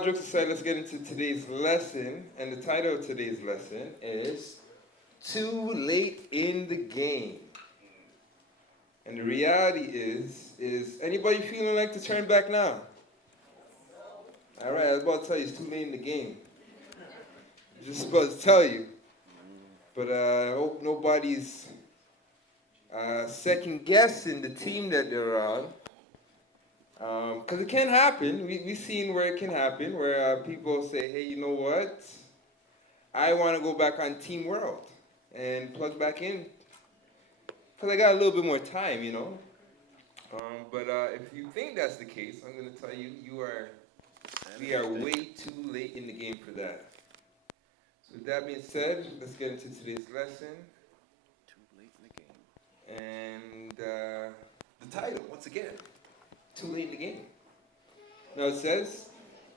all jokes aside, let's get into today's lesson. And the title of today's lesson is Too Late in the Game. And the reality is anybody feeling like to turn back now? All right, I was about to tell you, it's too late in the game. Just supposed to tell you. But I hope nobody's second guessing the team that they're on. Because it can happen. We've seen where it can happen, where people say, hey, you know what? I want to go back on Team World and plug back in. Because I got a little bit more time, you know. But if you think that's the case, I'm going to tell you, we are way too late in the game for that. So with that being said, let's get into today's lesson. Too late in the game. And the title, once again, Too Late in the Game. Now it says,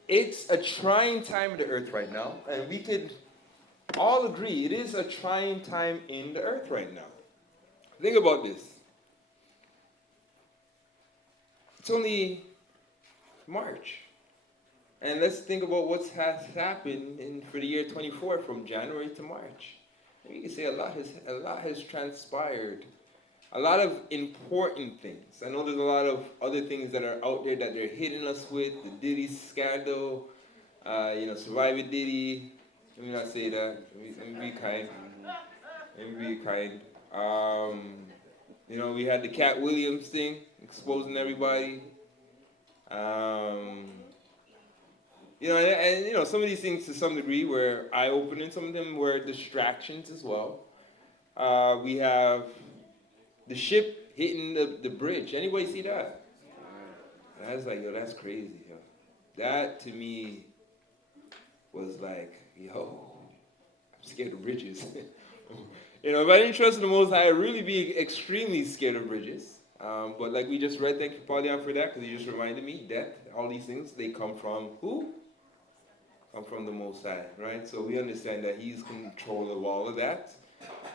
it's a trying time of the earth right now, and we could all agree it is a trying time in the earth right now. Think about this. It's only March. And let's think about what has happened for the year 24 from January to March. And you can say a lot has transpired. A lot of important things. I know there's a lot of other things that are out there that they're hitting us with. The Diddy scandal, Survivor Diddy. Let me not say that. Let me be kind. We had the Cat Williams thing, exposing everybody. Some of these things to some degree were eye-opening. Some of them were distractions as well. We have the ship hitting the bridge. Anybody see that? I was like, yo, that's crazy. Yo. That to me was like, yo, I'm scared of bridges. If I didn't trust in the Most High, I'd really be extremely scared of bridges. But like we just read, thank you, Paulian, for that, because you just reminded me that all these things, they come from who? Come from the Most High, right? So we understand that He's control of all of that.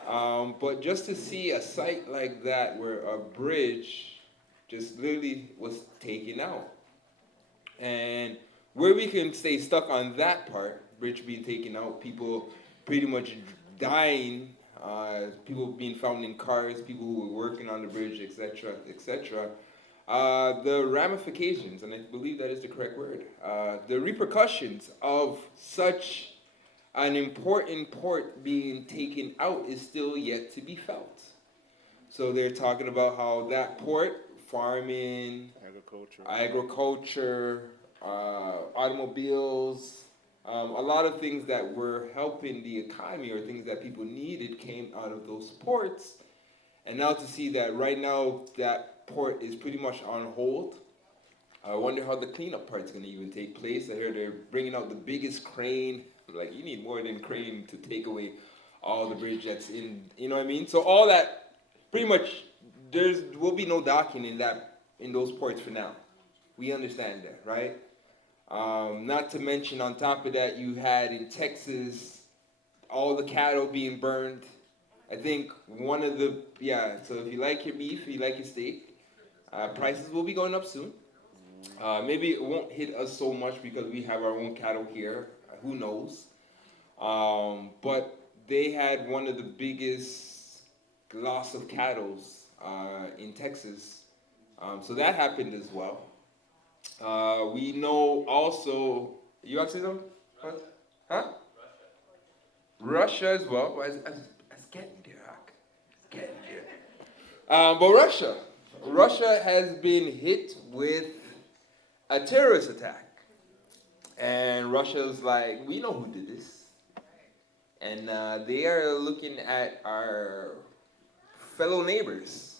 But just to see a sight like that where a bridge just literally was taken out. And where we can stay stuck on that part, bridge being taken out, people pretty much dying, people being found in cars, people who were working on the bridge, etc., etc. The ramifications, and I believe that is the correct word, the repercussions of such an important port being taken out is still yet to be felt. So they're talking about how that port, farming, agriculture, automobiles, a lot of things that were helping the economy or things that people needed came out of those ports. And now to see that right now that port is pretty much on hold. I wonder how the cleanup part's going to even take place. I hear they're bringing out the biggest crane. Like, you need more than crane to take away all the bridge that's in, you know what I mean? So all that, pretty much, there will be no docking in those ports for now. We understand that, right? Not to mention, on top of that, you had in Texas, all the cattle being burned. I think so if you like your beef, if you like your steak, prices will be going up soon. Maybe it won't hit us so much because we have our own cattle here. Who knows? But they had one of the biggest loss of cattle in Texas. So that happened as well. We know also, you asking them? Huh? Russia as well. It's getting there, Hawk. It's getting there. But Russia has been hit with a terrorist attack. And Russia's like, we know who did this. And they are looking at our fellow neighbors,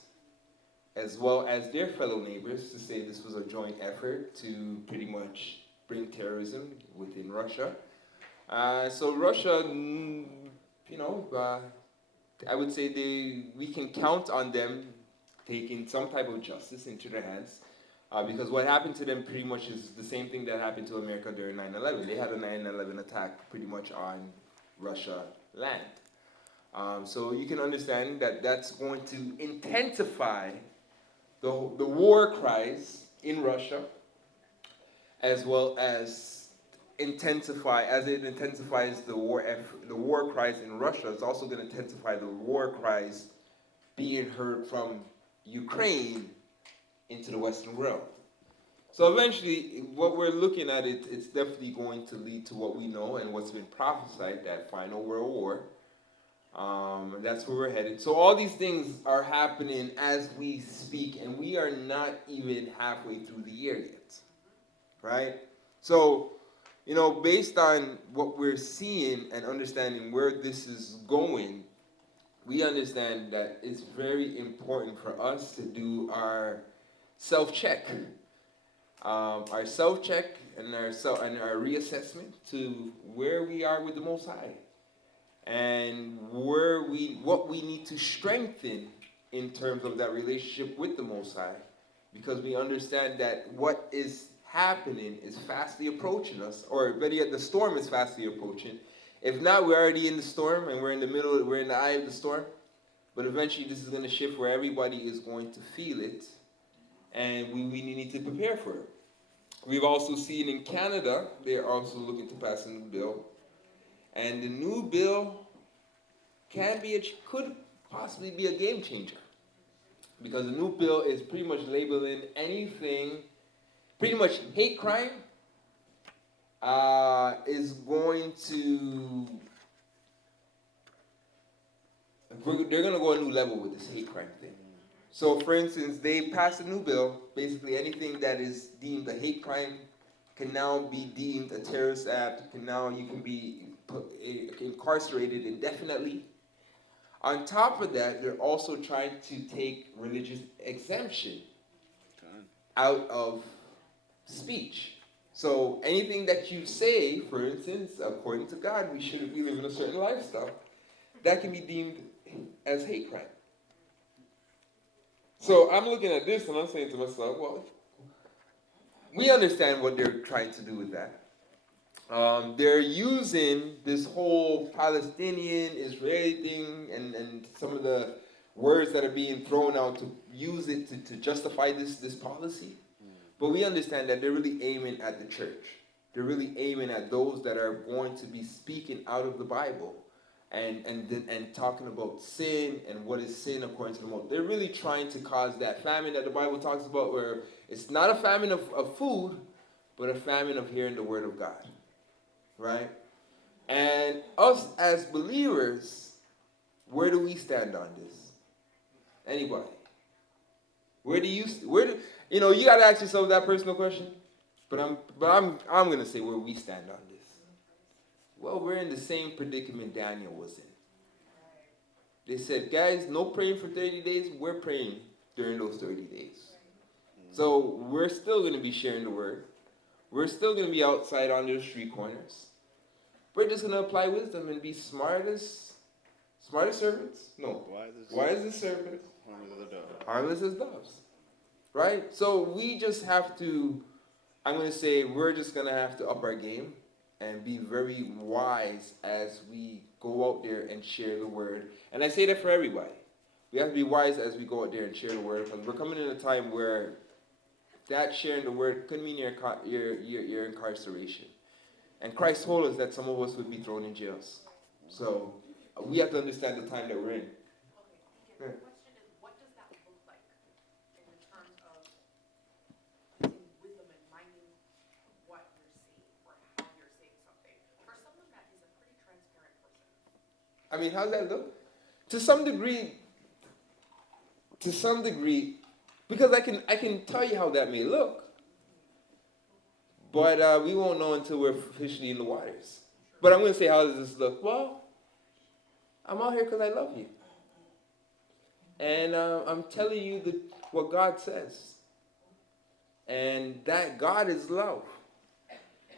as well as their fellow neighbors, to say this was a joint effort to pretty much bring terrorism within Russia. So Russia, I would say we can count on them taking some type of justice into their hands. Because what happened to them pretty much is the same thing that happened to America during 9/11. They had a 9/11 attack pretty much on Russia land. So you can understand that that's going to intensify the war cries in Russia, as well as intensify, as it intensifies the war cries in Russia, it's also going to intensify the war cries being heard from Ukraine into the Western world. So eventually, what we're looking at, it's definitely going to lead to what we know and what's been prophesied, that final world war. That's where we're headed. So all these things are happening as we speak, and we are not even halfway through the year yet, right? So, based on what we're seeing and understanding where this is going, we understand that it's very important for us to do our self-check. Our self-check and our reassessment to where we are with the Most High, and what we need to strengthen in terms of that relationship with the Most High, because we understand that what is happening is fastly approaching us, or better yet, the storm is fastly approaching. If not, we're already in the storm and we're in the eye of the storm. But eventually, this is going to shift where everybody is going to feel it, and we need to prepare for it. We've also seen in Canada, they're also looking to pass a new bill. And the new bill could possibly be a game changer. Because the new bill is pretty much labeling anything, pretty much hate crime is going to, they're going to go a new level with this hate crime thing. So, for instance, they passed a new bill. Basically, anything that is deemed a hate crime can now be deemed a terrorist act. You can be incarcerated indefinitely. On top of that, they're also trying to take religious exemption out of speech. So, anything that you say, for instance, according to God, we shouldn't be living a certain lifestyle, that can be deemed as hate crime. So I'm looking at this and I'm saying to myself, well, we understand what they're trying to do with that. They're using this whole Palestinian, Israeli thing and some of the words that are being thrown out to use it to justify this policy. But we understand that they're really aiming at the church. They're really aiming at those that are going to be speaking out of the Bible. And talking about sin and what is sin according to the Most. They're really trying to cause that famine that the Bible talks about, where it's not a famine of food, but a famine of hearing the word of God, right? And us as believers, where do we stand on this? Anybody? You gotta ask yourself that personal question. But I'm gonna say where we stand on this. Well, we're in the same predicament Daniel was in. They said, guys, no praying for 30 days. We're praying during those 30 days. So we're still going to be sharing the word. We're still going to be outside on the street corners. We're just going to apply wisdom and be smartest servants? No. Wisest servants. Harmless as doves. Right? So we just have to, I'm going to say, we're just going to have to up our game and be very wise as we go out there and share the word. And I say that for everybody. We have to be wise as we go out there and share the word, because we're coming in a time where that sharing the word could mean your incarceration. And Christ told us that some of us would be thrown in jails. So we have to understand the time that we're in. Okay, the question is, what does that look like in terms of using wisdom and minding what you're saying or how you're saying something for someone that is a pretty transparent person? I mean, how does that look? To some degree, because I can tell you how that may look, but we won't know until we're officially in the waters. But I'm going to say, how does this look? Well, I'm out here because I love you. And I'm telling you what God says. And that God is love.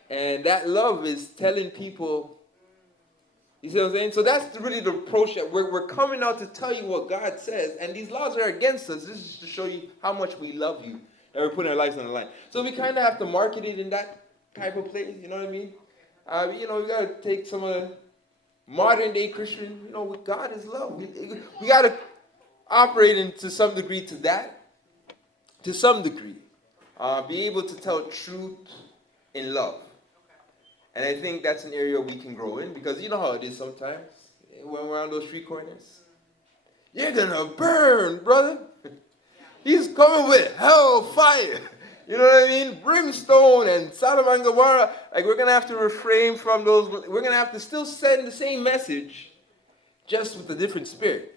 And that love is telling people, you see what I'm saying? So that's really the approach that we're coming out to tell you what God says. And these laws are against us. This is to show you how much we love you. And we're putting our lives on the line. So we kind of have to market it in that type of place. You know what I mean? We got to take some of the modern day Christian, God is love. We got to operate to some degree to that. To some degree. Be able to tell truth in love. And I think that's an area we can grow in because you know how it is sometimes when we're on those street corners. You're gonna burn, brother. He's coming with hellfire. You know what I mean? Brimstone and Sodom and Gomorrah. Like, we're gonna have to refrain from those. We're gonna have to still send the same message, just with a different spirit.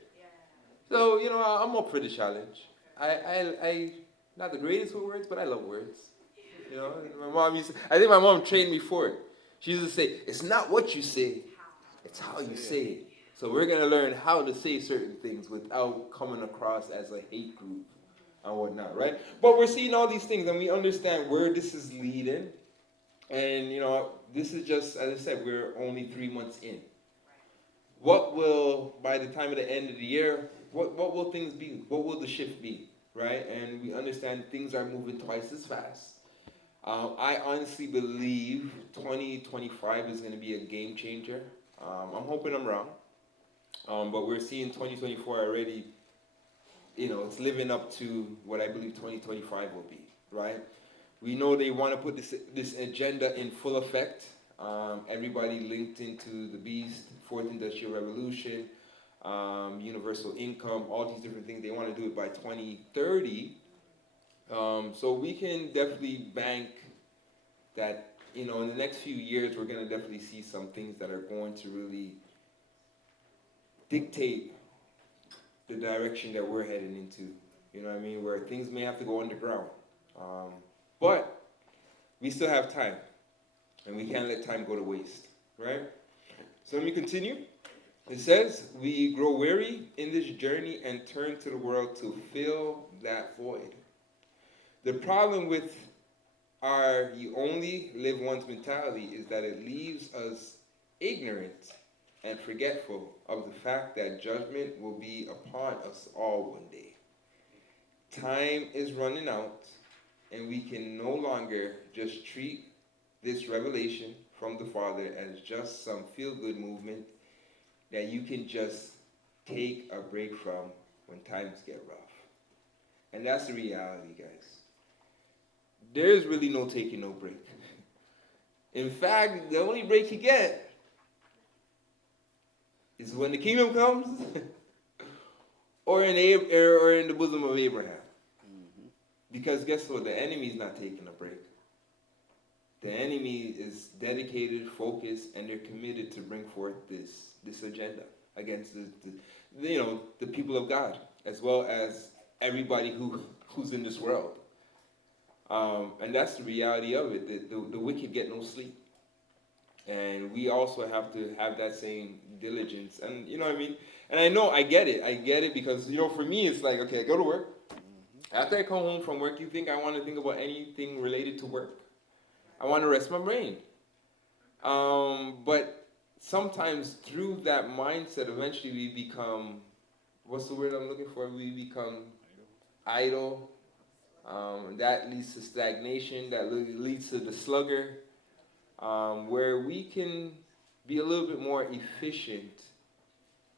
So, you know, I'm up for the challenge. I not the greatest with words, but I love words. You know, I think my mom trained me for it. She used to say, it's not what you say, it's how you say it. So we're going to learn how to say certain things without coming across as a hate group and whatnot, right? But we're seeing all these things and we understand where this is leading. And, you know, this is just, as I said, we're only 3 months in. What will, by the time of the end of the year, what will things be? What will the shift be, right? And we understand things are moving twice as fast. I honestly believe 2025 is going to be a game changer. I'm hoping I'm wrong. But we're seeing 2024 already, you know, it's living up to what I believe 2025 will be, right? We know they want to put this agenda in full effect. Everybody linked into the beast, fourth industrial revolution, universal income, all these different things. They want to do it by 2030. So we can definitely bank that, you know, in the next few years, we're going to definitely see some things that are going to really dictate the direction that we're heading into. You know what I mean? Where things may have to go underground. But we still have time. And we can't let time go to waste. Right? So let me continue. It says, we grow weary in this journey and turn to the world to fill that void. The problem with our you only live once mentality is that it leaves us ignorant and forgetful of the fact that judgment will be upon us all one day. Time is running out, and we can no longer just treat this revelation from the Father as just some feel-good movement that you can just take a break from when times get rough. And that's the reality, guys. There's really no taking no break. In fact, the only break you get is when the kingdom comes or in the bosom of Abraham. Mm-hmm. Because guess what? The enemy's not taking a break. The enemy is dedicated, focused, and they're committed to bring forth this agenda against the people of God, as well as everybody who's in this world. And that's the reality of it. The wicked get no sleep. And we also have to have that same diligence. And you know what I mean? And I get it because, you know, for me, it's like, okay, I go to work. Mm-hmm. After I come home from work, you think I want to think about anything related to work? I want to rest my brain. But sometimes through that mindset, eventually we become, what's the word I'm looking for? We become idle. That leads to stagnation, that leads to the slugger, where we can be a little bit more efficient.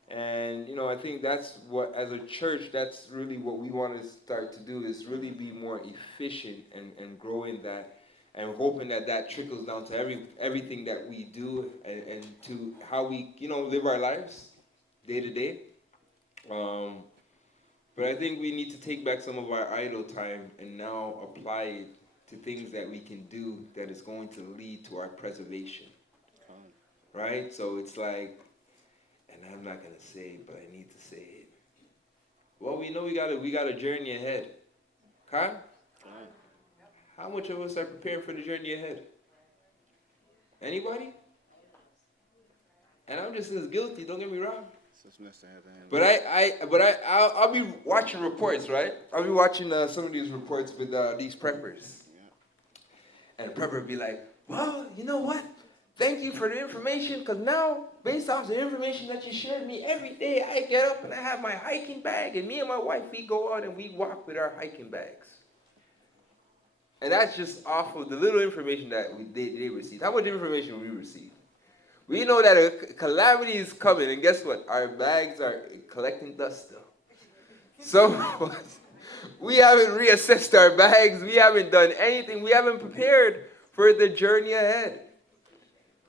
And, you know, I think that's what, as a church, that's really what we want to start to do, is really be more efficient and grow in that, and hoping that trickles down to everything that we do and to how we, you know, live our lives day to day. But I think we need to take back some of our idle time and now apply it to things that we can do that is going to lead to our preservation. Right? So it's like, and I'm not going to say it, but I need to say it. Well, we know we got a journey ahead. Okay? How much of us are preparing for the journey ahead? Anybody? And I'm just as guilty, don't get me wrong. But I'll be watching reports, right? I'll be watching some of these reports with these preppers. Yeah. And the prepper would be like, well, you know what? Thank you for the information, because now, based off the information that you shared me, every day I get up and I have my hiking bag, and me and my wife, we go out and we walk with our hiking bags. And that's just off of the little information that they received. How much information we receive? We know that a calamity is coming, and guess what? Our bags are collecting dust still. So we haven't reassessed our bags. We haven't done anything. We haven't prepared for the journey ahead.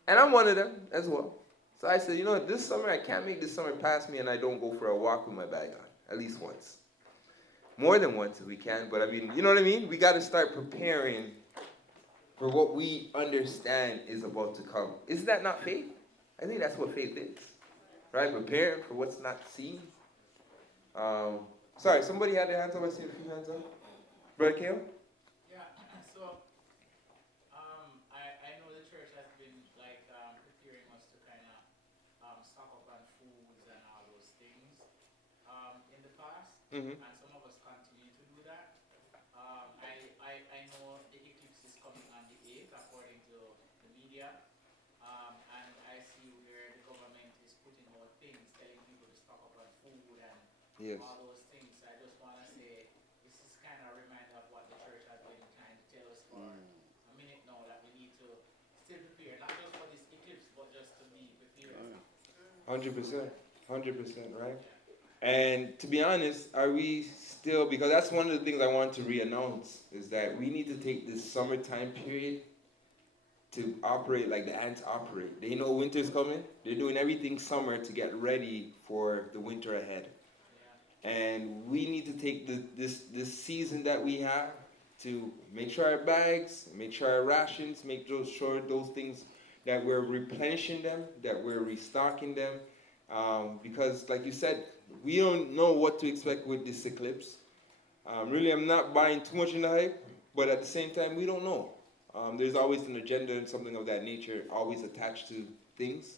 And I'm one of them as well. So I said, you know what, this summer I can't make this summer pass me and I don't go for a walk with my bag on, at least once. More than once if we can, but I mean, you know what I mean? We got to start preparing for what we understand is about to come. Is that not faith? I think that's what faith is, right? Preparing for what's not seen. Sorry, somebody had their hands up. I see a few hands up. Brother Kale? Yeah, so I know the church has been like preparing us to kind of stock up on foods and all those things in the past, Mm-hmm. and some of us continue to do that. I know the eclipse is coming on the 8th according to the media, and I see where the government is putting out things telling people to stock up on food and Yes. all those things. So I just want to say this is kind of a reminder of what the church has been trying to tell us for a minute now, that we need to still prepare, not just for this eclipse, but just to be prepared. 100%. 100%, right? And to be honest, are we still, because that's one of the things I want to re-announce, is that we need to take this summertime period to operate like the ants operate. They know winter's coming. They're doing everything summer to get ready for the winter ahead. And we need to take this season that we have to make sure our bags, make sure our rations, make sure those things that we're replenishing them, that we're restocking them. Because like you said, we don't know what to expect with this eclipse. Really, I'm not buying too much in the hype, but at the same time, we don't know. There's always an agenda and something of that nature always attached to things.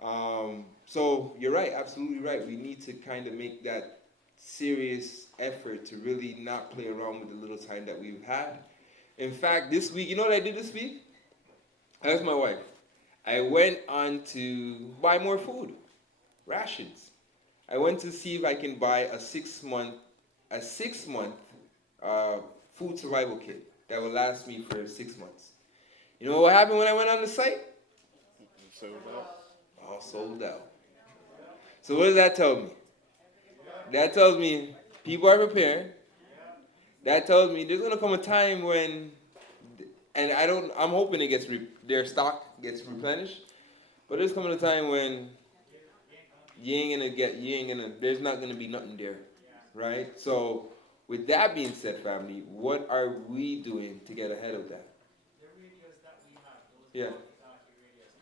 So you're right, absolutely right. We need to kind of make that serious effort to really not play around with the little time that we've had. In fact, this week, you know what I did this week? I asked my wife. I went on to buy more food, rations. I went to see if I can buy a 6-month food survival kit that will last me for 6 months. You know what happened when I went on the site? Sold out. All sold out. So what does that tell me? That tells me people are preparing. That tells me there's gonna come a time when, and I'm hoping their stock gets replenished, but there's coming a time when there's not gonna be nothing there, right? So with that being said, family, what are we doing to get ahead of that? The radios that we have, those Yeah. walkie-talkie radios,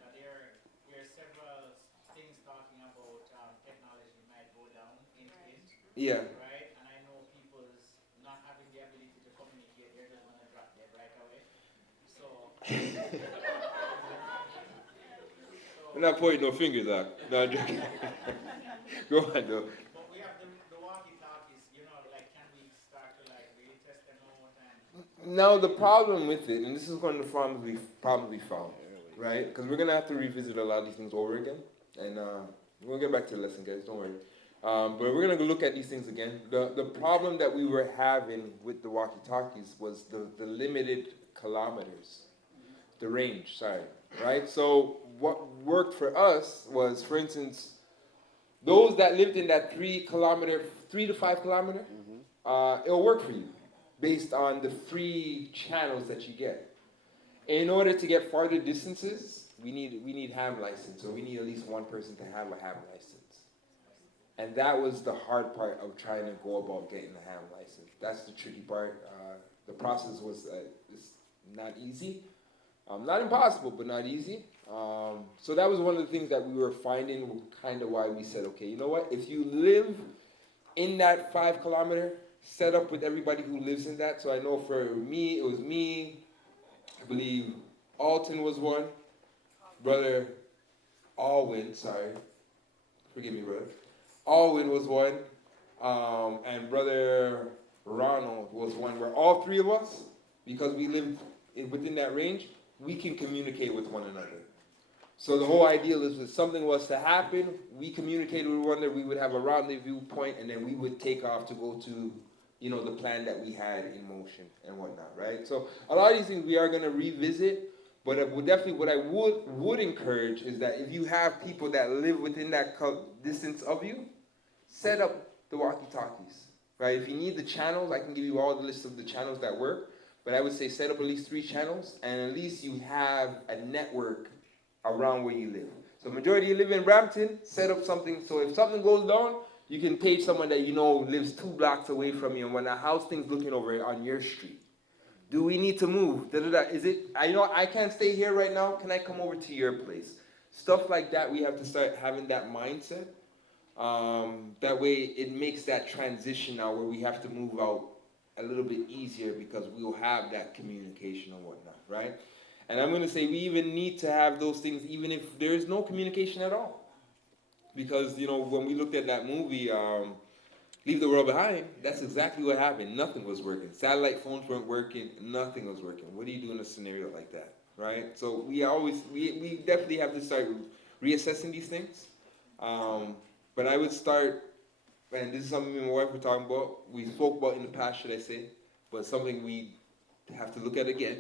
there are several things talking about technology might go down in it, Yeah. right? And I know people's not having the ability to communicate, they're just gonna drop dead right away. So, We're not pointing no fingers out. No, I'm joking. Go on, though. but we have the walkie-talkies, like can we start to like really test them out and Now the problem with it, and this is going to probably found, right? Because we're gonna have to revisit a lot of these things over again, and we'll get back to the lesson, guys. Don't worry. But we're gonna go look at these things again. The problem that we were having with the walkie-talkies was the limited kilometers, the range. Sorry, right? So what worked for us was, for instance, those that lived in that 3 to 5 kilometer, it'll work for you based on the free channels that you get. In order to get farther distances, we need ham license, or we need at least one person to have a ham license. And that was the hard part of trying to go about getting a ham license. That's the tricky part. The process was it's not easy. Not impossible, but not easy. So that was one of the things that we were finding, kind of why we said, okay, you know what? If you live in that 5 kilometer, set up with everybody who lives in that. So I know for me, it was me, I believe Alton was one, Brother Alwyn, sorry, forgive me, brother. Alwyn was one, and Brother Ronald was one, where all 3 of us, because we live within that range, we can communicate with one another. So the whole idea is if something was to happen, we communicated with one another, we would have a rendezvous point, and then we would take off to go to, the plan that we had in motion and whatnot, right? So a lot of these things we are going to revisit, but what I would encourage is that if you have people that live within that distance of you, set up the walkie-talkies, right? If you need the channels, I can give you all the list of the channels that work, but I would say set up at least 3 channels, and at least you have a network around where you live. So majority you live in Brampton, set up something so if something goes down, you can page someone that you know lives 2 blocks away from you, and when the house thing's looking over on your street. Do we need to move? Da, da, da. Is it, I know I can't stay here right now. Can I come over to your place? Stuff like that, we have to start having that mindset. That way it makes that transition now where we have to move out a little bit easier because we'll have that communication and whatnot, right? And I'm going to say we even need to have those things even if there's no communication at all. Because, you know, when we looked at that movie, Leave the World Behind, that's exactly what happened. Nothing was working. Satellite phones weren't working. Nothing was working. What do you do in a scenario like that, right? So we definitely have to start reassessing these things. But I would start, and this is something me and my wife were talking about. We spoke about in the past, should I say, but something we have to look at again.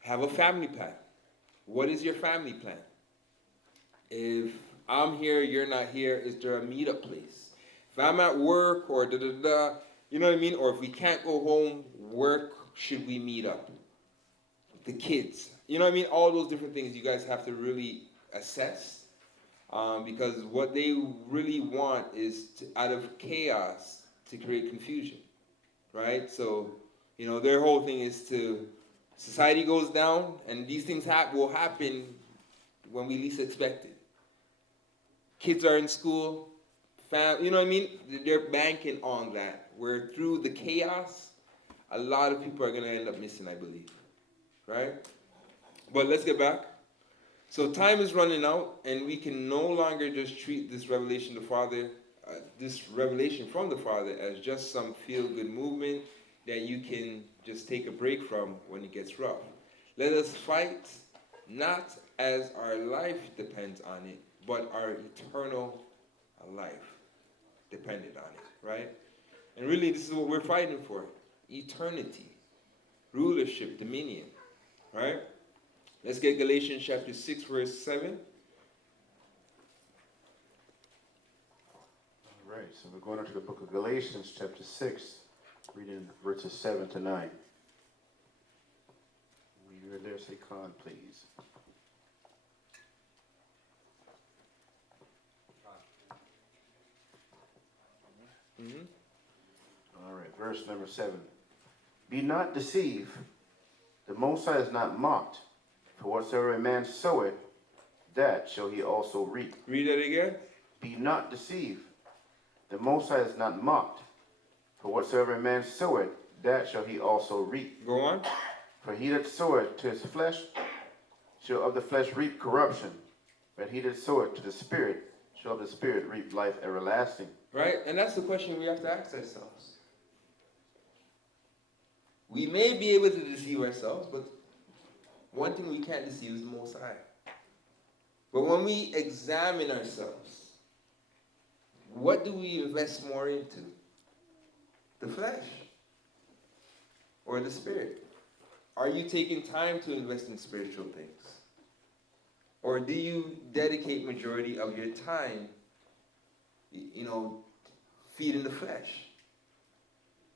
Have a family plan. What is your family plan? If I'm here, you're not here, is there a meetup place? If I'm at work or da da da, you know what I mean? Or if we can't go home, where should we meet up? The kids. You know what I mean? All those different things you guys have to really assess. Because what they really want is to, out of chaos to create confusion. Right? So, you know, their whole thing is to, society goes down and these things will happen when we least expect it. Kids are in school. You know what I mean? They're banking on that. Where through the chaos, a lot of people are going to end up missing, I believe. Right? But let's get back. So time is running out, and we can no longer just treat this revelation from the Father as just some feel-good movement that you can just take a break from when it gets rough. Let us fight not as our life depends on it, but our eternal life depended on it, right? And really, this is what we're fighting for. Eternity, rulership, dominion, right? Let's get Galatians chapter 6, verse 7. All right, so we're going into the book of Galatians, chapter 6, reading verses 7 to 9. When you're there, say con, please. Mm-hmm. All right, verse number 7. Be not deceived, the Most High is not mocked, for whatsoever a man soweth, that shall he also reap. Read that again. Be not deceived, the Most High is not mocked, for whatsoever a man soweth, that shall he also reap. Go on. For he that soweth to his flesh shall of the flesh reap corruption, but he that soweth to the Spirit shall of the Spirit reap life everlasting. Right? And that's the question we have to ask ourselves. We may be able to deceive ourselves, but one thing we can't deceive is the Most High. But when we examine ourselves, what do we invest more into? The flesh or the Spirit? Are you taking time to invest in spiritual things? Or do you dedicate majority of your time, feeding the flesh?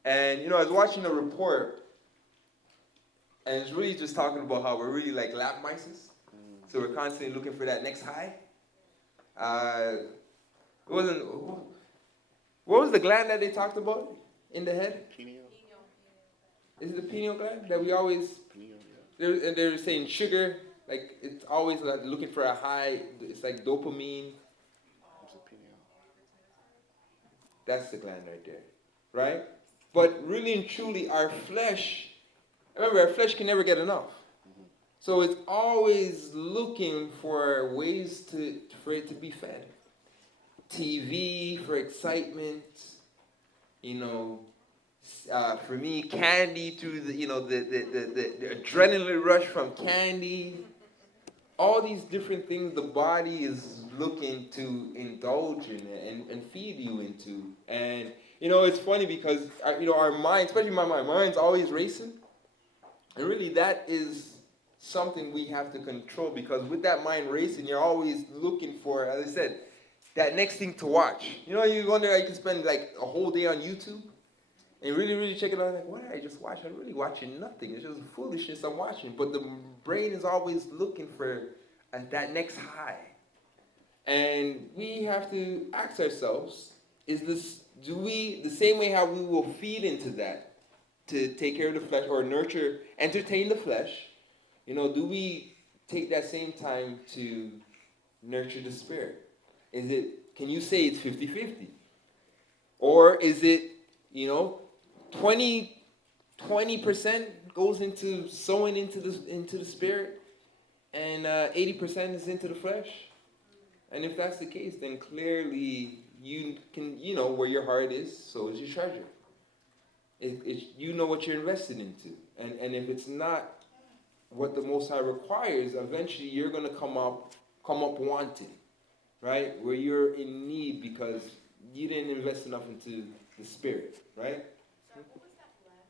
And, I was watching a report, and it's really just talking about how we're really like lap mices. So we're constantly looking for that next high. What was the gland that they talked about in the head? Pineal. Is it the pineal gland that we always... Pineal, yeah. And they're saying sugar, like it's always like looking for a high. It's like dopamine. It's a pineal. That's the gland right there, right? But really and truly, our flesh, remember, our flesh can never get enough. Mm-hmm. So it's always looking for ways for it to be fed. TV for excitement, for me, candy through the adrenaline rush from candy. All these different things the body is looking to indulge in and feed you into. And, it's funny because, our mind, especially my mind's always racing. And really that is something we have to control, because with that mind racing, you're always looking for, as I said, that next thing to watch. You wonder how you can spend like a whole day on YouTube and really, really check it out. Like, what did I just watch? I'm really watching nothing. It's just foolishness I'm watching. But the brain is always looking for at that next high. And we have to ask ourselves, do we, the same way how we will feed into that to take care of the flesh or entertain the flesh, do we take that same time to nurture the spirit? Can you say it's 50-50? Or is it, 20% goes into sowing into the spirit and 80% is into the flesh? And if that's the case, then clearly you can, where your heart is, so is your treasure. You know what you're invested into. And if it's not what the Most High requires, eventually you're going to come up wanting, right? Where you're in need because you didn't invest enough into the spirit, right? So what was that gland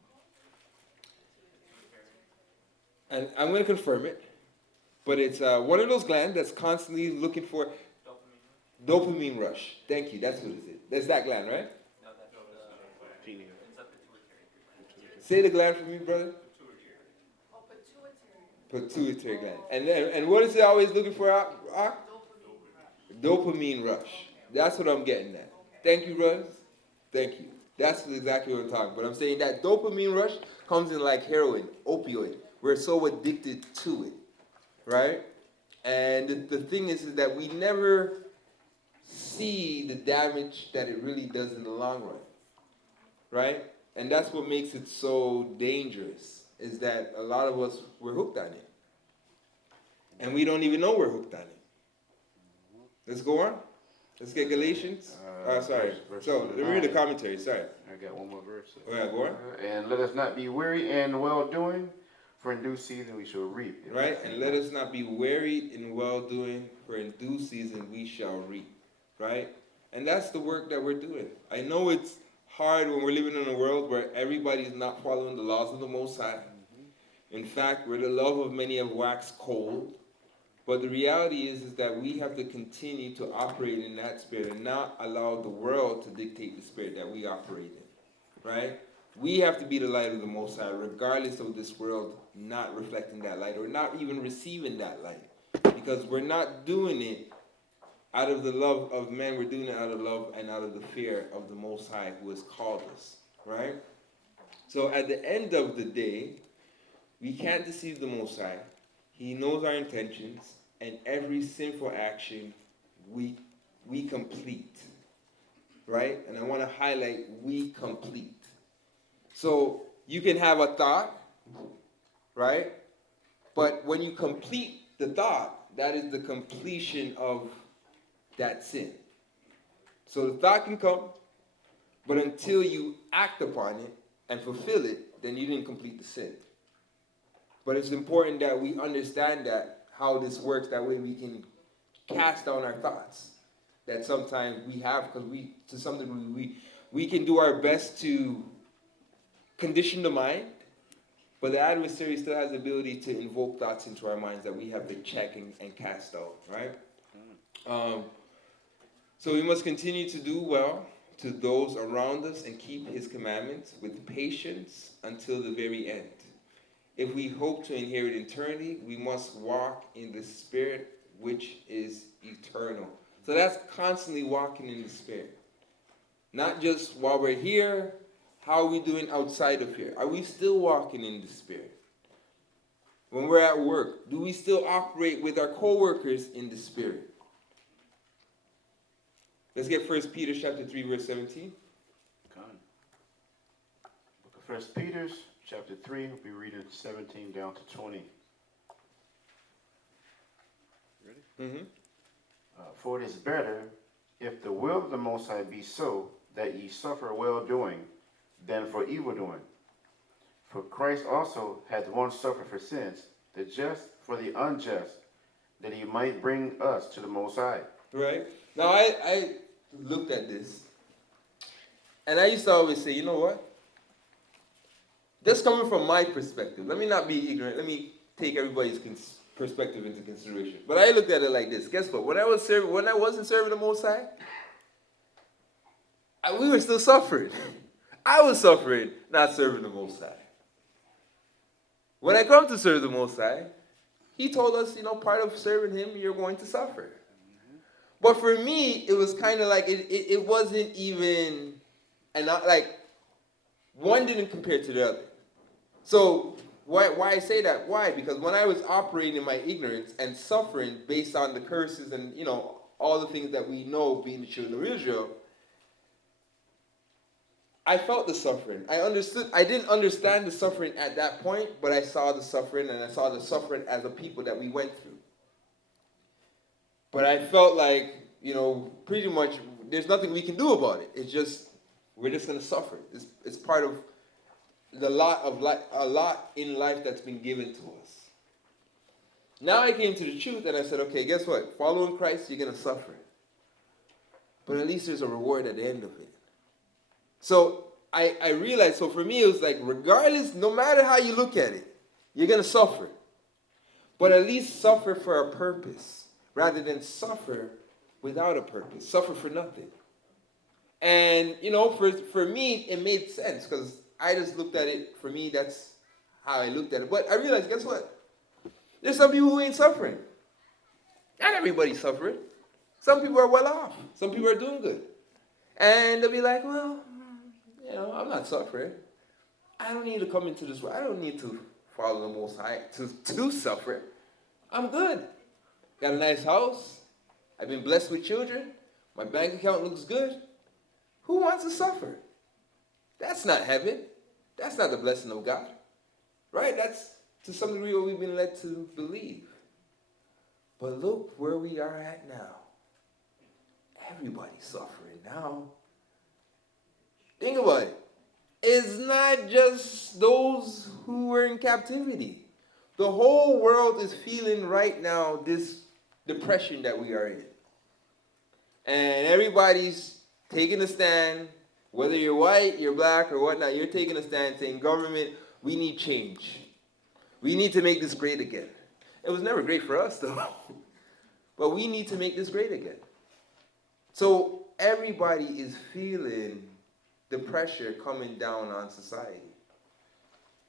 called? And I'm going to confirm it, but it's one of those glands that's constantly looking for dopamine rush. Thank you. That's what it is. That's that gland, right? No, that's Genius. it's a pituitary. Say the gland for me, brother. Oh, pituitary. Pituitary gland. And what is it always looking for? Dopamine rush. That's what I'm getting at. Thank you, brothers. Thank you. That's exactly what I'm talking about. But I'm saying that dopamine rush comes in like heroin, opioid. We're so addicted to it, right? And the thing is that we never see the damage that it really does in the long run, right? And that's what makes it so dangerous, is that a lot of us, we're hooked on it. And we don't even know we're hooked on it. Let's go on. Let's get Galatians. Sorry. So, let me read the commentary. Sorry. I got one more verse. Oh, yeah, go on. And let us not be weary in well-doing, for in due season we shall reap. Right? And let us not be wearied in well-doing, for in due season we shall reap. Right? And that's the work that we're doing. I know it's hard when we're living in a world where everybody's not following the laws of the Most High. In fact, where the love of many have waxed cold. But the reality is that we have to continue to operate in that spirit and not allow the world to dictate the spirit that we operate in. Right? We have to be the light of the Most High, regardless of this world not reflecting that light or not even receiving that light. Because we're not doing it out of the love of men, we're doing it out of love and out of the fear of the Most High who has called us. Right? So at the end of the day, we can't deceive the Most High. He knows our intentions, and every sinful action we complete. Right? And I want to highlight we complete. So you can have a thought, right? But when you complete the thought, that is the completion of that sin. So the thought can come, but until you act upon it and fulfill it, then you didn't complete the sin. But it's important that we understand that how this works. That way we can cast down our thoughts that sometimes we have, because to some degree, we can do our best to condition the mind, but the adversary still has the ability to invoke thoughts into our minds that we have to check and cast out, right? So we must continue to do well to those around us and keep his commandments with patience until the very end. If we hope to inherit eternity, we must walk in the Spirit, which is eternal. So that's constantly walking in the Spirit. Not just while we're here, how are we doing outside of here? Are we still walking in the Spirit? When we're at work, do we still operate with our co-workers in the Spirit? Let's get 1 Peter chapter 3, verse 17. Book of 1 Peter chapter 3, we'll be reading 17 down to 20. Ready? Mm-hmm. For it is better, if the will of the Most High be so, that ye suffer well-doing, than for evil-doing. For Christ also hath once suffered for sins, the just for the unjust, that he might bring us to the Most High. Right? Now, I looked at this, and I used to always say, you know what? Just coming from my perspective, let me not be ignorant. Let me take everybody's perspective into consideration. But I looked at it like this. Guess what? When I wasn't serving the Most High, we were still suffering. I was suffering, not serving the Most High. When I come to serve the Most High, He told us, part of serving him, you're going to suffer. But for me, it was kind of like, it wasn't even, and not like, one didn't compare to the other. So, why I say that? Why? Because when I was operating in my ignorance and suffering based on the curses and, all the things that we know being the children of Israel, I felt the suffering. I didn't understand the suffering at that point, but I saw the suffering, and I saw the suffering as a people that we went through. But I felt like, pretty much there's nothing we can do about it. It's just, we're just going to suffer. It's part of a lot in life that's been given to us. Now I came to the truth and I said, okay, guess what? Following Christ, you're going to suffer. But at least there's a reward at the end of it. So I realized, so for me it was like, regardless, no matter how you look at it, you're going to suffer. But at least suffer for a purpose, rather than suffer without a purpose. Suffer for nothing. And, for me, it made sense, because I just looked at it, for me, that's how I looked at it. But I realized, guess what? There's some people who ain't suffering. Not everybody's suffering. Some people are well off. Some people are doing good. And they'll be like, well, I'm not suffering. I don't need to come into this world. I don't need to follow the Most High to suffer. I'm good. Got a nice house. I've been blessed with children. My bank account looks good. Who wants to suffer? That's not heaven. That's not the blessing of God. Right? That's to some degree what we've been led to believe. But look where we are at now. Everybody's suffering now. Think about it. It's not just those who were in captivity. The whole world is feeling right now this depression that we are in. And everybody's taking a stand, whether you're white, you're black, or whatnot, you're taking a stand saying, government, we need change. We need to make this great again. It was never great for us, though. But we need to make this great again. So everybody is feeling the pressure coming down on society.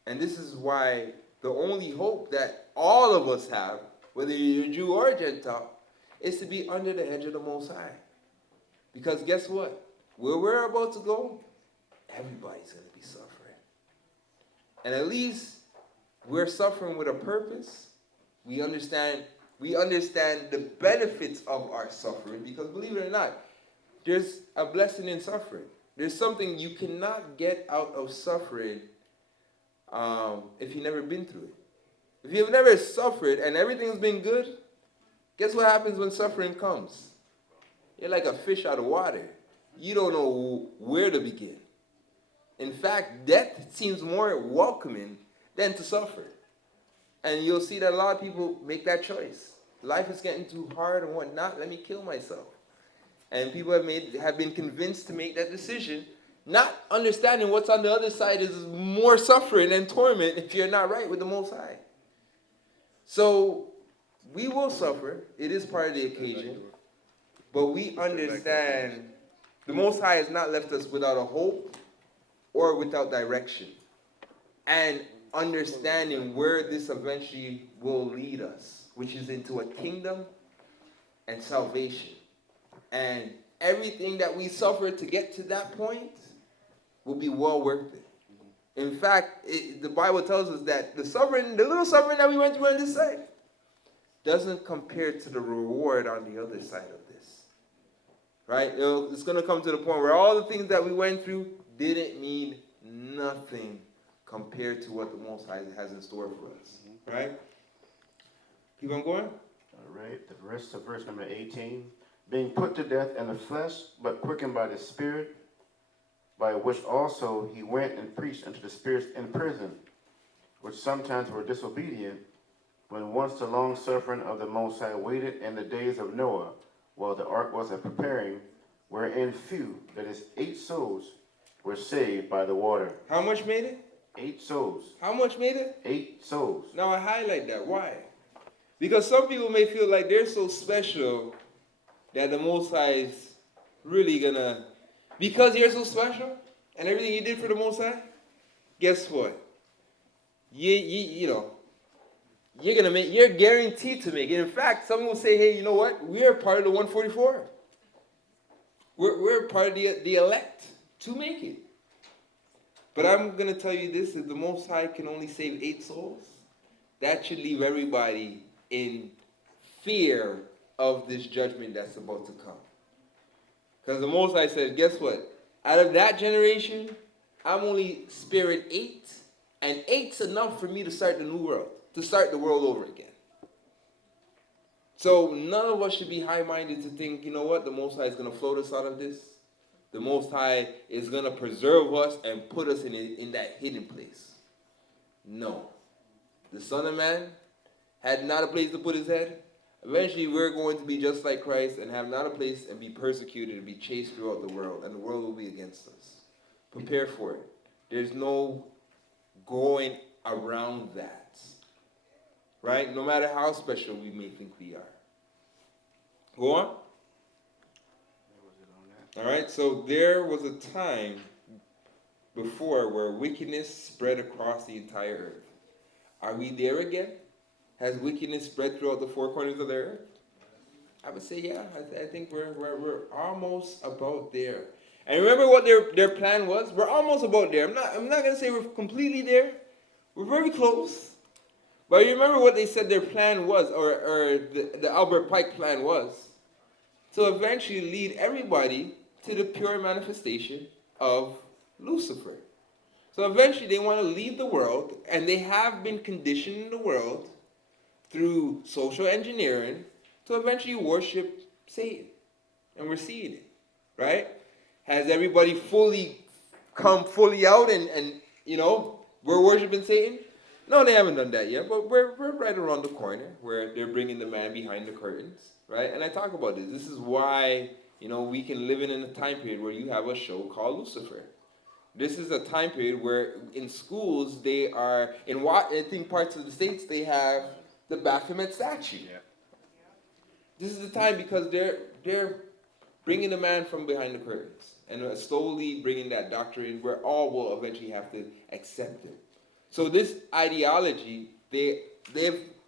And this is why the only hope that all of us have, whether you're a Jew or a Gentile, is to be under the edge of the Most High. Because guess what? Where we're about to go, everybody's going to be suffering. And at least we're suffering with a purpose. We understand the benefits of our suffering, because believe it or not, there's a blessing in suffering. There's something you cannot get out of suffering if you've never been through it. If you've never suffered and everything's been good, guess what happens when suffering comes? You're like a fish out of water. You don't know where to begin. In fact, death seems more welcoming than to suffer. And you'll see that a lot of people make that choice. Life is getting too hard and whatnot. Let me kill myself. And people have been convinced to make that decision, not understanding what's on the other side is more suffering and torment if you're not right with the Most High. So we will suffer. It is part of the occasion. But we understand the Most High has not left us without a hope or without direction. And understanding where this eventually will lead us, which is into a kingdom and salvation. And everything that we suffer to get to that point will be well worth it. In fact, the Bible tells us that the little suffering that we went through on this side, doesn't compare to the reward on the other side of this. Right? It's going to come to the point where all the things that we went through didn't mean nothing compared to what the Most High has in store for us. Right? Keep on going. All right, the rest of verse number 18. Being put to death in the flesh, but quickened by the Spirit, by which also he went and preached unto the spirits in prison, which sometimes were disobedient, when once the long suffering of the Most High waited in the days of Noah, while the ark was a preparing, wherein few, that is 8 souls, were saved by the water. How much made it? 8 souls. How much made it? 8 souls. Now I highlight that. Why? Because some people may feel like they're so special that the Most High is really gonna, because you're so special and everything you did for the Most High, guess what? You you're guaranteed to make it. In fact, someone will say, hey, you know what? We're part of the 144. We're part of the elect to make it. But I'm going to tell you this, if the Most High can only save 8 souls, that should leave everybody in fear of this judgment that's about to come. Because the Most High says, guess what? Out of that generation, I'm only sparing 8, and 8's enough for me to start the new world, to start the world over again. So none of us should be high-minded to think, you know what, the Most High is going to float us out of this. The Most High is going to preserve us and put us in that hidden place. No. The Son of Man had not a place to put his head. Eventually, we're going to be just like Christ and have not a place and be persecuted and be chased throughout the world, and the world will be against us. Prepare for it. There's no going around that. Right? No matter how special we may think we are. Go on. All right, so there was a time before where wickedness spread across the entire earth. Are we there again? Has wickedness spread throughout the 4 corners of the earth? I would say, yeah. I think we're almost about there. And remember what their plan was? We're almost about there. I'm not going to say we're completely there. We're very close. But you remember what they said their plan was, or the Albert Pike plan was? To eventually lead everybody to the pure manifestation of Lucifer. So eventually they want to lead the world, and they have been conditioning the world through social engineering to eventually worship Satan. And we're seeing it, right? Has everybody come fully out and we're worshiping Satan? No, they haven't done that yet, but we're right around the corner where they're bringing the man behind the curtains, right? And I talk about this. This is why, we can live in a time period where you have a show called Lucifer. This is a time period where in schools they are, I think parts of the states, they have the Baphomet statue. Yeah. This is the time because they're bringing the man from behind the curtains and slowly bringing that doctrine where all will eventually have to accept it. So this ideology, they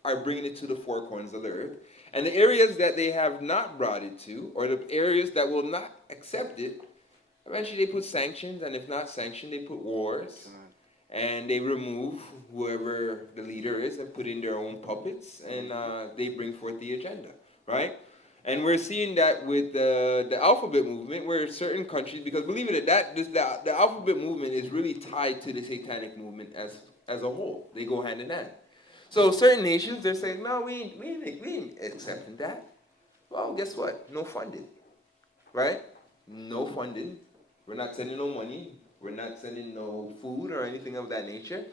are bringing it to the 4 corners of the earth. And the areas that they have not brought it to, or the areas that will not accept it, eventually they put sanctions, and if not sanctioned, they put wars. And they remove whoever the leader is and put in their own puppets, and they bring forth the agenda, right? And we're seeing that with the alphabet movement, where certain countries, because believe it or not, the alphabet movement is really tied to the satanic movement as a whole. They go hand in hand. So certain nations, they're saying, no, we ain't accepting that. Well, guess what? No funding, right? No funding. We're not sending no money. We're not sending no food or anything of that nature.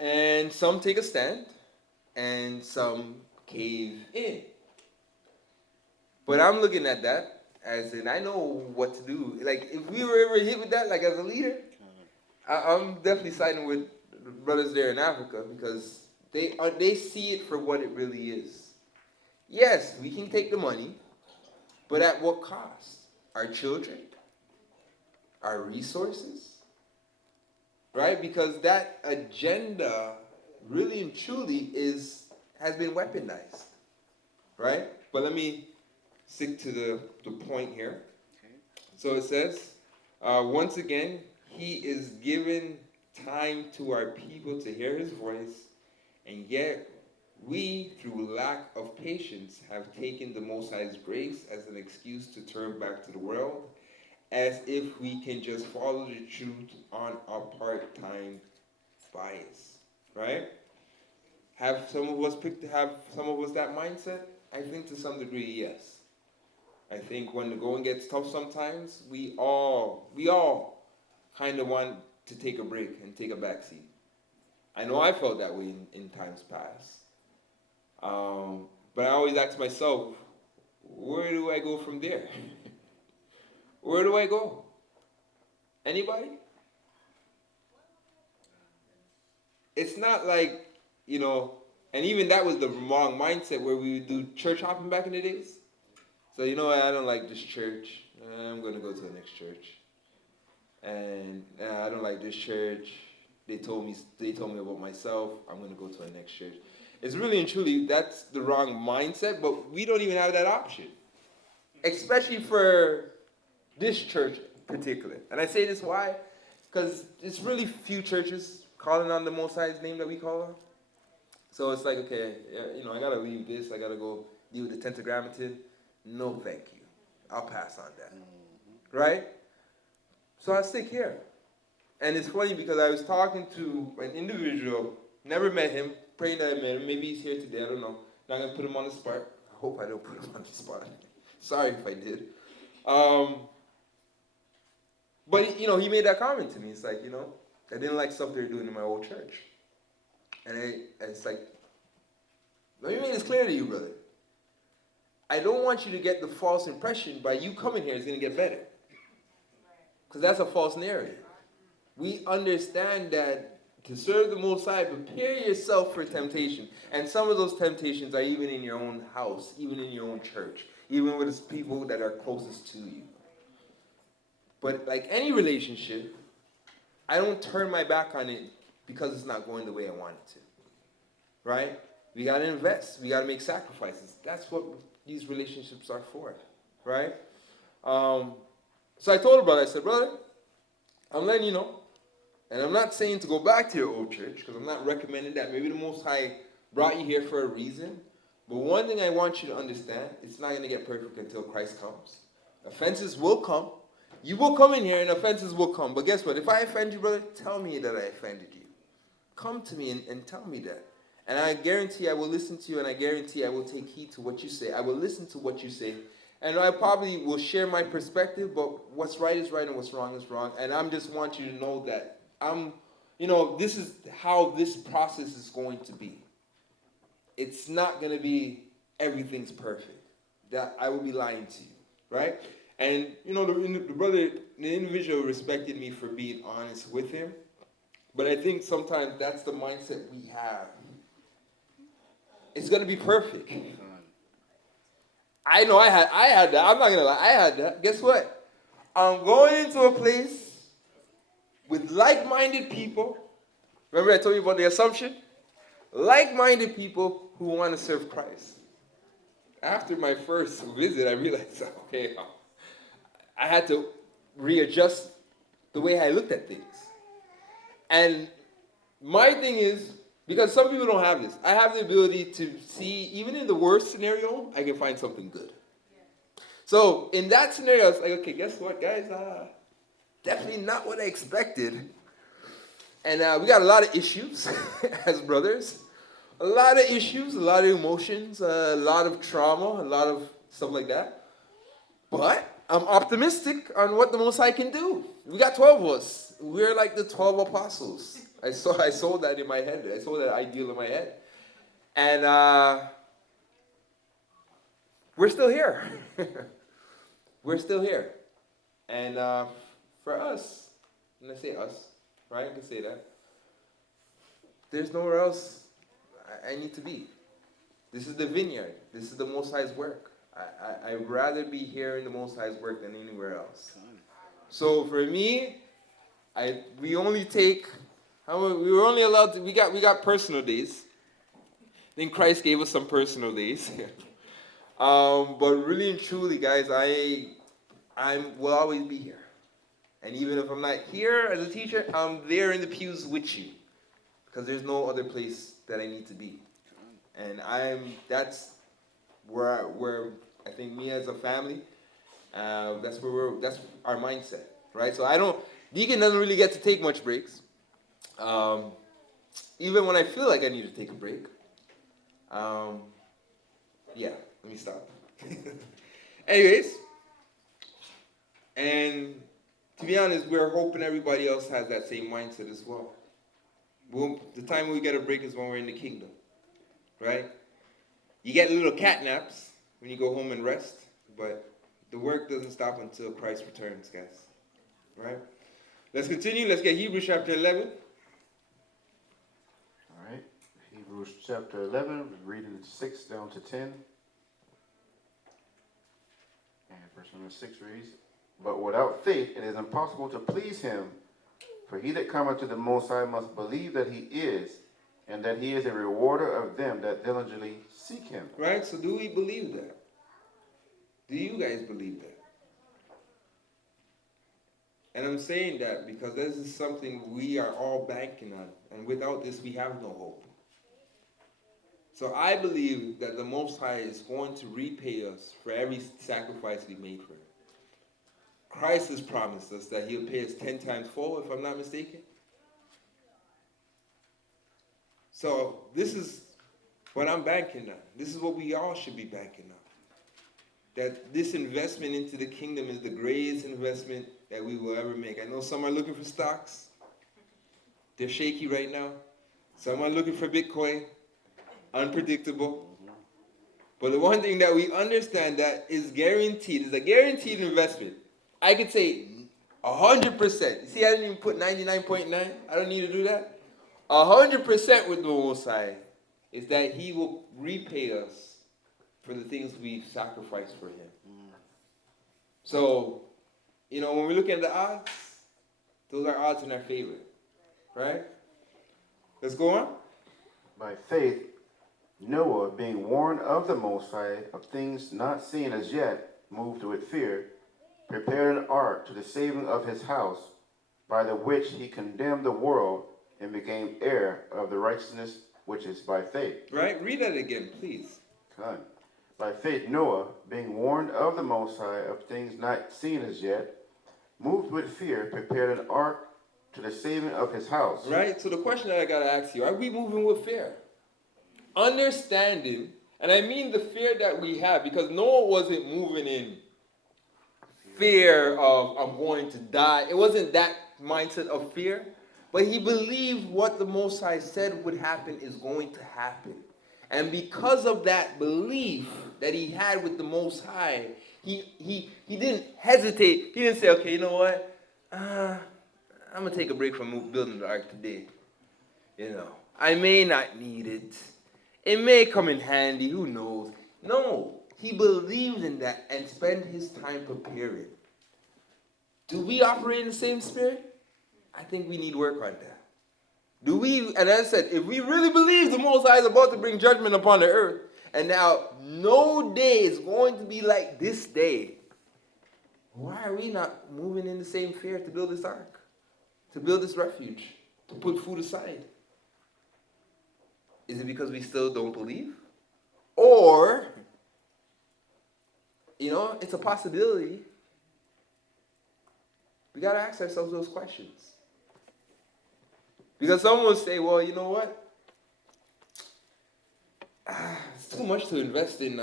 And some take a stand, and some cave in. But I'm looking at that as in, I know what to do. Like, if we were ever hit with that, like as a leader, I'm definitely siding with the brothers there in Africa, because they see it for what it really is. Yes, we can take the money, but at what cost? Our children? Our resources? Right? Because that agenda really and truly has been weaponized. Right? But let me stick to the point here. Okay. So it says, once again, he is given time to our people to hear his voice, and yet we, through lack of patience, have taken the Most High's grace as an excuse to turn back to the world, as if we can just follow the truth on our part-time bias, right? Have some of us that mindset? I think to some degree, yes. I think when the going gets tough sometimes, we all kind of want to take a break and take a backseat. I know I felt that way in times past. But I always ask myself, where do I go from there? Where do I go? Anybody? It's not like, and even that was the wrong mindset where we would do church hopping back in the days. So, I don't like this church. I'm going to go to the next church. And I don't like this church. They told me about myself. I'm going to go to a next church. It's really and truly, that's the wrong mindset, but we don't even have that option. Especially for this church in particular. And I say this why? Because it's really few churches calling on the Most High's name that we call on. So it's like, okay, I got to leave this. I got to go deal with the Tetragrammaton. No, thank you. I'll pass on that. Right? So I stick here. And it's funny because I was talking to an individual, never met him, praying that I met him. Maybe he's here today, I don't know. Not going to put him on the spot. I hope I don't put him on the spot. Sorry if I did. But, he made that comment to me. It's like, I didn't like stuff they were doing in my old church. And it's like, let me make this clear to you, brother. I don't want you to get the false impression by you coming here it's going to get better. Because that's a false narrative. We understand that to serve the Most High, prepare yourself for temptation. And some of those temptations are even in your own house, even in your own church, even with the people that are closest to you. But like any relationship, I don't turn my back on it because it's not going the way I want it to. Right? We got to invest. We got to make sacrifices. That's what these relationships are for. Right? So I told the brother, I said, brother, I'm letting you know. And I'm not saying to go back to your old church, because I'm not recommending that. Maybe the Most High brought you here for a reason. But one thing I want you to understand, it's not going to get perfect until Christ comes. Offenses will come. You will come in here and offenses will come. But guess what? If I offend you, brother, tell me that I offended you. Come to me and tell me that. And I guarantee I will listen to you, and I guarantee I will take heed to what you say. I will listen to what you say. And I probably will share my perspective, but what's right is right and what's wrong is wrong. And I just want you to know that this is how this process is going to be. It's not going to be everything's perfect. That I will be lying to you, right? And, the individual respected me for being honest with him. But I think sometimes that's the mindset we have. It's going to be perfect. I know I had that. I'm not going to lie. I had that. Guess what? I'm going into a place with like-minded people. Remember I told you about the assumption? Like-minded people who want to serve Christ. After my first visit, I realized, okay, I had to readjust the way I looked at things. And my thing is, because some people don't have this, I have the ability to see, even in the worst scenario, I can find something good. So in that scenario, I was like, okay, guess what, guys? Definitely not what I expected. And we got a lot of issues as brothers. A lot of issues, a lot of emotions, a lot of trauma, a lot of stuff like that. But I'm optimistic on what the Most High can do. We got 12 of us. We're like the 12 apostles. I saw that in my head. I saw that ideal in my head. And we're still here. We're still here. And for us, and I say us, right? I can say that. There's nowhere else I need to be. This is the vineyard. This is the Most High's work. I'd rather be here in the Most High's work than anywhere else. So for me, we were only allowed to, we got personal days. Then Christ gave us some personal days. But really and truly, guys, I will always be here. And even if I'm not here as a teacher, I'm there in the pews with you. Because there's no other place that I need to be. And that's where I think me as a family, that's our mindset, right? So Deacon doesn't really get to take much breaks. Even when I feel like I need to take a break. Let me stop. Anyways, and to be honest, we're hoping everybody else has that same mindset as well. The time we get a break is when we're in the kingdom, right? You get little cat naps when you go home and rest, but the work doesn't stop until Christ returns, guys, right? Let's continue. Let's get Hebrews chapter 11. All right. Hebrews chapter 11, reading 6 down to 10. And verse number 6 reads, "But without faith it is impossible to please him, For he that cometh to the Most High must believe that he is, and that he is a rewarder of them that diligently seek him. Right? So do we believe that? Do you guys believe that? And I'm saying that because this is something we are all banking on. And without this, we have no hope. So I believe that the Most High is going to repay us for every sacrifice we made for him. Christ has promised us that he'll pay us 10 times fold, if I'm not mistaken. So this is what I'm banking on. This is what we all should be banking on. That this investment into the kingdom is the greatest investment that we will ever make. I know some are looking for stocks. They're shaky right now. Some are looking for Bitcoin. Unpredictable. But the one thing that we understand that is guaranteed, is a guaranteed investment. I could say 100%. You see, I didn't even put 99.9. I don't need to do that. 100% with the Most High is that he will repay us for the things we've sacrificed for him. So, when we look at the odds, those are odds in our favor. Right? Let's go on. By faith, Noah, being warned of the Most High of things not seen as yet, moved with fear, prepared an ark to the saving of his house, by the which he condemned the world and became heir of the righteousness which is by faith. Right? Read that again, please. Done. By faith, Noah, being warned of the Most High of things not seen as yet, moved with fear, prepared an ark to the saving of his house. Right? So the question that I got to ask you, are we moving with fear? Understanding, and I mean the fear that we have, because Noah wasn't moving in fear of, I'm going to die. It wasn't that mindset of fear, but he believed what the Most High said would happen is going to happen. And because of that belief that he had with the Most High, he didn't hesitate. He didn't say, okay, you know what? I'm going to take a break from building the ark today. I may not need it. It may come in handy. Who knows? No. He believed in that and spent his time preparing. Do we operate in the same spirit? I think we need work on that. Do we, and as I said, if we really believe the Most High is about to bring judgment upon the earth, and now no day is going to be like this day, why are we not moving in the same fear to build this ark? To build this refuge? To put food aside? Is it because we still don't believe? Or, it's a possibility. We got to ask ourselves those questions. Because someone will say, well, you know what? It's too much to invest in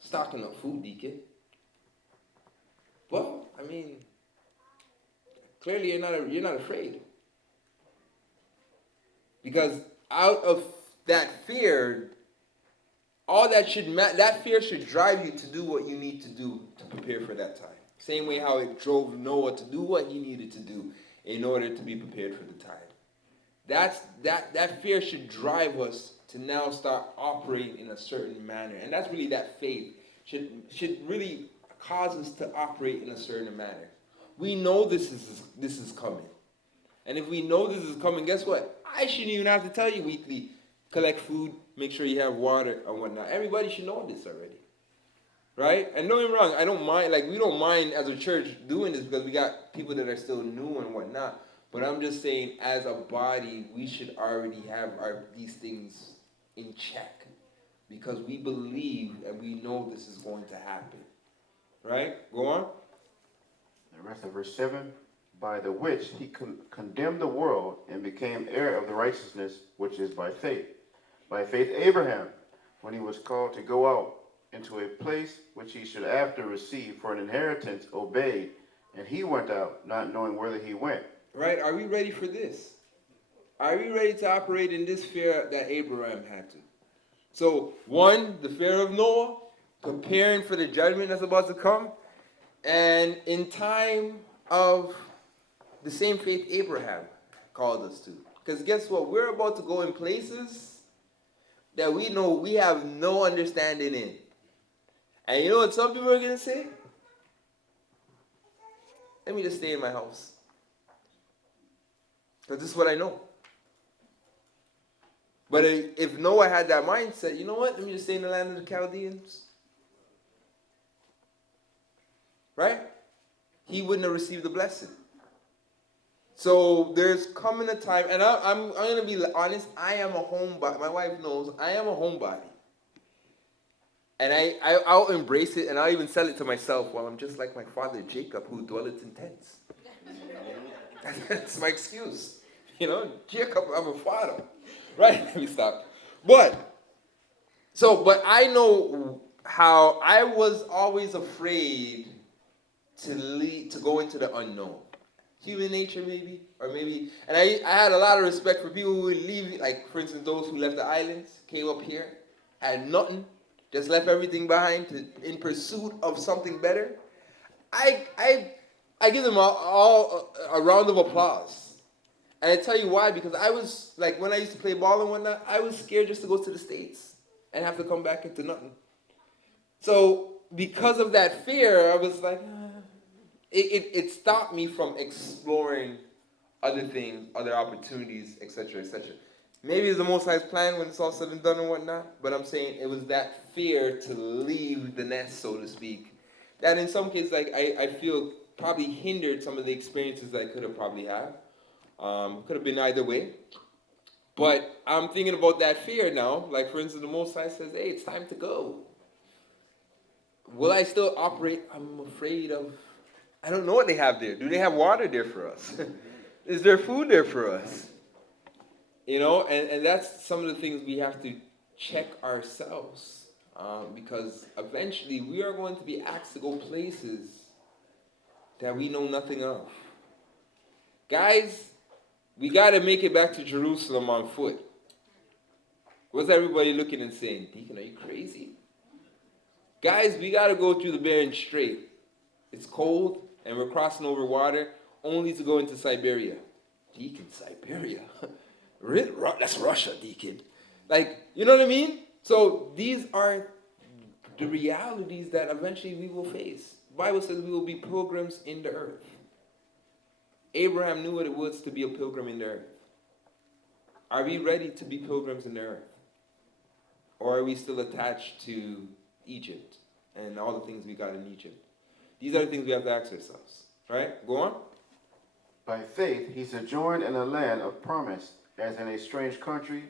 stocking up food, Deacon. Well, clearly you're not afraid. Because out of that fear, that fear should drive you to do what you need to do to prepare for that time. Same way how it drove Noah to do what he needed to do in order to be prepared for the time. That fear should drive us to now start operating in a certain manner. And that's really that faith should really cause us to operate in a certain manner. We know this is coming. And if we know this is coming, guess what? I shouldn't even have to tell you weekly. Collect food, make sure you have water and whatnot. Everybody should know this already. Right? And don't get me wrong, I don't mind, we don't mind as a church doing this because we got people that are still new and whatnot. But I'm just saying, as a body, we should already have these things in check. Because we believe and we know this is going to happen. Right? Go on. The rest of verse 7. By the which he condemned the world and became heir of the righteousness which is by faith. By faith Abraham, when he was called to go out into a place which he should after receive for an inheritance, obeyed, and he went out, not knowing whither he went. Right? Are we ready for this? Are we ready to operate in this fear that Abraham had to? So, one, the fear of Noah, preparing for the judgment that's about to come, and in time of the same faith Abraham called us to. Because guess what? We're about to go in places that we know we have no understanding in. And you know what some people are going to say? Let me just stay in my house. Because this is what I know. But if Noah had that mindset, you know what? Let me just stay in the land of the Chaldeans. Right? He wouldn't have received the blessing. So there's coming a time, and I'm going to be honest, I am a homebody. My wife knows I am a homebody. And I'll embrace it, and I'll even sell it to myself. Well, I'm just like my father Jacob, who dwelleth in tents. That's my excuse. Jacob, I'm a father. Right? Let me stop. But I know how I was always afraid to go into the unknown. Human nature, maybe, and I had a lot of respect for people who would leave, like, for instance, those who left the islands, came up here, had nothing, just left everything behind in pursuit of something better. I give them all a round of applause. And I tell you why, because I was, like, when I used to play ball and whatnot, I was scared just to go to the States and have to come back into nothing. So, because of that fear, I was like, it stopped me from exploring other things, other opportunities, etc., etc. Maybe it's the Most High's plan when it's all said and done and whatnot, but I'm saying it was that fear to leave the nest, so to speak, that in some cases, like, I feel probably hindered some of the experiences I could have probably had. Could have been either way. But I'm thinking about that fear now. Like, for instance, the Most High says, hey, it's time to go. Will I still operate? I'm afraid of... I don't know what they have there. Do they have water there for us? Is there food there for us? And that's some of the things we have to check ourselves. Because eventually we are going to be asked to go places that we know nothing of. Guys, we got to make it back to Jerusalem on foot. What's everybody looking and saying? Deacon, are you crazy? Guys, we got to go through the Bering Strait. It's cold, and we're crossing over water only to go into Siberia. Deacon, Siberia? That's Russia, Deacon. Like, you know what I mean? So these are the realities that eventually we will face. The Bible says we will be pilgrims in the earth. Abraham knew what it was to be a pilgrim in the earth. Are we ready to be pilgrims in the earth? Or are we still attached to Egypt and all the things we got in Egypt? These are the things we have to ask ourselves. Right? Go on. By faith he sojourned in a land of promise, as in a strange country,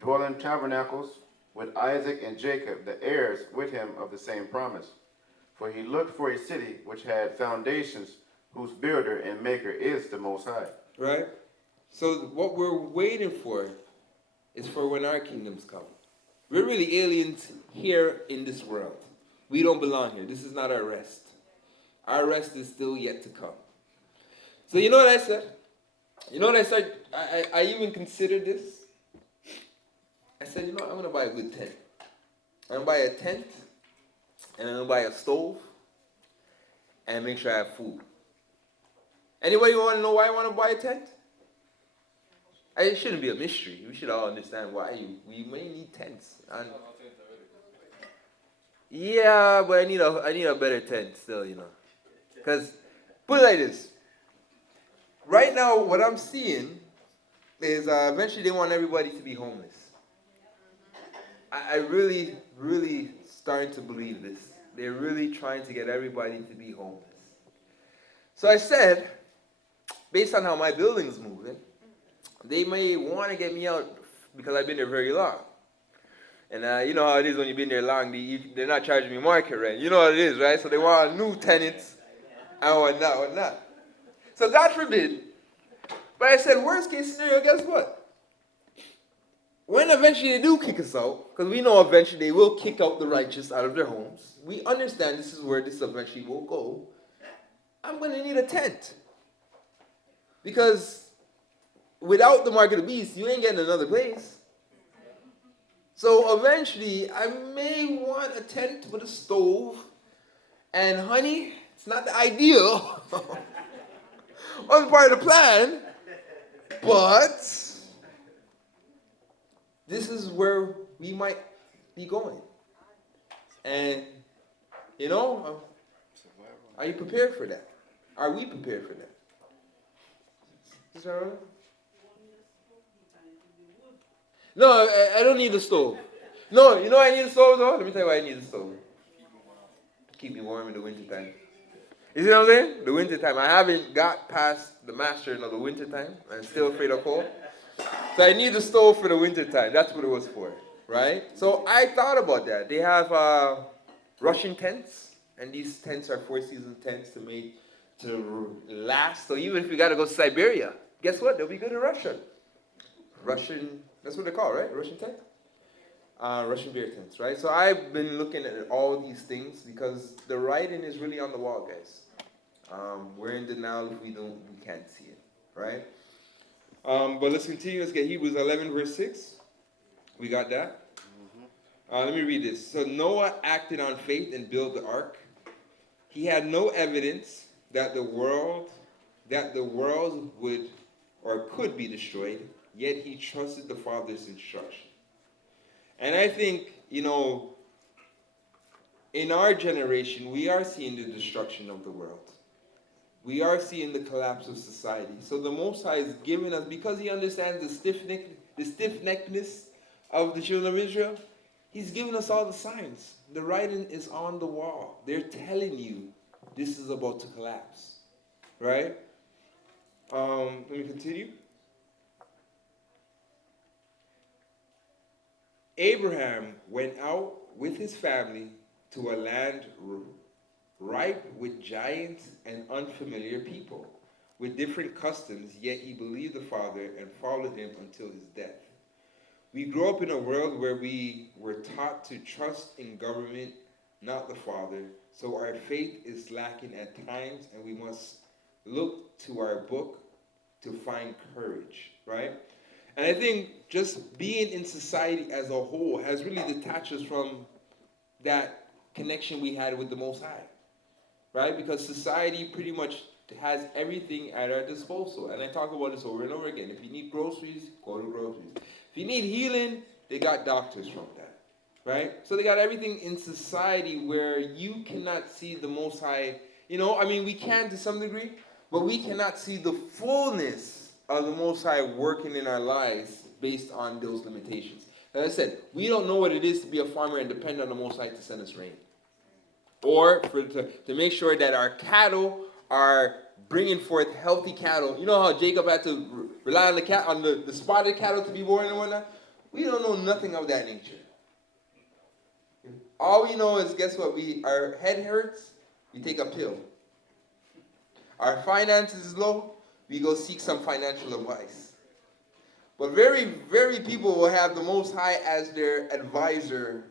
dwelling in tabernacles with Isaac and Jacob, the heirs with him of the same promise. For he looked for a city which had foundations, whose builder and maker is the Most High. Right? So what we're waiting for is for when our kingdoms come. We're really aliens here in this world. We don't belong here. This is not our rest. Our rest is still yet to come. So you know what I said? I even considered this. I said, I'm going to buy a good tent. I'm going to buy a tent, and I'm going to buy a stove, and make sure I have food. Anybody want to know why I want to buy a tent? It shouldn't be a mystery. We should all understand why we may need tents. And yeah, but I need a better tent still, Because, put it like this. Right now, what I'm seeing is eventually they want everybody to be homeless. I really, really starting to believe this. They're really trying to get everybody to be homeless. So I said, based on how my building's moving, they may want to get me out because I've been there very long. And you know how it is when you've been there long, they're not charging me market rent. You know how it is, right? So they want new tenants and whatnot. So God forbid. But I said, worst case scenario, guess what? When eventually they do kick us out, because we know eventually they will kick out the righteous out of their homes, we understand this is where this eventually will go. I'm going to need a tent. Because without the mark of the beast, you ain't getting another place. So eventually, I may want a tent with a stove. And honey, it's not the ideal. Wasn't part of the plan. But this is where we might be going. And, are you prepared for that? Are we prepared for that? Is that right? No, I don't need the stove. No, you know why I need the stove though? Let me tell you why I need the stove. Keep me warm in the winter time. You see what I'm saying? The winter time. I haven't got past the mastering of the winter time. I'm still afraid of cold. So I need the stove for the winter time. That's what it was for, right? So I thought about that. They have Russian tents, and these tents are four-season tents to last. So even if you got to go to Siberia, guess what? They'll be good in Russia. Russian, that's what they're called, right? Russian tent? Russian beer tents, right? So I've been looking at all these things because the writing is really on the wall, guys. We're in denial if we can't see it, right? But let's continue. Let's get Hebrews 11, verse 6. We got that? Let me read this. So Noah acted on faith and built the ark. He had no evidence that the world would or could be destroyed, yet he trusted the Father's instruction. And I think, in our generation, we are seeing the destruction of the world. We are seeing the collapse of society. So the Most High is giving us, because he understands the stiff-neckedness of the children of Israel, he's giving us all the signs. The writing is on the wall. They're telling you this is about to collapse. Right? Let me continue. Abraham went out with his family to a land ripe with giants and unfamiliar people, with different customs, yet he believed the Father and followed him until his death. We grew up in a world where we were taught to trust in government, not the Father, so our faith is lacking at times, and we must look to our book to find courage, right? And I think just being in society as a whole has really detached us from that connection we had with the Most High, right? Because society pretty much has everything at our disposal. And I talk about this over and over again. If you need groceries, go to groceries. If you need healing, they got doctors from that, right? So they got everything in society where you cannot see the Most High. We can to some degree, but we cannot see the fullness of the Most High working in our lives based on those limitations. As I said, we don't know what it is to be a farmer and depend on the Most High to send us rain. Or to make sure that our cattle are bringing forth healthy cattle. You know how Jacob had to rely on the spotted cattle to be born and whatnot? We don't know nothing of that nature. All we know is, guess what? Our head hurts, we take a pill. Our finances is low, we go seek some financial advice. But very, very people will have the Most High as their advisor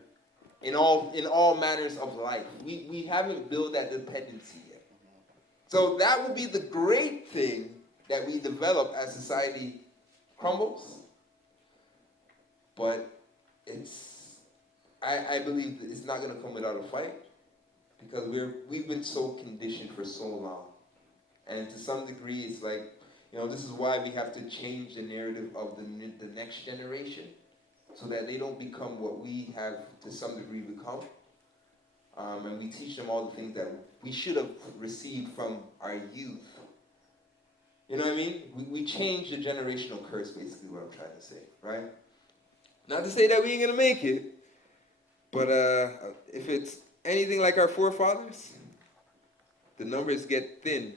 in all manners of life. We haven't built that dependency yet. So that would be the great thing that we develop as society crumbles. But I believe that it's not going to come without a fight, because we've been so conditioned for so long. And to some degree, it's like, this is why we have to change the narrative of the next generation, so that they don't become what we have to some degree become. And we teach them all the things that we should have received from our youth. You know what I mean? We change the generational curse, basically what I'm trying to say, right? Not to say that we ain't going to make it, but if it's anything like our forefathers, the numbers get thin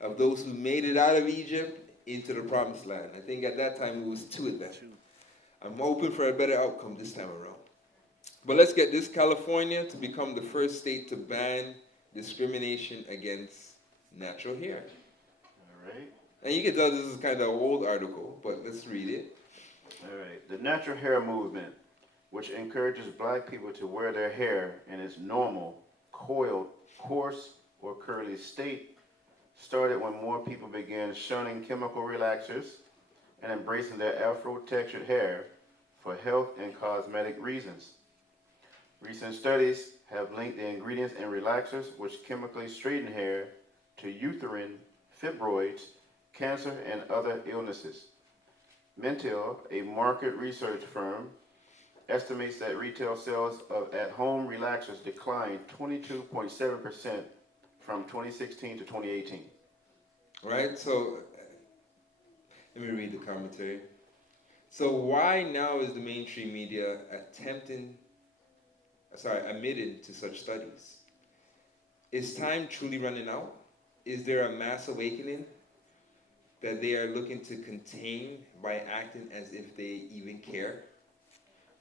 of those who made it out of Egypt into the promised land. I think at that time it was two of them. I'm hoping for a better outcome this time around. But let's get this. California to become the first state to ban discrimination against natural hair. All right. And you can tell this is kind of an old article, but let's read it. All right. The natural hair movement, which encourages black people to wear their hair in its normal, coiled, coarse, or curly state, started when more people began shunning chemical relaxers and embracing their afro-textured hair for health and cosmetic reasons. Recent studies have linked the ingredients in relaxers, which chemically straighten hair, to uterine fibroids, cancer, and other illnesses. Mintel, a market research firm, estimates that retail sales of at-home relaxers declined 22.7% from 2016 to 2018. Right, so let me read the commentary. So why now is the mainstream media admitted to such studies? Is time truly running out? Is there a mass awakening that they are looking to contain by acting as if they even care?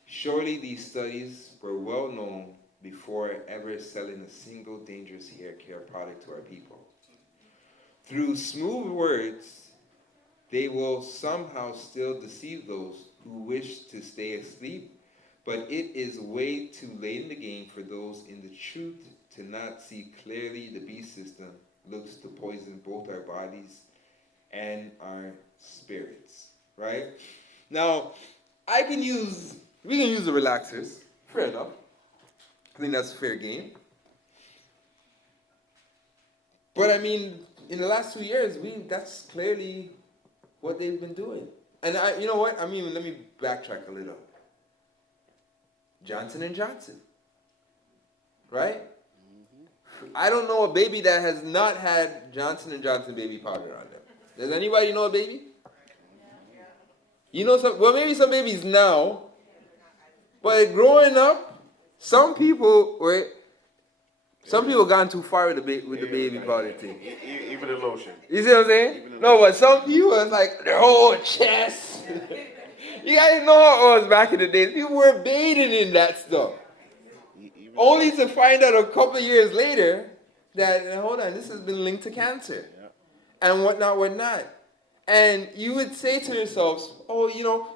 Surely these studies were well known before ever selling a single dangerous hair care product to our people. Through smooth words, they will somehow still deceive those who wish to stay asleep, but it is way too late in the game for those in the truth to not see clearly the beast system looks to poison both our bodies and our spirits, right? Now, we can use the relaxers, fair enough. I think that's fair game. But I mean, in the last 2 years, that's clearly what they've been doing. And you know what? I mean, let me backtrack a little. Johnson and Johnson, right? I don't know a baby that has not had Johnson and Johnson baby powder on them. Does anybody know a baby? You know some? Well, maybe some babies now, but growing up, some people gone too far with the baby powder thing. Even the lotion. You see what I'm saying? No, but some people, it's like their whole chest. You guys know how it was back in the days. People were bathing in that stuff. Only to find out a couple of years later that, hold on, this has been linked to cancer. And whatnot. And you would say to yourselves, oh,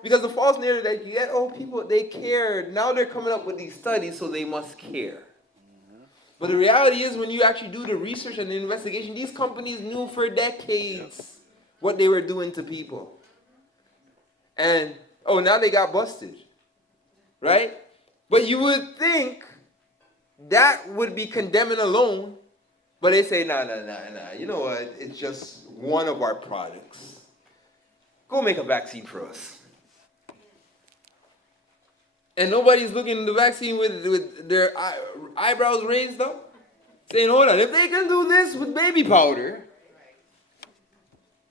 because the false narrative that you get, oh, people, they cared. Now they're coming up with these studies, so they must care. But the reality is, when you actually do the research and the investigation, these companies knew for decades what they were doing to people. And, now they got busted. Right? But you would think that would be condemning alone, but they say, nah. You know what? It's just one of our products. Go make a vaccine for us. And nobody's looking at the vaccine with their eyebrows raised up, saying, hold on, if they can do this with baby powder,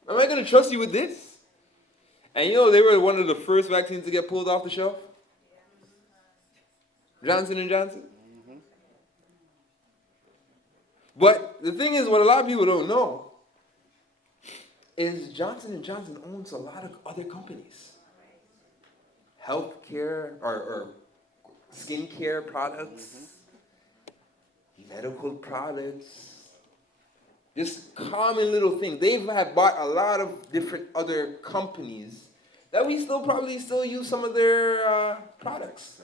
am I going to trust you with this? And they were one of the first vaccines to get pulled off the shelf. Johnson & Johnson. But the thing is, what a lot of people don't know is Johnson & Johnson owns a lot of other companies. Healthcare or skincare products, medical products, just common little things. They've had bought a lot of different other companies that we probably still use some of their products.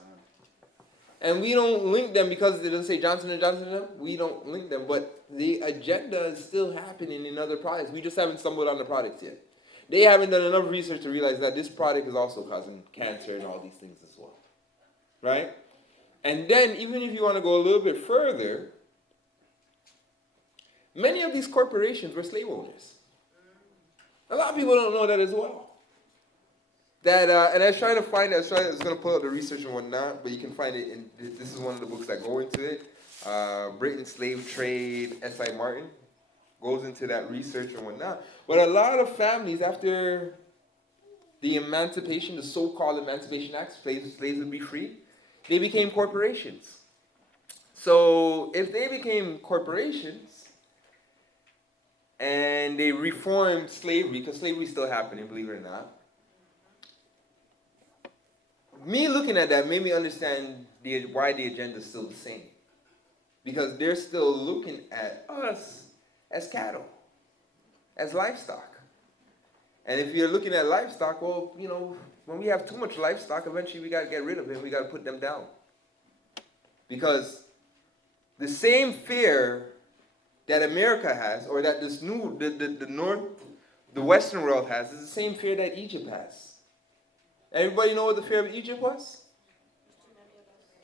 And we don't link them because it doesn't say Johnson & Johnson in them. We don't link them, but the agenda is still happening in other products. We just haven't stumbled on the products yet. They haven't done enough research to realize that this product is also causing cancer and all these things as well. Right? And then, even if you want to go a little bit further, many of these corporations were slave owners. A lot of people don't know that as well. And I was trying to find it. I was going to pull out the research and whatnot, but you can find it in, this is one of the books that go into it. Britain Slave Trade, S.I. Martin goes into that research and whatnot. But a lot of families, after the emancipation, the so-called Emancipation Act, slaves would be free, they became corporations. So if they became corporations and they reformed slavery, because slavery is still happening, believe it or not, me looking at that made me understand why the agenda is still the same. Because they're still looking at us as cattle, as livestock. And if you're looking at livestock, well, when we have too much livestock, eventually we got to get rid of it. We got to put them down. Because the same fear that America has, or that the Western world has, is the same fear that Egypt has. Everybody know what the fear of Egypt was?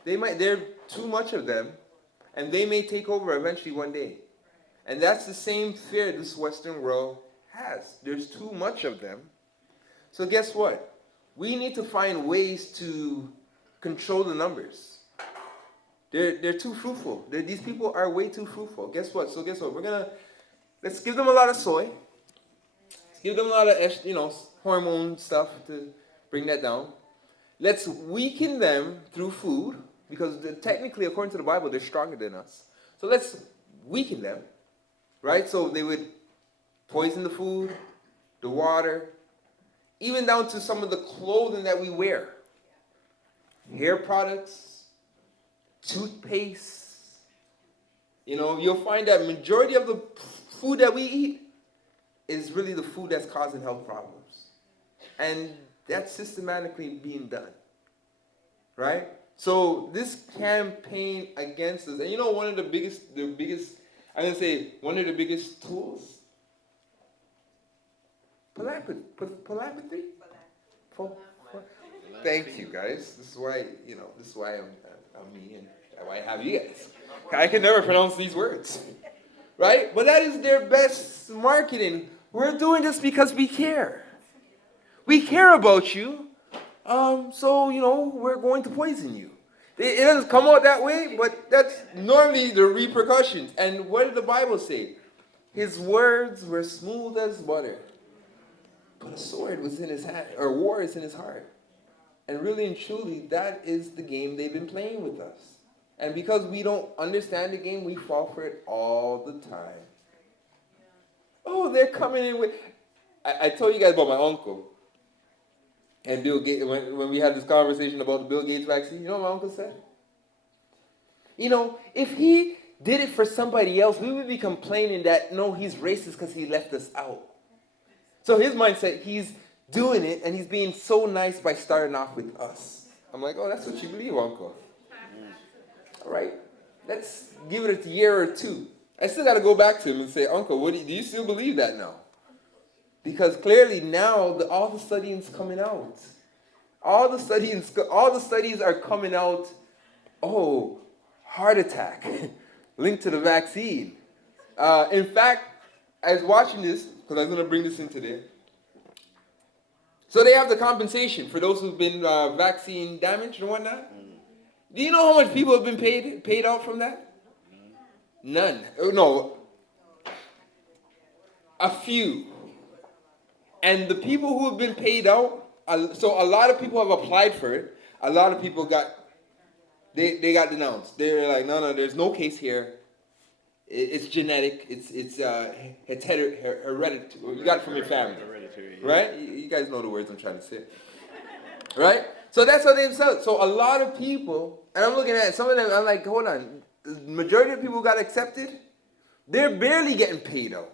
There are too much of them, and they may take over eventually one day. And that's the same fear this Western world has. There's too much of them. So guess what? We need to find ways to control the numbers. They're too fruitful. These people are way too fruitful. Guess what? Let's give them a lot of soy. Let's give them a lot of hormone stuff to Bring that down. Let's weaken them through food, because technically, according to the Bible, they're stronger than us. So let's weaken them, right? So they would poison the food, the water, even down to some of the clothing that we wear. Hair products, toothpaste. You'll find that majority of the food that we eat is really the food that's causing health problems. And that's systematically being done. Right? So this campaign against us, and one of the biggest, I'm going to say, one of the biggest tools, philanthropy. Thank you, guys. This is why I'm me, and why I have you guys. I can never pronounce these words. Right? But that is their best marketing. We're doing this because we care. We care about you. So, we're going to poison you. It doesn't come out that way, but that's normally the repercussions. And what did the Bible say? His words were smooth as butter, but a sword was in his hand, or war is in his heart. And really and truly, that is the game they've been playing with us. And because we don't understand the game, we fall for it all the time. Oh, they're coming in with... I told you guys about my uncle. And Bill Gates, when we had this conversation about the Bill Gates vaccine, you know what my uncle said? If he did it for somebody else, we would be complaining that, no, he's racist because he left us out. So his mindset, he's doing it, and he's being so nice by starting off with us. I'm like, oh, that's what you believe, Uncle. All right, let's give it a year or two. I still got to go back to him and say, Uncle, do you still believe that now? Because clearly now all the studying's coming out. All the studies are coming out. Oh, heart attack linked to the vaccine. In fact, I was watching this because I was going to bring this in today. So they have the compensation for those who've been vaccine damaged and whatnot. Do you know how much people have been paid out from that? None. No. A few. And the people who have been paid out, so a lot of people have applied for it. A lot of people got denounced. They're like, no, there's no case here. It's genetic. It's hereditary. You got it from your family. Hereditary, yeah. Right? You guys know the words I'm trying to say. Right? So that's how they've said. So a lot of people, and I'm looking at some of them, I'm like, hold on. The majority of people who got accepted, they're barely getting paid out.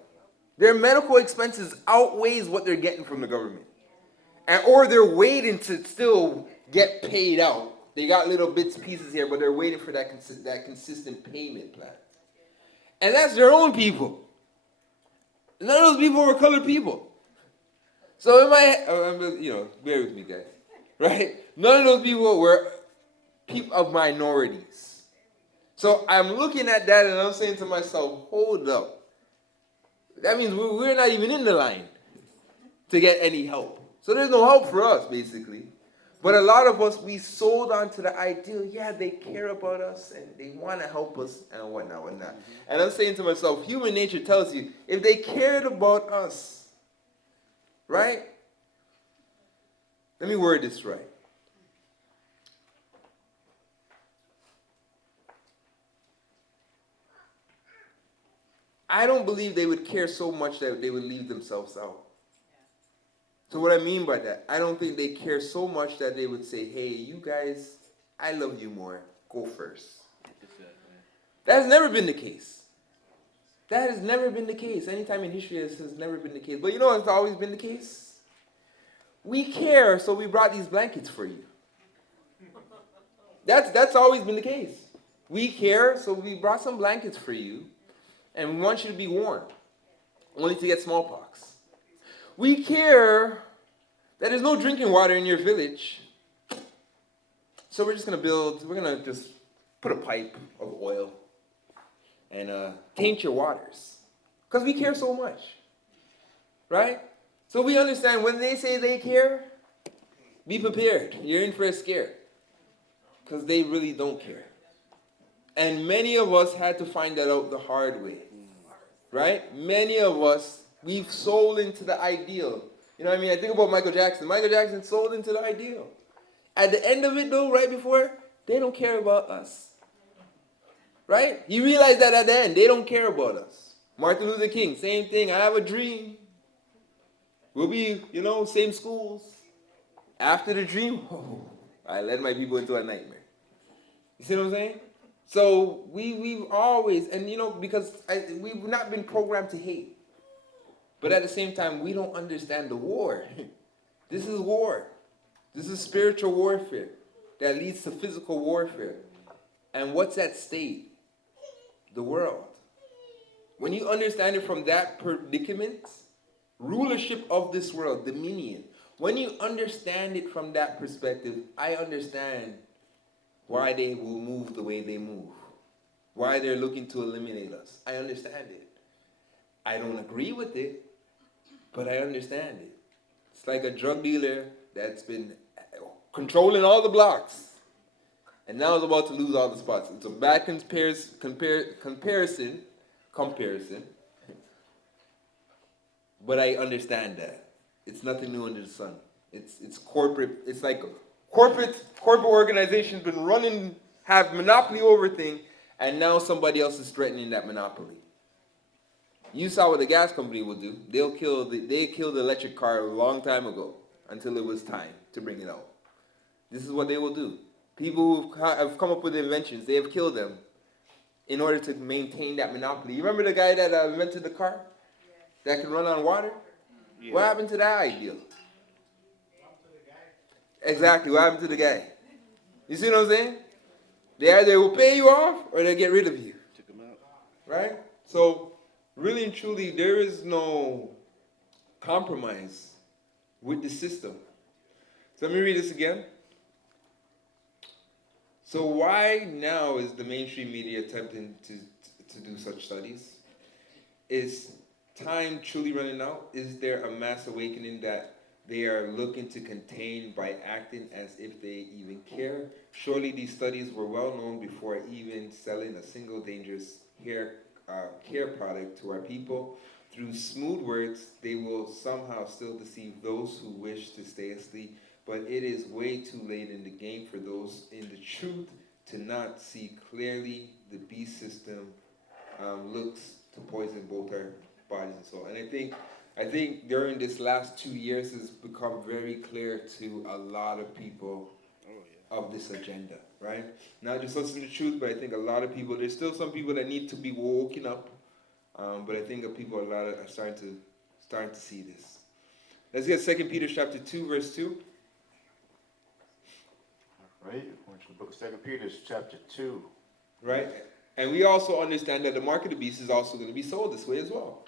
Their medical expenses outweighs what they're getting from the government. Or they're waiting to still get paid out. They got little bits and pieces here, but they're waiting for that consistent payment plan. And that's their own people. None of those people were colored people. So bear with me, guys. Right? None of those people were people of minorities. So I'm looking at that and I'm saying to myself, hold up. That means we're not even in the line to get any help. So there's no help for us, basically. But a lot of us, we sold on to the ideal, yeah, they care about us and they want to help us and whatnot. And I'm saying to myself, human nature tells you, if they cared about us, right? Let me word this right. I don't believe they would care so much that they would leave themselves out. So what I mean by that, I don't think they care so much that they would say, hey, you guys, I love you more. Go first. That has never been the case. That has never been the case. Anytime in history, this has never been the case. But you know what's always been the case? We care, so we brought these blankets for you. That's always been the case. We care, so we brought some blankets for you. And we want you to be warm, only to get smallpox. We care that there's no drinking water in your village. So we're going to just put a pipe of oil and taint your waters. Because we care so much. Right? So we understand when they say they care, be prepared. You're in for a scare. Because they really don't care. And many of us had to find that out the hard way. Right? Many of us, we've sold into the ideal You know what I mean? I think about Michael Jackson. Michael Jackson sold into the ideal. At the end of it, though, right before, they don't care about us. Right? He realized that at the end, they don't care about us. Martin Luther King, same thing. I have a dream. We'll be, same schools. After the dream, I led my people into a nightmare. You see what I'm saying? So we've always, and because we've not been programmed to hate. But at the same time, we don't understand the war. This is war. This is spiritual warfare that leads to physical warfare. And what's at stake? The world. When you understand it from that predicament, rulership of this world, dominion, when you understand it from that perspective, I understand why they will move the way they move, why they're looking to eliminate us. I understand it. I don't agree with it, but I understand it. It's like a drug dealer that's been controlling all the blocks, and now is about to lose all the spots. It's a bad comparison, but I understand that. It's nothing new under the sun. It's corporate. It's like corporate organizations been have monopoly over things, and now somebody else is threatening that monopoly. You saw what the gas company will do. They killed the electric car a long time ago until it was time to bring it out. This is what they will do. People who have come up with inventions, they have killed them in order to maintain that monopoly. You remember the guy that invented the car that can run on water? Yeah. What happened to that idea? Exactly, what happened to the guy? You see what I'm saying? They either will pay you off or they get rid of you. Took him out. Right? So, really and truly, there is no compromise with the system. So let me read this again. So why now is the mainstream media attempting to do such studies? Is time truly running out? Is there a mass awakening that they are looking to contain by acting as if they even care? Surely these studies were well known before even selling a single dangerous care product to our people. Through smooth words, they will somehow still deceive those who wish to stay asleep. But it is way too late in the game for those in the truth to not see clearly. The beast system looks to poison both our bodies and soul. And I think during this last 2 years it's become very clear to a lot of people of this agenda, right? Not just us in the truth, but I think a lot of people, there's still some people that need to be woken up, but I think people are starting to see this. Let's get 2 Peter chapter 2, verse 2. Right, we're to the book of 2 Peter, chapter 2. Right, and we also understand that the mark of the beast is also going to be sold this way as well.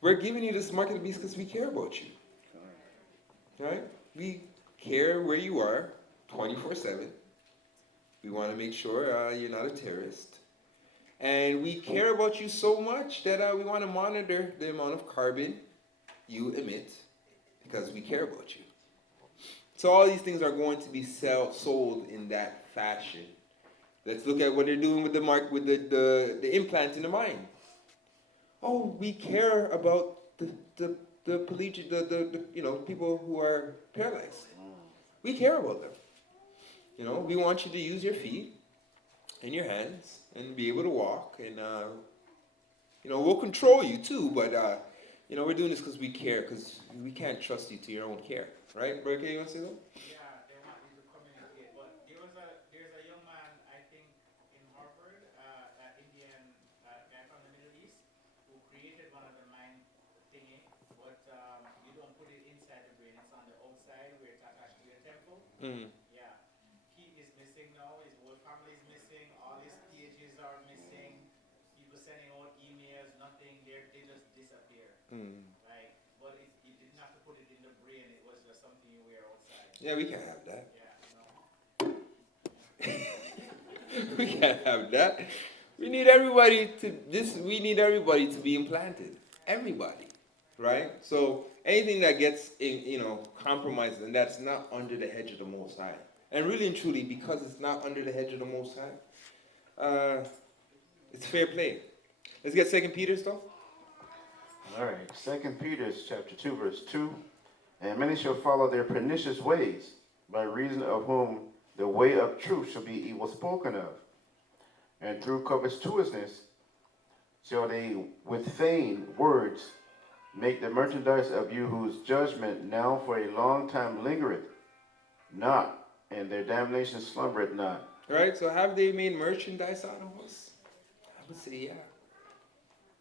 We're giving you this mark of the beast because we care about you. Right? We care where you are 24/7. We want to make sure you're not a terrorist. And we care about you so much that we want to monitor the amount of carbon you emit because we care about you. So all these things are going to be sold in that fashion. Let's look at what they're doing with the implant in the mind. Oh, we care about the people who are paralyzed. We care about them. We want you to use your feet and your hands and be able to walk, and we'll control you too. But we're doing this because we care, because we can't trust you to your own care. Right, Brother K, you want to say that? Yeah, they want you to communicate. But there's a young man, I think, in Harvard, an Indian guy from the Middle East, who created one of the mind thingy, but you don't put it inside the brain, it's on the outside where it's attached to your temple. Mm. Yeah. He is missing now, his whole family is missing, all his pages are missing, people sending out emails, nothing, they just disappear. Mm. Right? But you didn't have to put it in the brain, it was just something you wear outside. Yeah, we can't have that. Yeah, We can't have that. We need everybody to be implanted. Everybody. Right? So anything that gets compromised, and that's not under the hedge of the Most High. And really and truly, because it's not under the hedge of the Most High, it's fair play. Let's get 2 Peter stuff. All right, 2 Peter chapter 2, verse 2. And many shall follow their pernicious ways, by reason of whom the way of truth shall be evil spoken of. And through covetousness shall they with vain words make the merchandise of you, whose judgment now for a long time lingereth not, and their damnation slumbereth not. Right? So have they made merchandise out of us? I would say yeah.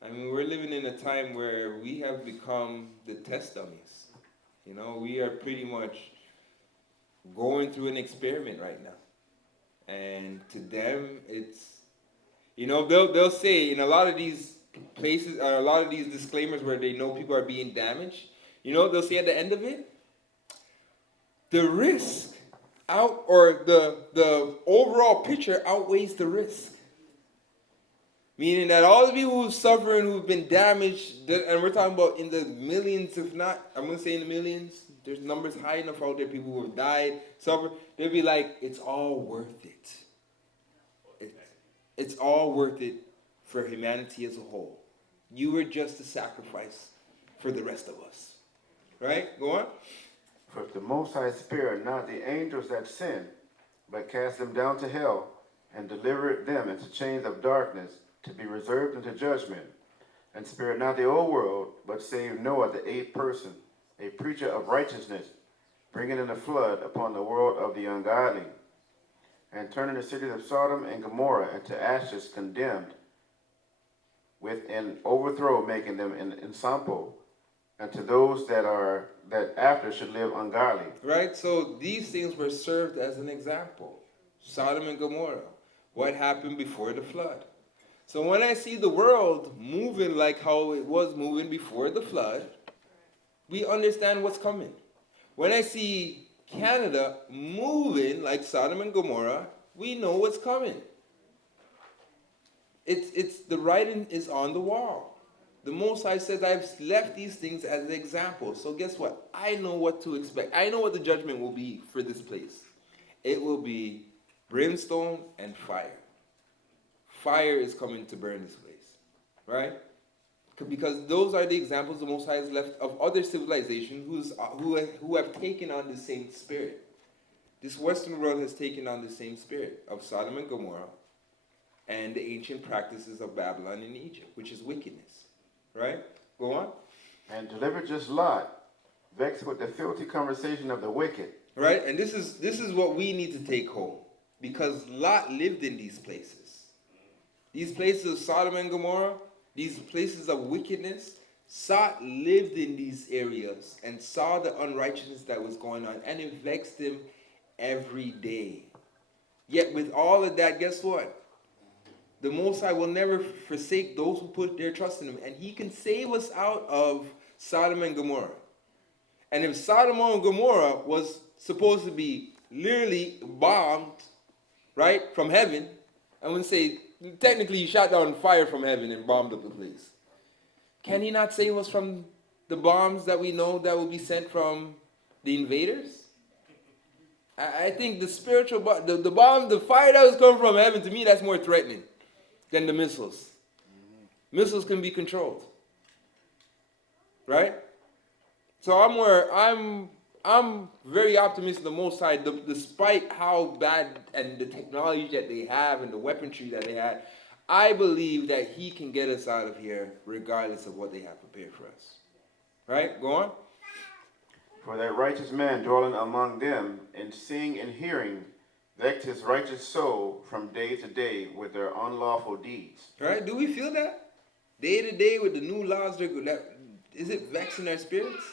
I mean, we're living in a time where we have become the test dummies. You know, we are pretty much going through an experiment right now. And to them, it's, you know, they'll say in a lot of these places, or a lot of these disclaimers where they know people are being damaged, you know what they'll say at the end of it? The risk or the overall picture outweighs the risk. Meaning that all the people who've suffered and who've been damaged, and we're talking about in the millions, if not, I'm going to say in the millions, there's numbers high enough out there, people who have died, suffered, they'll be like, it's all worth it. It's all worth it for humanity as a whole. You were just a sacrifice for the rest of us. Right? Go on. For if the Most High spare not the angels that sin, but cast them down to hell, and delivered them into chains of darkness, to be reserved unto judgment, and spared not the old world, but saved Noah the eighth person, a preacher of righteousness, bringing in a flood upon the world of the ungodly, and turning the cities of Sodom and Gomorrah into ashes, condemned, with an overthrow, making them an ensample, and to those that after should live ungodly. Right? So these things were served as an example. Sodom and Gomorrah. What happened before the flood? So when I see the world moving like how it was moving before the flood, we understand what's coming. When I see Canada moving like Sodom and Gomorrah, we know what's coming. It's the writing is on the wall. The Most High says, I've left these things as examples. So guess what? I know what to expect. I know what the judgment will be for this place. It will be brimstone and fire. Fire is coming to burn this place. Right? Because those are the examples the Most High has left of other civilizations who have taken on the same spirit. This Western world has taken on the same spirit of Sodom and Gomorrah and the ancient practices of Babylon and Egypt, which is wickedness. Right? Go on. And delivered just Lot, vexed with the filthy conversation of the wicked. Right? And this is what we need to take home. Because Lot lived in these places. These places of Sodom and Gomorrah, these places of wickedness, Lot lived in these areas and saw the unrighteousness that was going on, and it vexed him every day. Yet with all of that, guess what? The Most High will never forsake those who put their trust in Him, and He can save us out of Sodom and Gomorrah. And if Sodom and Gomorrah was supposed to be literally bombed, right, from heaven, I wouldn't say, technically He shot down fire from heaven and bombed up the place. Can He not save us from the bombs that we know that will be sent from the invaders? I think the spiritual bomb, the bomb, the fire that was coming from heaven, to me, that's more threatening than the missiles. Missiles can be controlled. Right? So I'm very optimistic the Most High, despite how bad and the technology that they have and the weaponry that they had, I believe that He can get us out of here regardless of what they have prepared for us. Right? Go on. For that righteous man dwelling among them, and seeing and hearing, vexed his righteous soul from day to day with their unlawful deeds. Right? Do we feel that? Day to day with the new laws, is it vexing our spirits?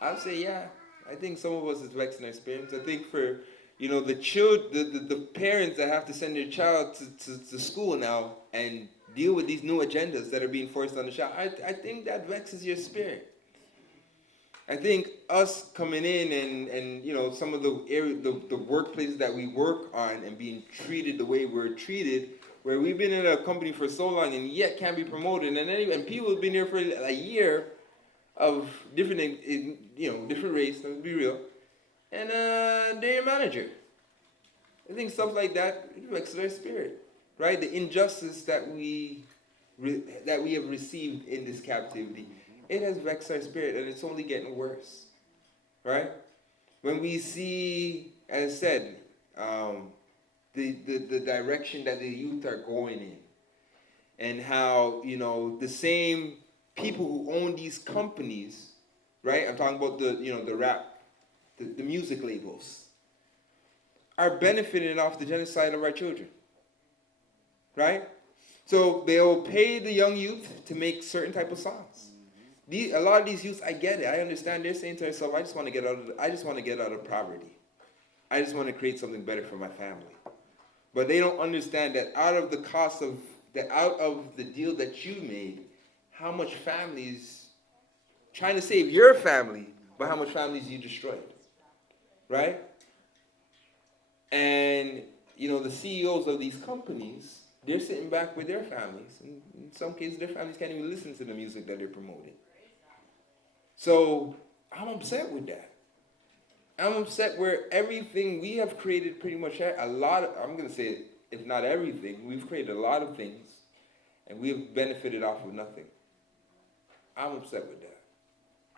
I'd say yeah. I think some of us is vexing our spirits. I think for, the parents that have to send their child to school now and deal with these new agendas that are being forced on the child, I think that vexes your spirit. I think us coming in and some of the workplaces that we work on and being treated the way we're treated, where we've been in a company for so long and yet can't be promoted, and people have been here for a year of different race, let's be real, and they're a manager. I think stuff like that, it vexes their spirit, right? The injustice that we have received in this captivity, it has vexed our spirit, and it's only getting worse. right? When we see, as I said, the direction that the youth are going in, and how, the same people who own these companies, right? I'm talking about the rap, the music labels, are benefiting off the genocide of our children, right? So they'll pay the young youth to make certain type of songs. A lot of these youths, I get it. I understand. They're saying to themselves, I just want to get out of poverty. I just want to create something better for my family. But they don't understand that out of the deal that you made, how much families trying to save your family, but how much families you destroyed, right? And the CEOs of these companies, they're sitting back with their families. And in some cases, their families can't even listen to the music that they're promoting. So I'm upset with that. I'm upset where everything we have created, pretty much I'm going to say, if not everything, we've created a lot of things, and we have benefited off of nothing. I'm upset with that.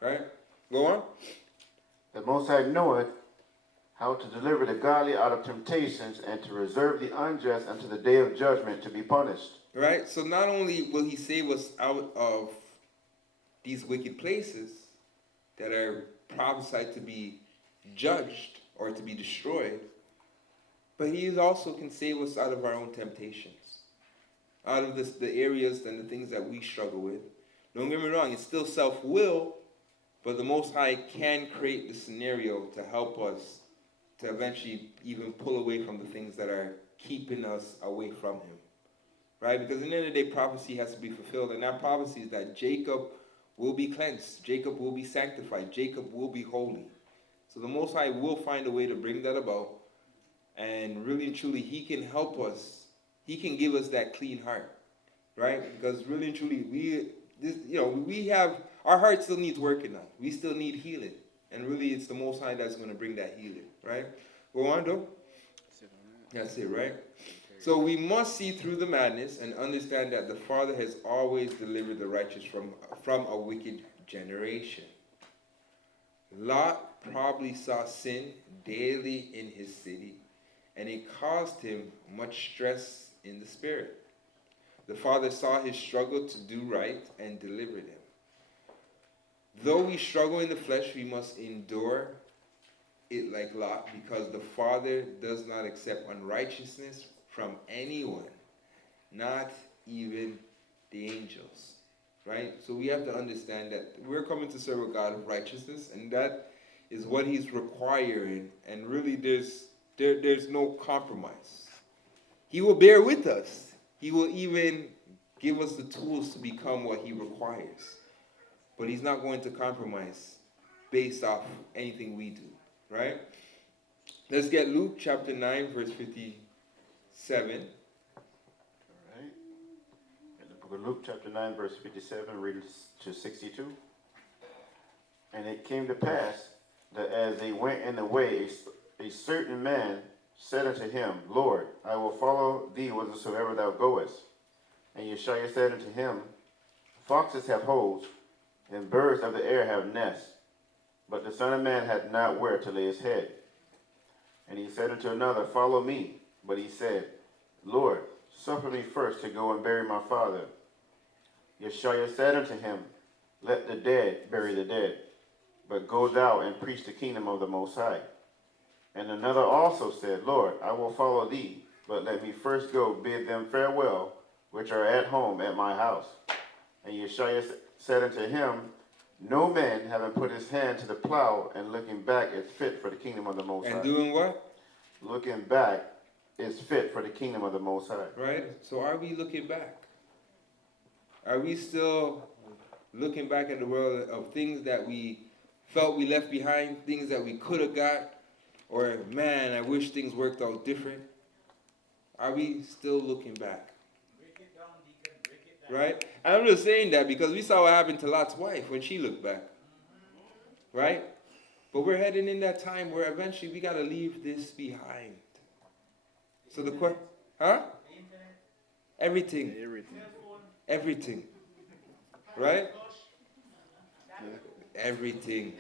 Right? Go on. The Most High knoweth how to deliver the godly out of temptations, and to reserve the unjust unto the day of judgment to be punished. Right? So not only will he save us out of these wicked places that are prophesied to be judged or to be destroyed, but he also can save us out of our own temptations, out of the areas and the things that we struggle with. Don't get me wrong, it's still self-will, but the Most High can create the scenario to help us to eventually even pull away from the things that are keeping us away from him. Right? Because at the end of the day, prophecy has to be fulfilled, and that prophecy is that Jacob will be cleansed, Jacob will be sanctified, Jacob will be holy. So the Most High will find a way to bring that about, and really and truly, he can help us. He can give us that clean heart, right? Because really and truly, we have, our heart still needs working on. We still need healing. And really, it's the Most High that's going to bring that healing, right? Go on, though. That's it, right? So we must see through the madness and understand that the Father has always delivered the righteous from a wicked generation. Lot probably saw sin daily in his city, and it caused him much stress in the spirit. The Father saw his struggle to do right and delivered him. Though we struggle in the flesh, we must endure it like Lot, because the Father does not accept unrighteousness from anyone, not even the angels. Right? So we have to understand that we're coming to serve a God of righteousness, and that is what he's requiring, and really there's no compromise. He will bear with us. He will even give us the tools to become what he requires. But he's not going to compromise based off anything we do, right? Let's get Luke chapter 9, verse 57. All right. In the book of Luke chapter 9, verse 57, reading to 62. And it came to pass that as they went in the way, a certain man said unto him, Lord, I will follow thee whithersoever thou goest. And Yeshua said unto him, Foxes have holes, and birds of the air have nests, but the Son of Man hath not where to lay his head. And he said unto another, Follow me. But he said, Lord, suffer me first to go and bury my father. Yeshua said unto him, Let the dead bury the dead, but go thou and preach the kingdom of the Most High. And another also said, Lord, I will follow thee, but let me first go bid them farewell, which are at home at my house. And Yeshua said unto him, No man having put his hand to the plow and looking back is fit for the kingdom of the Most High. And doing what? Looking back is fit for the kingdom of the Most High. Right? So are we looking back? Are we still looking back at the world of things that we felt we left behind, things that we could have got, or man, I wish things worked out different? Are we still looking back? Break it down, Deacon, break it down. Right? And I'm just saying that because we saw what happened to Lot's wife when she looked back. Right? But we're heading in that time where eventually we got to leave this behind. So the question, huh? Everything. Everything. Right? Everything.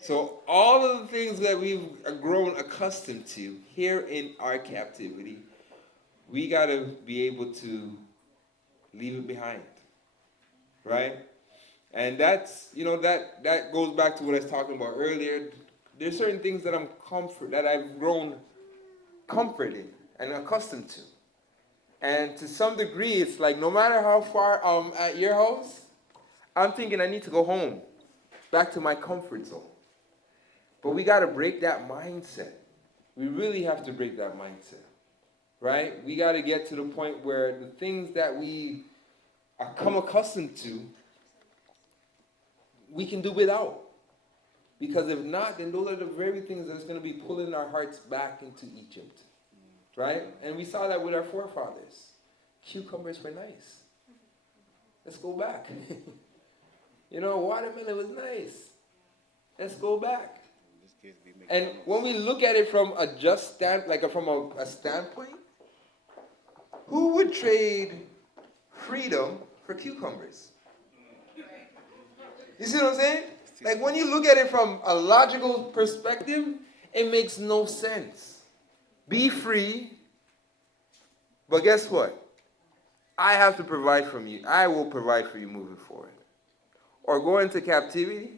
So all of the things that we've grown accustomed to here in our captivity, we got to be able to leave it behind, right? And that's, that goes back to what I was talking about earlier. There's certain things that I've grown comfort in and accustomed to. And to some degree, it's like no matter how far I'm at your house, I'm thinking I need to go home, back to my comfort zone. But we got to break that mindset. We really have to break that mindset, right? We got to get to the point where the things that we are come accustomed to, we can do without. Because if not, then those are the very things that's going to be pulling our hearts back into Egypt, right? And we saw that with our forefathers. Cucumbers were nice. Let's go back. Watermelon was nice. Let's go back. And when we look at it from a standpoint, who would trade freedom for cucumbers? You see what I'm saying? Like when you look at it from a logical perspective, it makes no sense. Be free, but guess what? I have to provide for you. I will provide for you moving forward. Or go into captivity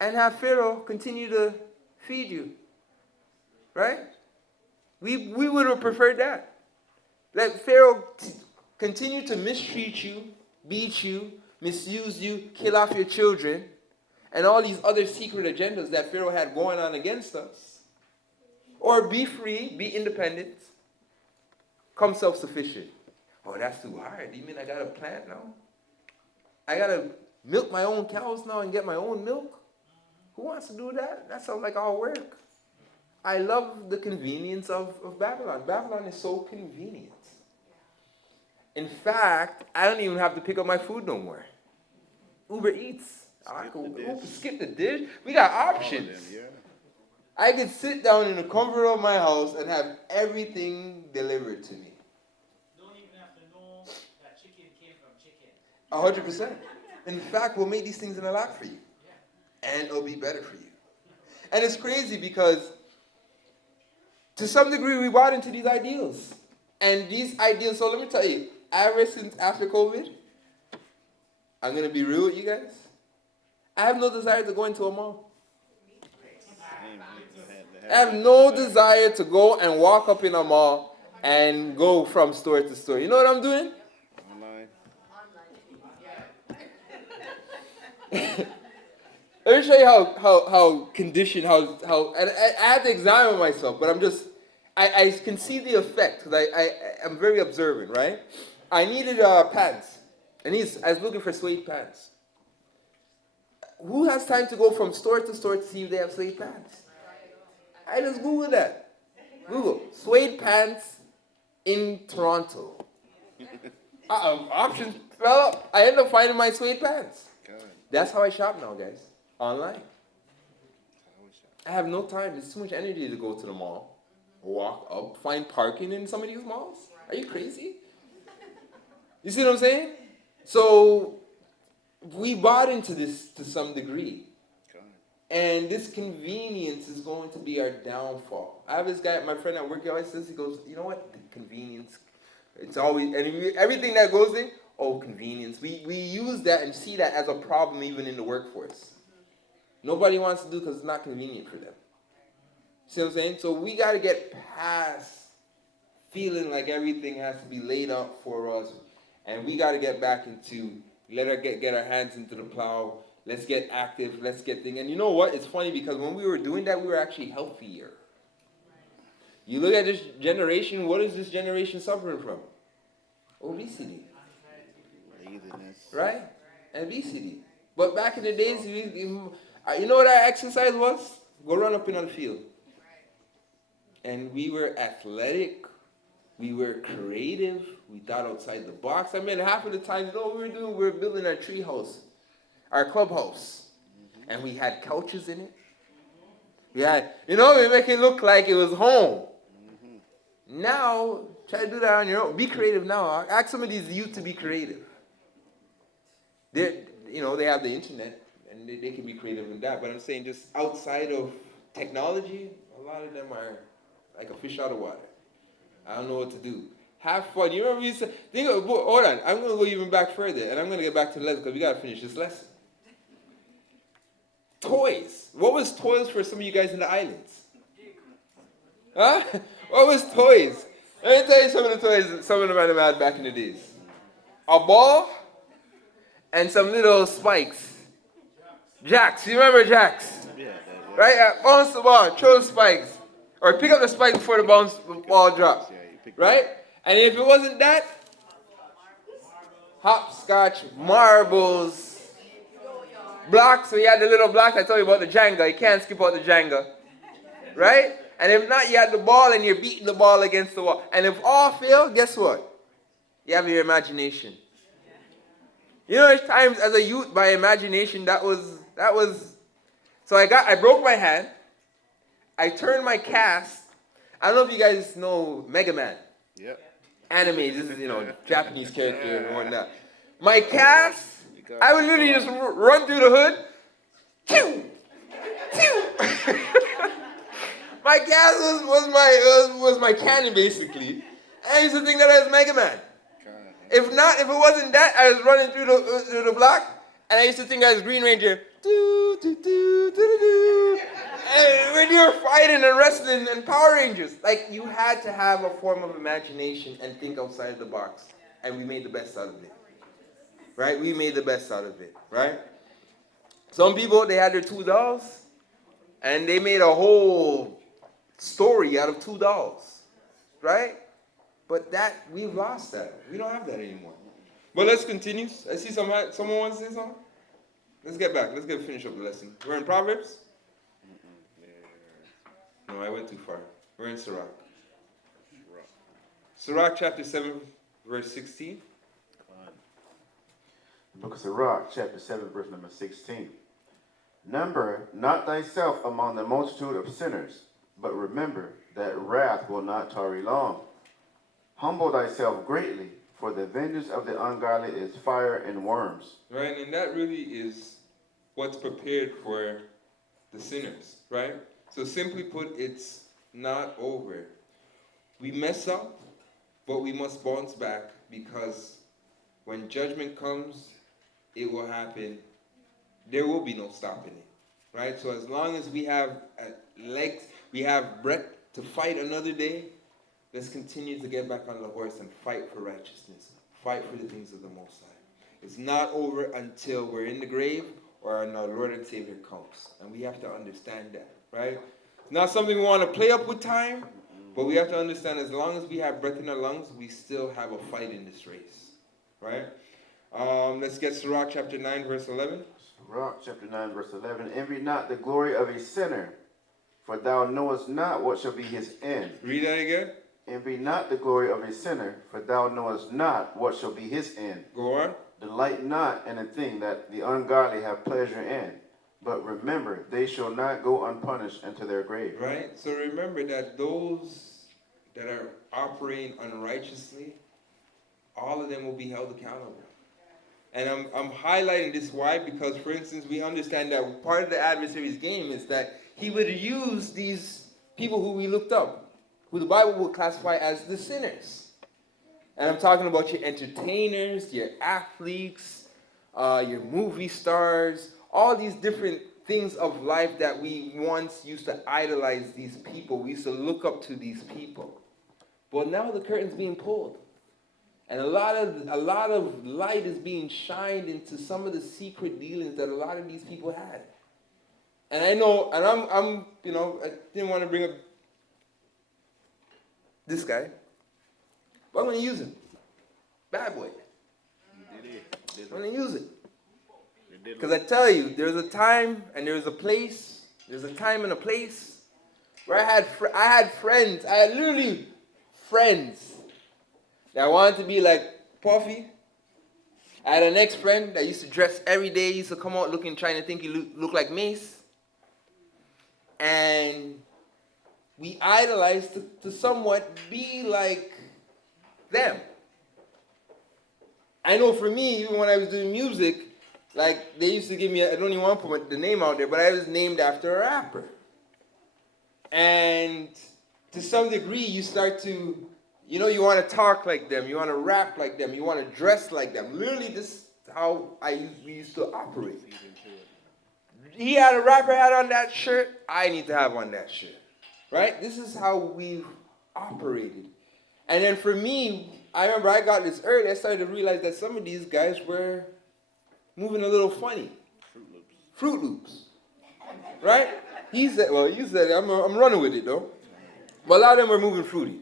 and have Pharaoh continue to feed you. Right? We would have preferred that. Let Pharaoh continue to mistreat you, beat you, misuse you, kill off your children, and all these other secret agendas that Pharaoh had going on against us. Or be free, be independent, come self-sufficient. Oh, that's too hard. You mean I got to plant now? I got to milk my own cows now and get my own milk? Who wants to do that? That sounds like all work. I love the convenience of Babylon. Babylon is so convenient. In fact, I don't even have to pick up my food no more. Uber Eats. Skip the dish. We got options. I could sit down in the comfort of my house and have everything delivered to me. Don't even have to know that chicken came from chicken. 100%. In fact, we'll make these things in a lot for you. And it'll be better for you. And it's crazy because to some degree we bought into these ideals. And these ideals, so let me tell you, ever since after COVID, I'm going to be real with you guys. I have no desire to go into a mall. I have no desire to go and walk up in a mall and go from store to store. You know what I'm doing? Let me show you how conditioned, and I had to examine myself, but I can see the effect, because I'm very observant, right? I needed pants, and I was looking for suede pants. Who has time to go from store to store to see if they have suede pants? I just Googled that. Google, suede pants in Toronto. Options fell up. I ended up finding my suede pants. That's how I shop now, guys. Online. I have no time. There's too much energy to go to the mall, walk up, find parking in some of these malls. Are you crazy? You see what I'm saying? So we bought into this to some degree. And this convenience is going to be our downfall. I have this guy, my friend at work, he always says, he goes, you know what? The convenience. It's always, and everything that goes in, convenience. We use that and see that as a problem even in the workforce. Nobody wants to do because it's not convenient for them. See what I'm saying? So we got to get past feeling like everything has to be laid out for us. And we got to get back into, get our hands into the plow. Let's get active. Let's get things. And you know what? It's funny because when we were doing that, we were actually healthier. You look at this generation, what is this generation suffering from? Obesity. Right? And obesity. But back in the days, you know what our exercise was? Go run up in the field. And we were athletic. We were creative. We thought outside the box. I mean, half of the time, you know what we were doing? We were building our tree house, our clubhouse. And we had couches in it. We make it look like it was home. Now, try to do that on your own. Be creative now. Ask some of these youth to be creative. They have the internet, and they can be creative in that. But I'm saying just outside of technology, a lot of them are like a fish out of water. I don't know what to do. Have fun. You remember you said, hold on, I'm going to go even back further, and I'm going to get back to the lesson because we got to finish this lesson. Toys. What was toys for some of you guys in the islands? Huh? What was toys? Let me tell you some of the toys some of them had back in the days. A ball and some little spikes. Jacks. You remember jacks? Yeah. Right? Bounce the ball, throw spikes. Or pick up the spike before the ball drops. Right? And if it wasn't that, hopscotch, marbles, blocks. So you had the little blocks. I told you about the Jenga. You can't skip out the Jenga. Right? And if not, you had the ball and you're beating the ball against the wall. And if all fail, guess what? You have your imagination. You know, there's times as a youth, my imagination, that was. So I broke my hand. I turned my cast. I don't know if you guys know Mega Man. Yep. Anime, this is, Japanese character and whatnot. My cast, I would literally just run through the hood. Pew! Pew! My cast was my cannon, basically. And I used to think that I was Mega Man. If it wasn't that, I was running through the block, and I used to think I was Green Ranger. Do, do, do, do, do, do. And when you were fighting and wrestling and Power Rangers, like, you had to have a form of imagination and think outside of the box. And we made the best out of it. Right? We made the best out of it. Right? Some people, they had their 2 dolls, and they made a whole story out of 2 dolls. Right? But we've lost that. We don't have that anymore. But let's continue. I see someone wants to say something. Let's get back. Let's finish up the lesson. We're in Proverbs? No, I went too far. We're in Sirach. Sirach chapter 7, verse 16. The book of Sirach, chapter 7, verse number 16. Number not thyself among the multitude of sinners, but remember that wrath will not tarry long. Humble thyself greatly, for the vengeance of the ungodly is fire and worms. Right, and that really is what's prepared for the sinners, right? So simply put, it's not over. We mess up, but we must bounce back, because when judgment comes, it will happen. There will be no stopping it, right? So as long as we have legs, we have breath to fight another day, let's continue to get back on the horse and fight for righteousness. Fight for the things of the Most High. It's not over until we're in the grave or our Lord and Savior comes. And we have to understand that, right? It's not something we want to play up with time, but we have to understand as long as we have breath in our lungs, we still have a fight in this race, right? Let's get Sirach chapter 9, verse 11. Sirach chapter 9, verse 11. Envy not the glory of a sinner, for thou knowest not what shall be his end. Read that again. Envy not the glory of a sinner, for thou knowest not what shall be his end. Go on. Delight not in a thing that the ungodly have pleasure in, but remember, they shall not go unpunished into their grave. Right? So remember that those that are operating unrighteously, all of them will be held accountable. And I'm highlighting this why? Because, for instance, we understand that part of the adversary's game is that he would use these people who we looked up, who the Bible will classify as the sinners. And I'm talking about your entertainers, your athletes, your movie stars, all these different things of life that we once used to idolize these people. We used to look up to these people. But now the curtain's being pulled. And a lot of light is being shined into some of the secret dealings that a lot of these people had. And I know, and I'm I didn't want to bring up this guy, but I'm going to use him. Bad boy. I'm going to use it. Because I tell you, there's a time and there's a place, there's a time and a place where I had friends, I had literally friends that wanted to be like Puffy. I had an ex-friend that used to dress every day, used to come out trying to think he looked like Mace. And we idolized to somewhat be like them. I know for me, even when I was doing music, Like, they used to give me, I don't even want to put the name out there, but I was named after a rapper. And to some degree, you start to, you want to talk like them, you want to rap like them, you want to dress like them. Literally, this is how we used to operate. He had a rapper hat on that shirt, I need to have on that shirt. Right? This is how we operated. And then for me, I remember I got this early, I started to realize that some of these guys were moving a little funny. Fruit Loops. Right? You said I'm running with it though. But a lot of them were moving fruity.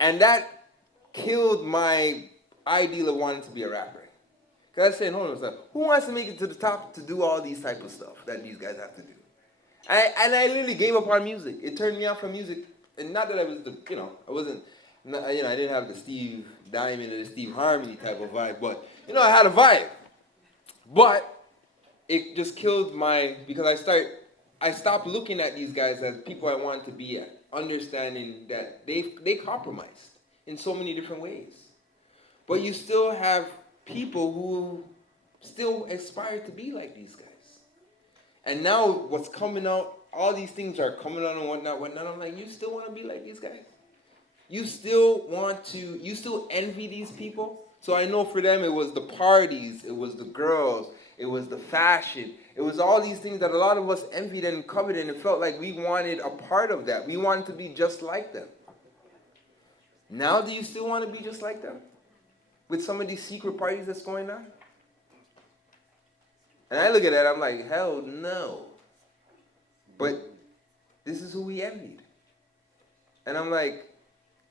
And that killed my ideal of wanting to be a rapper. Because I said, hold on a second, who wants to make it to the top to do all these type of stuff that these guys have to do? And I literally gave up on music. It turned me off from music. And not that I was I wasn't, I didn't have the Steve Diamond or the Steve Harmony type of vibe, but, I had a vibe. But it just killed because I stopped looking at these guys as people I wanted to be at, understanding that they compromised in so many different ways. But you still have people who still aspire to be like these guys. And now what's coming out, all these things are coming out and whatnot. I'm like, you still want to be like these guys? You still envy these people? So I know for them it was the parties, it was the girls, it was the fashion, it was all these things that a lot of us envied and coveted, and it felt like we wanted a part of that. We wanted to be just like them. Now do you still want to be just like them? With some of these secret parties that's going on? And I look at that, I'm like, hell no. But this is who we envied. And I'm like,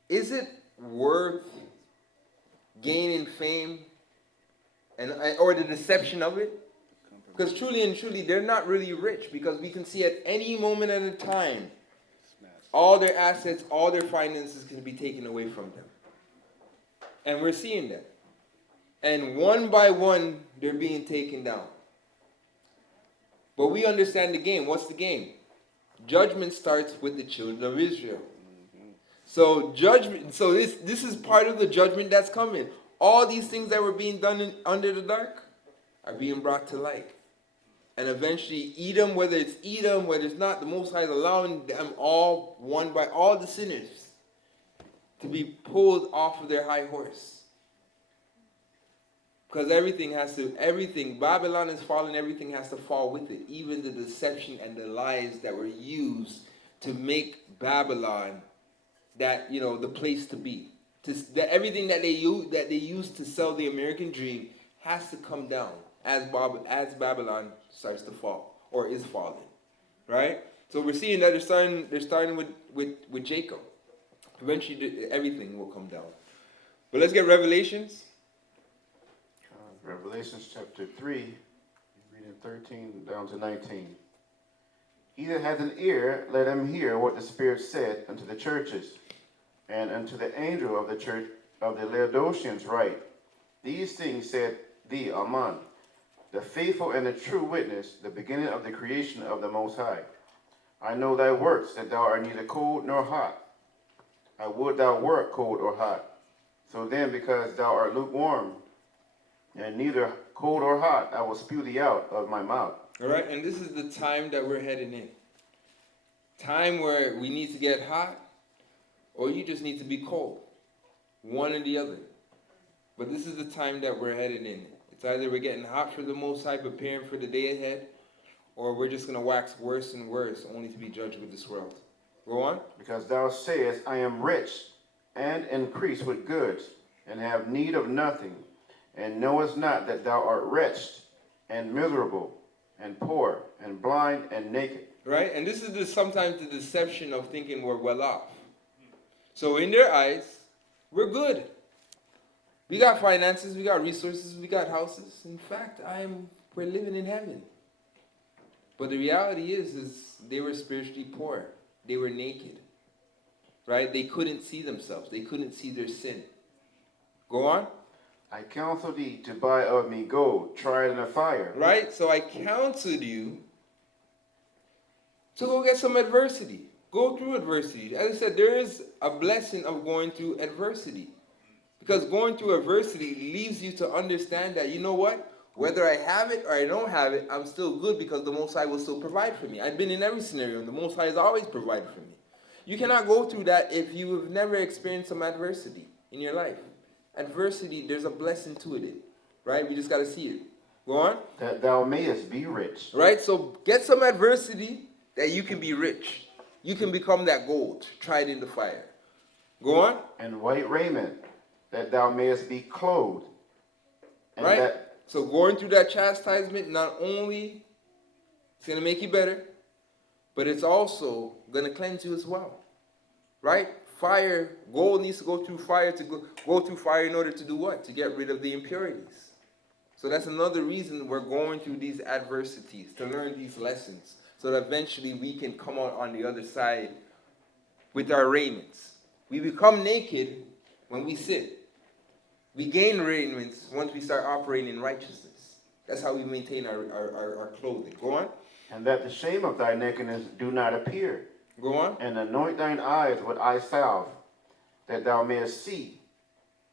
is it worth gaining fame or the deception of it? Because truly and truly, they're not really rich, because we can see at any moment at a time, all their assets, all their finances can be taken away from them. And we're seeing that. And one by one, they're being taken down. But we understand the game. What's the game? Judgment starts with the children of Israel. So this is part of the judgment that's coming. All these things that were being done under the dark are being brought to light. And eventually Edom, whether it's Edom, whether it's not, the Most High is allowing them all, one by all the sinners, to be pulled off of their high horse. Because Babylon is falling, everything has to fall with it. Even the deception and the lies that were used to make Babylon the place to be. Everything that they used to sell the American dream has to come down as Babylon starts to fall, or is falling. Right? So we're seeing that they're starting with Jacob. Eventually everything will come down. But let's get Revelations. Revelations chapter 3, reading 13 down to 19. He that hath an ear, let him hear what the Spirit said unto the churches. And unto the angel of the church of the Laodiceans write, These things said the Amen, the faithful and the true witness, the beginning of the creation of the Most High. I know thy works, that thou art neither cold nor hot. I would thou wert cold or hot. So then, because thou art lukewarm, and neither cold or hot, I will spew thee out of my mouth. All right, and this is the time that we're heading in. Time where we need to get hot, or you just need to be cold. One or the other. But this is the time that we're heading in. It's either we're getting hot for the Most High, preparing for the day ahead, or we're just going to wax worse and worse, only to be judged with this world. Go on. Because thou sayest, I am rich, and increase with goods, and have need of nothing, and knowest not that thou art wretched, and miserable, and poor, and blind, and naked. Right? And this is sometimes the deception of thinking we're well off. So in their eyes, we're good. We got finances, we got resources, we got houses. In fact, we're living in heaven. But the reality is they were spiritually poor. They were naked. Right? They couldn't see themselves. They couldn't see their sin. Go on. I counsel thee to buy of me gold, tried in the fire. Right? So I counseled you to go get some adversity. Go through adversity. As I said, there is a blessing of going through adversity. Because going through adversity leaves you to understand that, you know what? Whether I have it or I don't have it, I'm still good because the Most High will still provide for me. I've been in every scenario, and the Most High has always provided for me. You cannot go through that if you have never experienced some adversity in your life. Adversity, there's a blessing to it, right? We just got to see it. Go on. That thou mayest be rich. Right? So get some adversity that you can be rich. You can become that gold tried in the fire. Go on. And white raiment, that thou mayest be clothed. And Right? that So going through that chastisement, not only it's going to make you better, but it's also going to cleanse you as well. Right? Fire, gold needs to go through fire go through fire in order to do what? To get rid of the impurities. So that's another reason we're going through these adversities, to learn these lessons, so that eventually we can come out on the other side with our raiments. We become naked when we sin. We gain raiments once we start operating in righteousness. That's how we maintain our clothing. Go on. And that the shame of thy nakedness do not appear. Go on. And anoint thine eyes with eye salve, that thou mayest see.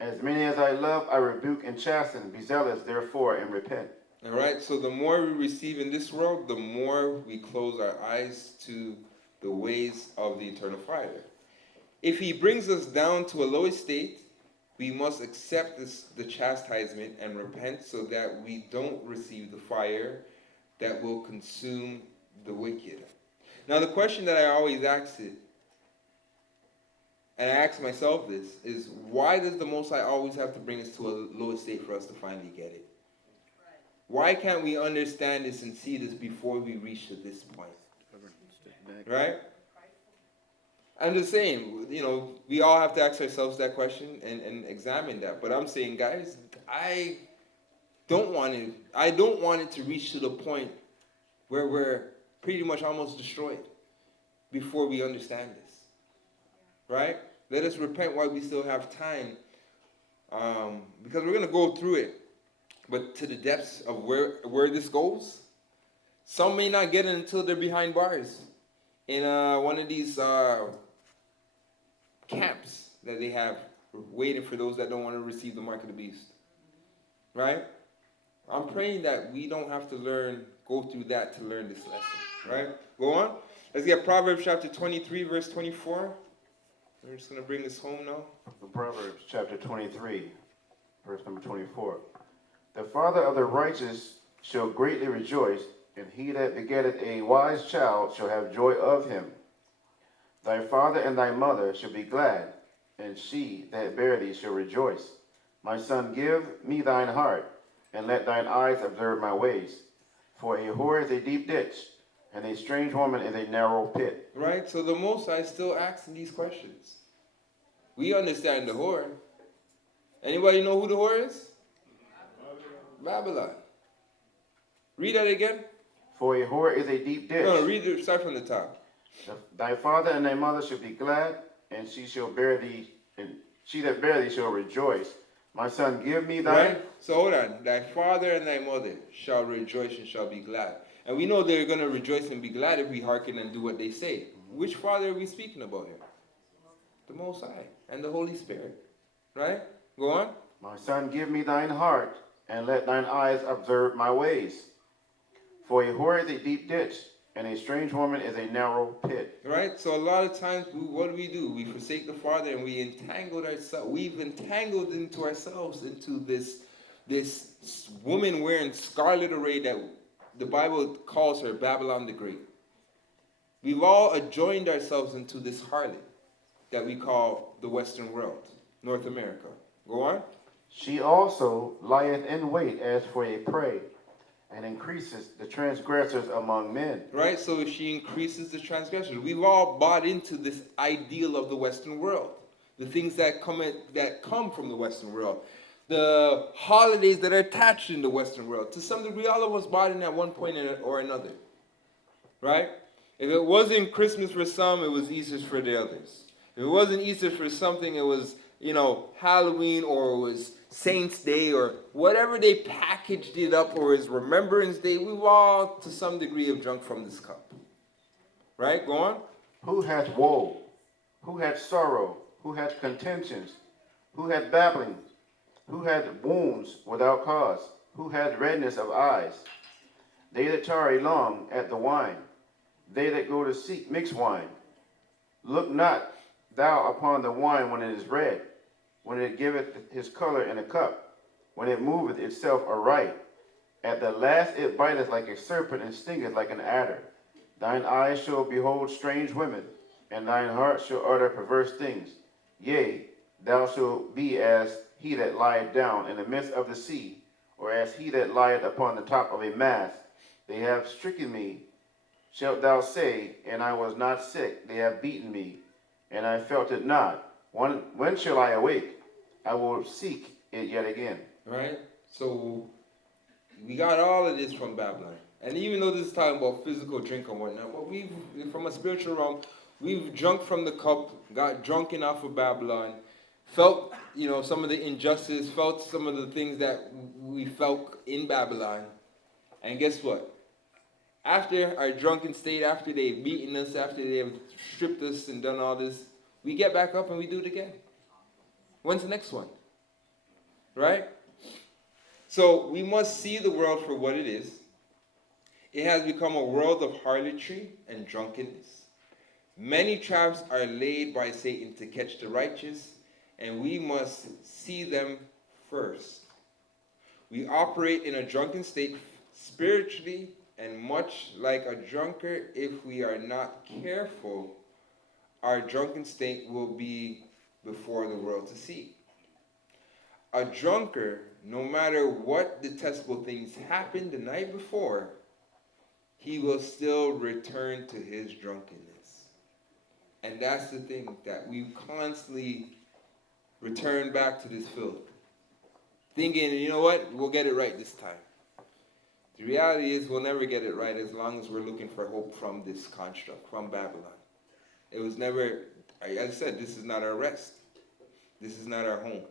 As many as I love, I rebuke and chasten. Be zealous, therefore, and repent. All right. So the more we receive in this world, the more we close our eyes to the ways of the eternal fire. If he brings us down to a low estate, we must accept the chastisement and repent so that we don't receive the fire that will consume the wicked. Now, the question that I always ask it, and I ask myself this, is why does the Most High always have to bring us to a low estate for us to finally get it? Why can't we understand this and see this before we reach to this point? Right? I'm just saying, we all have to ask ourselves that question and examine that. But I'm saying, guys, I don't want it to reach to the point where we're pretty much almost destroyed before we understand this. Right? Let us repent while we still have time. Because we're going to go through it. But to the depths of where this goes, some may not get it until they're behind bars in one of these camps that they have waiting for those that don't want to receive the mark of the beast. Right? I'm praying that we don't have to go through that to learn this lesson. Right? Go on. Let's get Proverbs chapter 23, verse 24. We're just going to bring this home now. Proverbs chapter 23, verse number 24. The father of the righteous shall greatly rejoice, and he that begetteth a wise child shall have joy of him. Thy father and thy mother shall be glad, and she that bare thee shall rejoice. My son, give me thine heart, and let thine eyes observe my ways. For a whore is a deep ditch, and a strange woman is a narrow pit. Right? So the Most High is still asking these questions. We understand the whore. Anybody know who the whore is? Babylon. Read that again. For a whore is a deep ditch. No, read it. Start from the top. Thy father and thy mother shall be glad, and she that bare thee shall rejoice. My son, give me thy... Right? So hold on. Thy father and thy mother shall rejoice and shall be glad. And we know they're going to rejoice and be glad if we hearken and do what they say. Which father are we speaking about here? The Most High and the Holy Spirit. Right? Go on. My son, give me thine heart, and let thine eyes observe my ways. For a whore is a deep ditch, and a strange woman is a narrow pit. Right? So a lot of times, what do? We forsake the Father, and we've entangled into ourselves into this woman wearing scarlet array that the Bible calls her Babylon the Great. We've all adjoined ourselves into this harlot that we call the Western world, North America. Go on. She also lieth in wait as for a prey, and increases the transgressors among men. Right? So if she increases the transgressors, we've all bought into this ideal of the Western world. The things that come from the Western world. The holidays that are attached in the Western world. To some degree, all of us bought in at one point or another. Right? If it wasn't Christmas for some, it was Easter for the others. If it wasn't Easter for something, it was, Halloween, or it was Saints' Day, or whatever they packaged it up, or is Remembrance Day. We've all, to some degree, have drunk from this cup. Right? Go on. Who hath woe? Who hath sorrow? Who hath contentions? Who hath babblings? Who hath wounds without cause? who had redness of eyes, they that tarry long at the wine, they that go to seek mixed wine. Look not thou upon the wine when it is red, when it giveth his color in a cup, when it moveth itself aright. At the last it biteth like a serpent and stingeth like an adder. Thine eyes shall behold strange women, and thine heart shall utter perverse things. Yea, thou shalt be as he that lieth down in the midst of the sea, or as he that lieth upon the top of a mast. They have stricken me, shalt thou say, and I was not sick. They have beaten me, and I felt it not. When shall I awake? I will seek it yet again. Right? So we got all of this from Babylon. And even though this is talking about physical drink and whatnot, but we've, from a spiritual realm, we've drunk from the cup, got drunk enough of Babylon, felt, some of the injustice, felt some of the things that we felt in Babylon. And guess what? After our drunken state, after they've beaten us, after they've stripped us and done all this, we get back up and we do it again. When's the next one? Right? So we must see the world for what it is. It has become a world of harlotry and drunkenness. Many traps are laid by Satan to catch the righteous, and we must see them first. We operate in a drunken state spiritually, and much like a drunkard, if we are not careful, our drunken state will be before the world to see. A drunkard, no matter what detestable things happened the night before, he will still return to his drunkenness. And that's the thing, that we constantly return back to this filth. Thinking, you know what, we'll get it right this time. The reality is we'll never get it right as long as we're looking for hope from this construct, from Babylon. It was never, as I said, this is not our rest. This is not our home.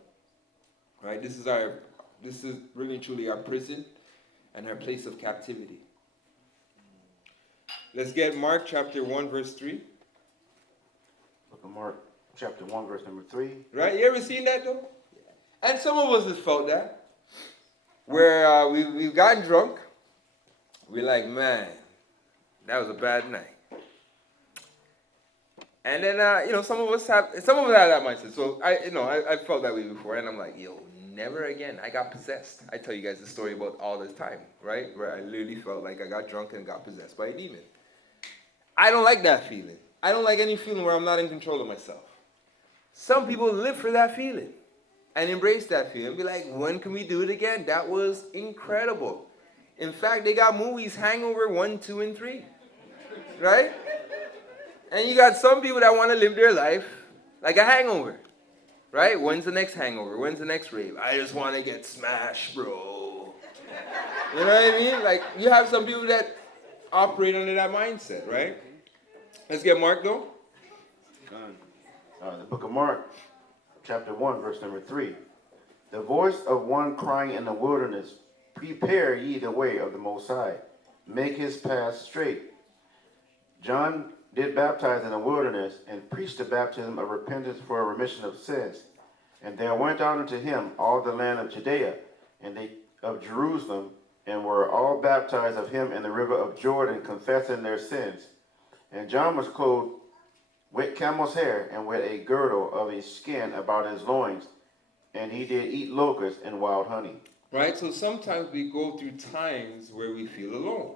Right? This is really and truly our prison and our place of captivity. Let's get Mark chapter 1, verse 3. Book of Mark, chapter 1, verse number 3. Right? You ever seen that though? And some of us have felt that. Where we've gotten drunk. We're like, man, that was a bad night. And then, some of us have that mindset. So I felt that way before, and I'm like, yo, never again. I got possessed. I tell you guys the story about all this time, right? Where I literally felt like I got drunk and got possessed by a demon. I don't like that feeling. I don't like any feeling where I'm not in control of myself. Some people live for that feeling and embrace that feeling. Be like, when can we do it again? That was incredible. In fact, they got movies, Hangover 1, 2, and 3. Right? And you got some people that want to live their life like a hangover. Right? When's the next hangover? When's the next rave? I just want to get smashed, bro. You know what I mean? Like, you have some people that operate under that mindset, right? Let's get Mark, though. The book of Mark, chapter 1, verse number 3. The voice of one crying in the wilderness, prepare ye the way of the Most High, make his path straight. John did baptize in the wilderness, and preached the baptism of repentance for a remission of sins. And there went out unto him all the land of Judea, and they of Jerusalem, and were all baptized of him in the river of Jordan, confessing their sins. And John was clothed with camel's hair, and with a girdle of a skin about his loins, and he did eat locusts and wild honey. Right? So sometimes we go through times where we feel alone.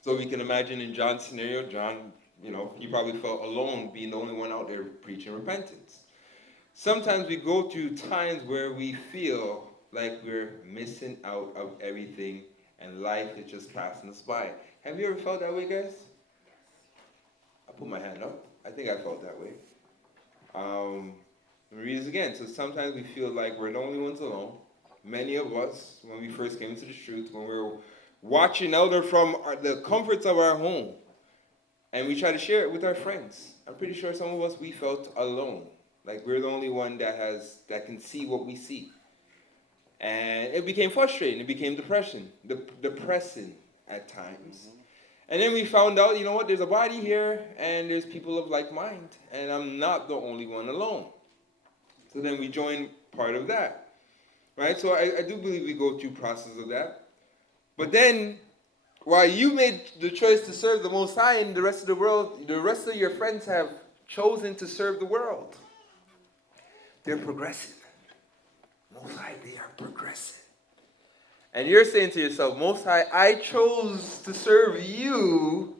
So we can imagine in John's scenario, John, he probably felt alone being the only one out there preaching repentance. Sometimes we go through times where we feel like we're missing out of everything and life is just passing us by. Have you ever felt that way, guys? I'll put my hand up. I think I felt that way. Let me read this again. So sometimes we feel like we're the only ones alone. Many of us, when we first came into the truth, when we were watching elder from the comforts of our home, and we try to share it with our friends. I'm pretty sure some of us, we felt alone. Like we're the only one that can see what we see. And it became frustrating. It became depressing at times. And then we found out, you know what, there's a body here, and there's people of like mind, and I'm not the only one alone. So then we joined part of that. Right? So I do believe we go through process of that. But then, while you made the choice to serve the Most High and the rest of the world, the rest of your friends have chosen to serve the world. They're progressing. Most High, they are progressing. And you're saying to yourself, Most High, I chose to serve you,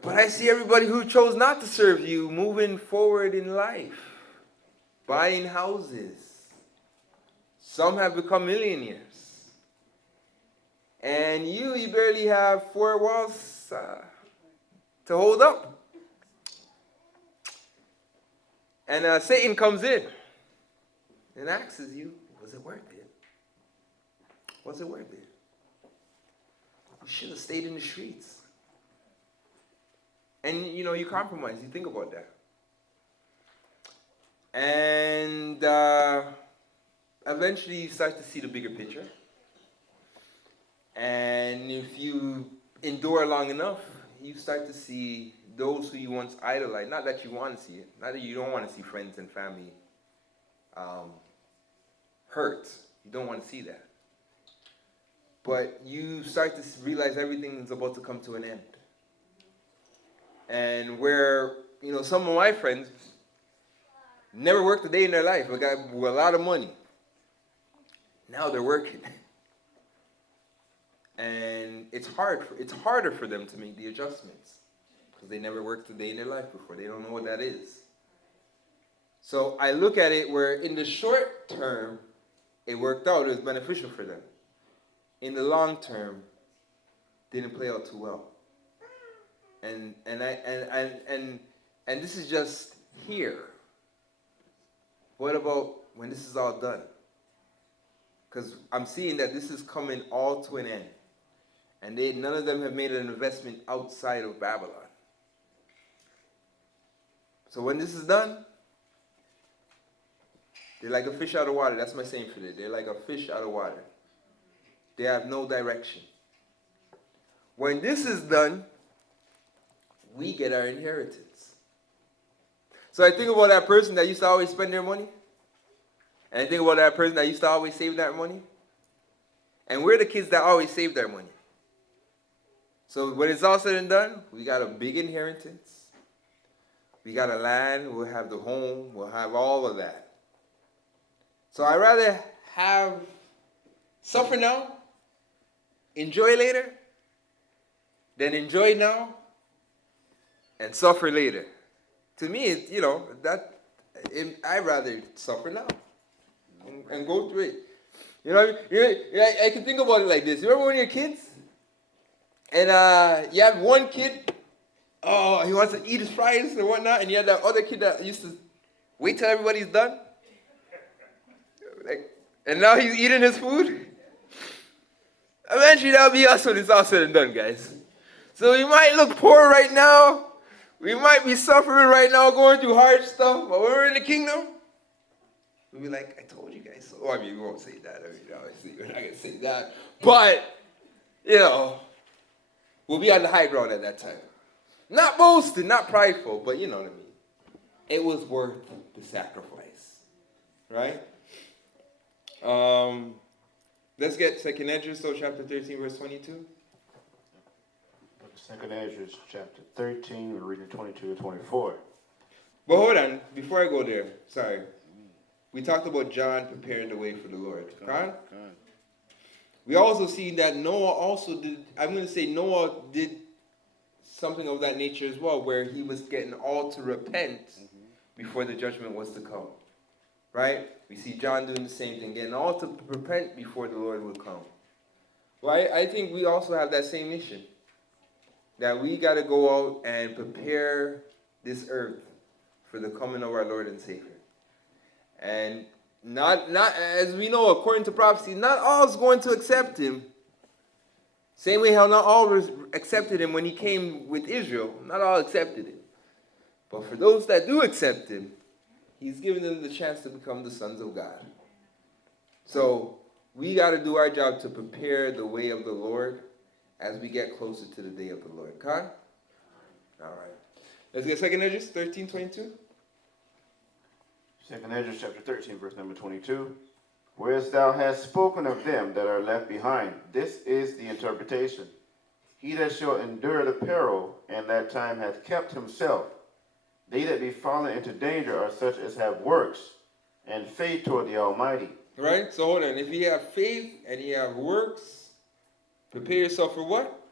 but I see everybody who chose not to serve you moving forward in life, buying houses. Some have become millionaires. And you barely have four walls to hold up. And Satan comes in and asks you, was it worth it? Was it worth it? You should have stayed in the streets. And, you compromise. You think about that. And eventually you start to see the bigger picture. And if you endure long enough, you start to see those who you once idolized. Not that you want to see it. Not that you don't want to see friends and family hurt. You don't want to see that. But you start to realize everything is about to come to an end. And where, some of my friends never worked a day in their life. They got a lot of money. Now they're working. And it's harder for them to make the adjustments because they never worked a day in their life before. They don't know what that is. So I look at it where in the short term, it worked out. It was beneficial for them. In the long term, didn't play out too well. And this is just here. What about when this is all done? Because I'm seeing that this is coming all to an end. And none of them have made an investment outside of Babylon. So when this is done, they're like a fish out of water. That's my saying for today. They're like a fish out of water. They have no direction. When this is done, we get our inheritance. So I think about that person that used to always spend their money. And I think about that person that used to always save that money. And we're the kids that always save their money. So when it's all said and done, we got a big inheritance. We got a land, we'll have the home, we'll have all of that. So I'd rather suffer now, enjoy later, than enjoy now and suffer later. To me, I'd rather suffer now and go through it. I can think about it like this. You remember when you're kids? And you have one kid, he wants to eat his fries and whatnot, and you have that other kid that used to wait till everybody's done. And now he's eating his food. Eventually that'll be us when it's all said and done, guys. So we might look poor right now. We might be suffering right now, going through hard stuff, but when we're in the kingdom, we'll be like, I told you guys so. I mean, we won't say that. Obviously, we're not going to say that. But, we'll be on the high ground at that time. Not boasting, not prideful, but you know what I mean. It was worth the sacrifice. Right? Let's get 2nd Ezra, chapter 13, verse 22. 2nd Ezra, chapter 13, we're reading 22 to 24. But hold on, before I go there, sorry. We talked about John preparing the way for the Lord. Right? We also see that Noah did something of that nature as well, where he was getting all to repent before the judgment was to come. Right? We see John doing the same thing, getting all to repent before the Lord would come. Well, I think we also have that same mission. That we got to go out and prepare this earth for the coming of our Lord and Savior. And not as we know, according to prophecy, not all is going to accept him. Same way how not all accepted him when he came with Israel. Not all accepted him. But for those that do accept him, he's given them the chance to become the sons of God. So we got to do our job to prepare the way of the Lord as we get closer to the day of the Lord. Okay? All right. Let's get 2nd Ezra 13:22. 2nd Ezra, chapter 13, verse number 22. Whereas thou hast spoken of them that are left behind, this is the interpretation. He that shall endure the peril, and that time hath kept himself. They that be fallen into danger are such as have works and faith toward the Almighty. Right? So hold on. If you have faith and you have works, prepare yourself for what?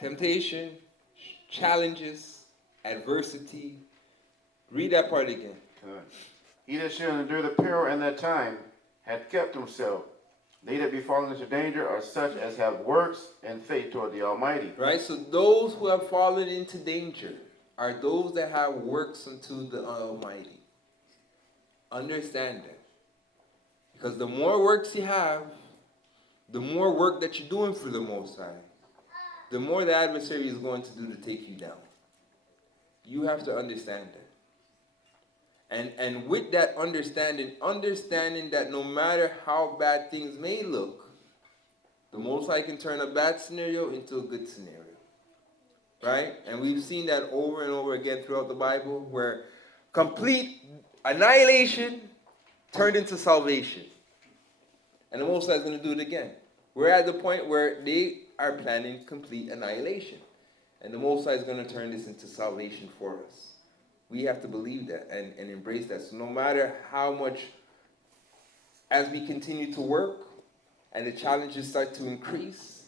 Temptation, challenges, adversity. Read that part again. Good. He that shall endure the peril and that time hath kept himself. They that be fallen into danger are such as have works and faith toward the Almighty. Right? So those who have fallen into danger are those that have works unto the Almighty. Understand that. Because the more works you have, the more work that you're doing for the Most High, the more the adversary is going to do to take you down. You have to understand that. And with that understanding that no matter how bad things may look, the Most High can turn a bad scenario into a good scenario. Right? And we've seen that over and over again throughout the Bible, where complete annihilation turned into salvation. And the Most High is going to do it again. We're at the point where they are planning complete annihilation. And the Most High is going to turn this into salvation for us. We have to believe that and embrace that. So no matter how much, as we continue to work and the challenges start to increase,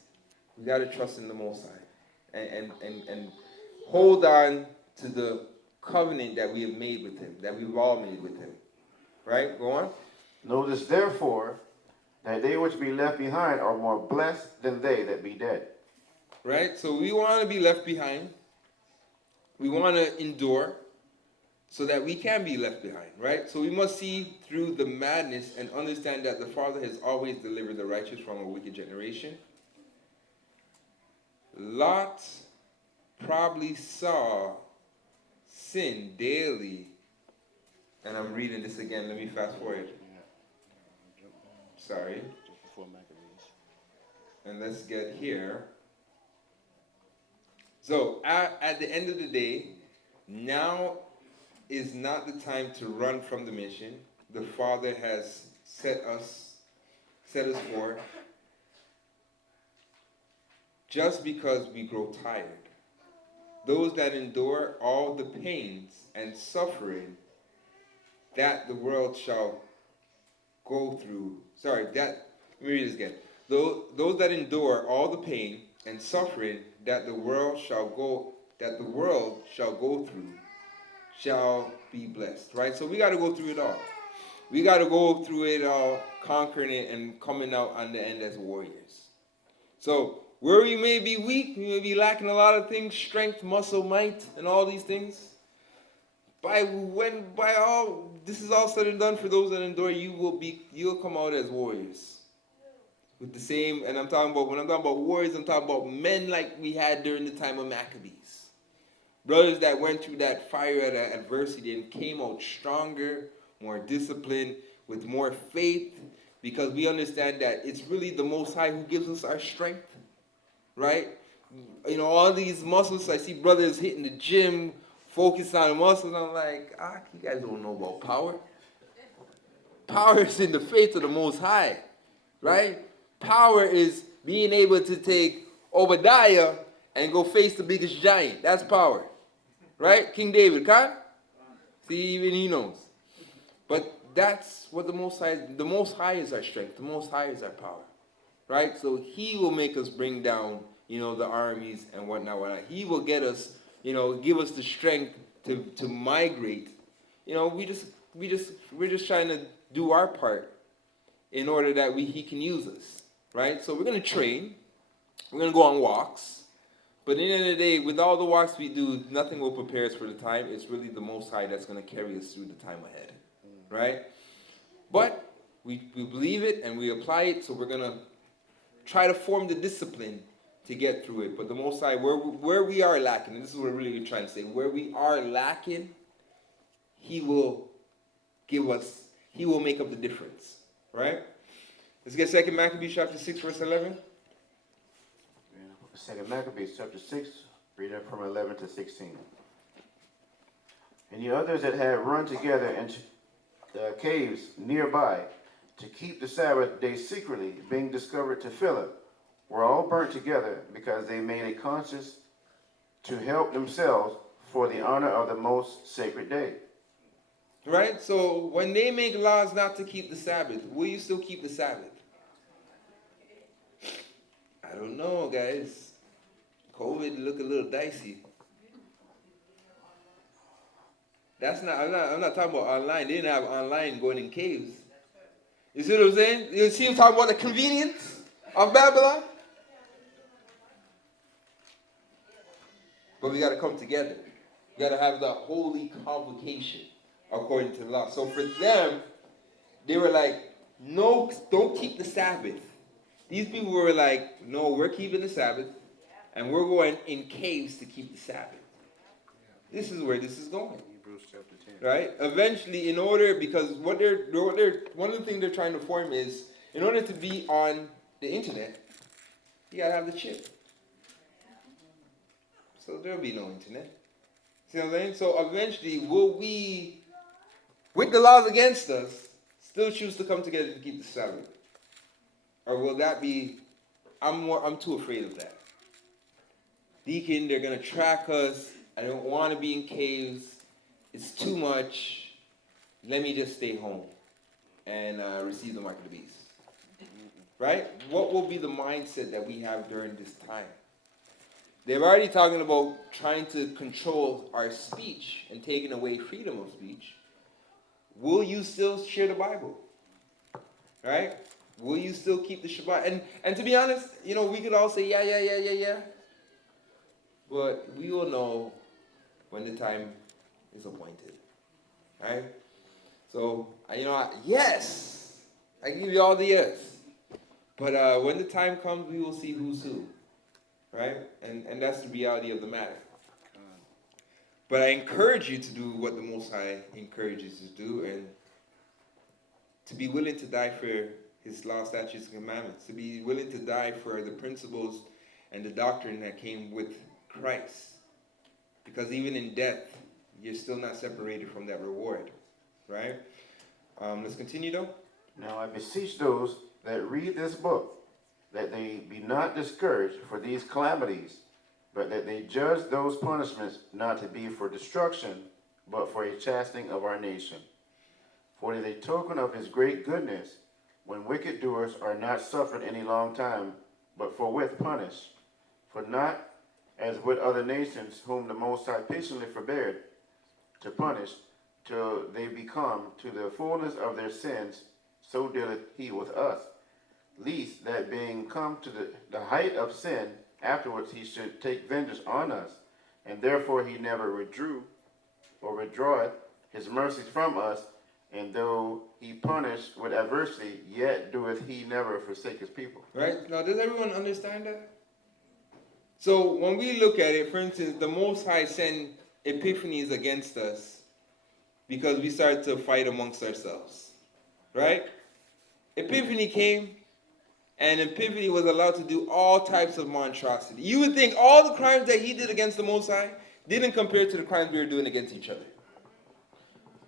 we got to trust in the Most High and hold on to the covenant that we have made with Him, that we've all made with Him. Right? Go on. Notice therefore that they which be left behind are more blessed than they that be dead. Right? So we want to be left behind. We want to endure so that we can be left behind, right? So we must see through the madness and understand that the Father has always delivered the righteous from a wicked generation. Lot probably saw sin daily. And I'm reading this again. Let me fast forward. Sorry. And let's get here. So at the end of the day, now is not the time to run from the mission. The Father has set us forth. Just because we grow tired. Those that endure all the pains and suffering that the world shall go through. Let me read this again. Those that endure all the pain and suffering that the world shall go through shall be blessed. Right? So we got to go through it all. We got to go through it all, conquering it and coming out on the end as warriors. So where we may be weak, we may be lacking a lot of things, strength, muscle, might, and all these things. This is all said and done, for those that endure, you'll come out as warriors. With the same, and when I'm talking about warriors, I'm talking about men like we had during the time of Maccabees. Brothers that went through that fire of adversity and came out stronger, more disciplined, with more faith, because we understand that it's really the Most High who gives us our strength, right? You know, all these muscles, I see brothers hitting the gym, focused on muscles. I'm like, you guys don't know about power. Power is in the faith of the Most High, right? Power is being able to take Obadiah and go face the biggest giant. That's power, right? King David, can? See, even he knows. But that's what the Most High is our strength. The Most High is our power, right? So He will make us bring down, the armies and whatnot. He will get us, give us the strength to migrate. We're just trying to do our part in order that He can use us, right? So we're going to train. We're going to go on walks. But at the end of the day, with all the walks we do, nothing will prepare us for the time. It's really the Most High that's going to carry us through the time ahead, right? But we believe it and we apply it, so we're going to try to form the discipline to get through it. But the Most High, where we are lacking, and this is what we're really trying to say, where we are lacking, He will make up the difference, right? Let's get 2 Maccabees chapter 6, verse 11. 2 Maccabees chapter 6, reading from 11 to 16. And the others that had run together caves nearby to keep the Sabbath day secretly, being discovered to Philip, were all burnt together because they made a conscience to help themselves for the honor of the most sacred day. Right? So when they make laws not to keep the Sabbath, will you still keep the Sabbath? I don't know, guys. COVID look a little dicey. I'm not talking about online. They didn't have online going in caves. You see what I'm saying? You see I'm talking about the convenience of Babylon? But we got to come together. We got to have the holy convocation according to the law. So for them, they were like, no, don't keep the Sabbath. These people were like, no, we're keeping the Sabbath, and we're going in caves to keep the Sabbath. This is where this is going. Hebrews chapter 10. Right? Eventually, because one of the things they're trying to form is, in order to be on the internet, you gotta have the chip. So there'll be no internet. See what I'm saying? So eventually, will we, with the laws against us, still choose to come together to keep the Sabbath? Or will that be, I'm too afraid of that. Deacon, they're gonna track us. I don't want to be in caves. It's too much. Let me just stay home and receive the mark of the beast. Right? What will be the mindset that we have during this time? They're already talking about trying to control our speech and taking away freedom of speech. Will you still share the Bible? Right? Will you still keep the Shabbat? And to be honest, we could all say, yeah. But we will know when the time is appointed. Right? So, yes! I give you all the yes. But when the time comes, we will see who's who. Right? And that's the reality of the matter. But I encourage you to do what the Most High encourages you to do, and to be willing to die for His law, statutes, and commandments. To be willing to die for the principles and the doctrine that came with Christ. Because even in death, you're still not separated from that reward. Right? Let's continue though. Now I beseech those that read this book, that they be not discouraged for these calamities, but that they judge those punishments not to be for destruction, but for a chastening of our nation. For it is a token of His great goodness, when wicked doers are not suffered any long time, but forthwith punished. For not as with other nations, whom the Most High patiently forbeared to punish, till they become to the fullness of their sins, so dealeth He with us. Least that being come to the height of sin, afterwards He should take vengeance on us. And therefore He never withdrew or withdraweth His mercies from us. And though He punished with adversity, yet doeth He never forsake His people. Right? Now, does everyone understand that? So when we look at it, for instance, the Most High sent epiphanies against us because we started to fight amongst ourselves. Right? Epiphany came, and Epiphany was allowed to do all types of monstrosity. You would think all the crimes that he did against the Most High didn't compare to the crimes we were doing against each other.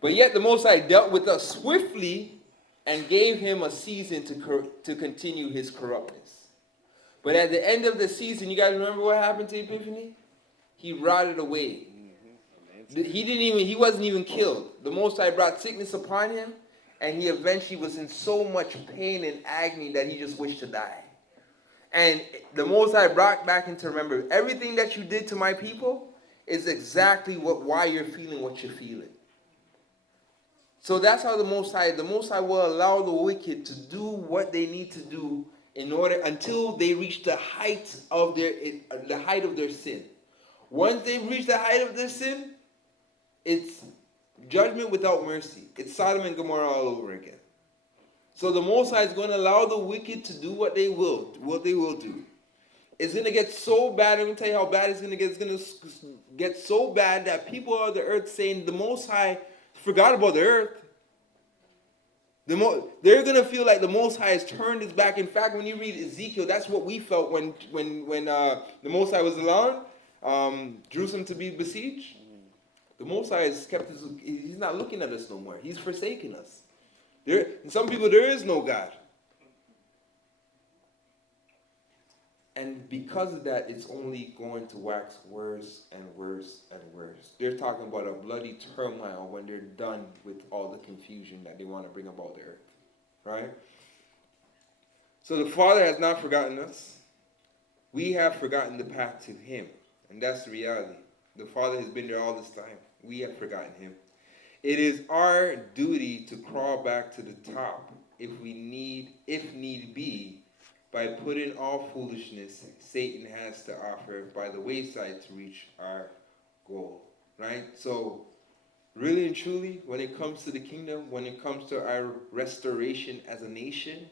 But yet the Most High dealt with us swiftly and gave him a season to continue his corruptness. But at the end of the season, you guys remember what happened to Epiphany? He rotted away. He wasn't even killed. The Most High brought sickness upon him, and he eventually was in so much pain and agony that he just wished to die. And the Most High brought back into remember, everything that you did to my people is exactly why you're feeling what you're feeling. So that's how the Most High will allow the wicked to do what they need to do in order until they reach the height of their sin. Once they reach the height of their sin, it's judgment without mercy. It's Sodom and Gomorrah all over again. So the Most High is going to allow the wicked to do what they will do. It's going to get so bad. I'm going to tell you how bad it's going to get. It's going to get so bad that people on the earth saying the Most High forgot about the earth. They're going to feel like the Most High has turned his back. In fact, when you read Ezekiel, that's what we felt when the Most High was allowing Jerusalem to be besieged. The Most High has kept his, he's not looking at us no more. He's forsaken us. In some people, there is no God. And because of that, it's only going to wax worse and worse and worse. They're talking about a bloody turmoil when they're done with all the confusion that they want to bring about the earth. Right? So the Father has not forgotten us. We have forgotten the path to Him. And that's the reality. The Father has been there all this time. We have forgotten Him. It is our duty to crawl back to the top if need be, by putting all foolishness Satan has to offer by the wayside to reach our goal. Right? So, really and truly, when it comes to the kingdom, when it comes to our restoration as a nation,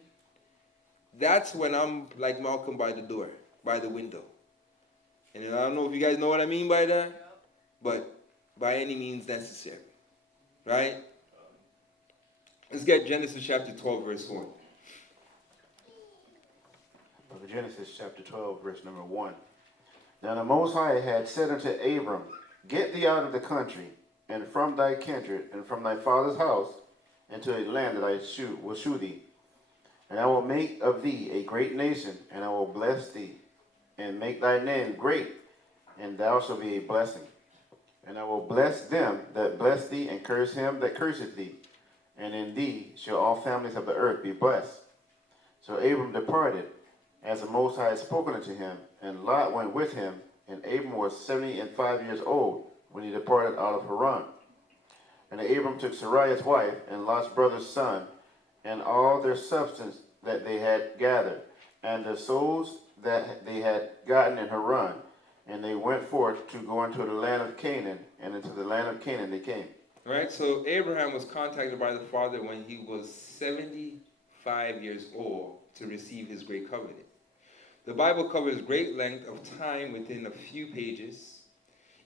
that's when I'm like Malcolm by the door, by the window. And I don't know if you guys know what I mean by that, but by any means necessary. Right? Let's get Genesis chapter 12, verse 1. Book of Genesis chapter 12, verse number 1. Now the Most High had said unto Abram, Get thee out of the country, and from thy kindred, and from thy father's house, into a land that I will shew thee. And I will make of thee a great nation, and I will bless thee, and make thy name great, and thou shalt be a blessing. And I will bless them that bless thee, and curse him that curseth thee. And in thee shall all families of the earth be blessed. So Abram departed, as the Most High had spoken unto him, and Lot went with him, and Abram was 75 years old when he departed out of Haran. And Abram took Sarai's wife, and Lot's brother's son, and all their substance that they had gathered, and the souls that they had gotten in Haran, and they went forth to go into the land of Canaan, and into the land of Canaan they came. All right, so Abraham was contacted by the Father when he was 75 years old to receive his great covenant. The Bible covers great length of time within a few pages.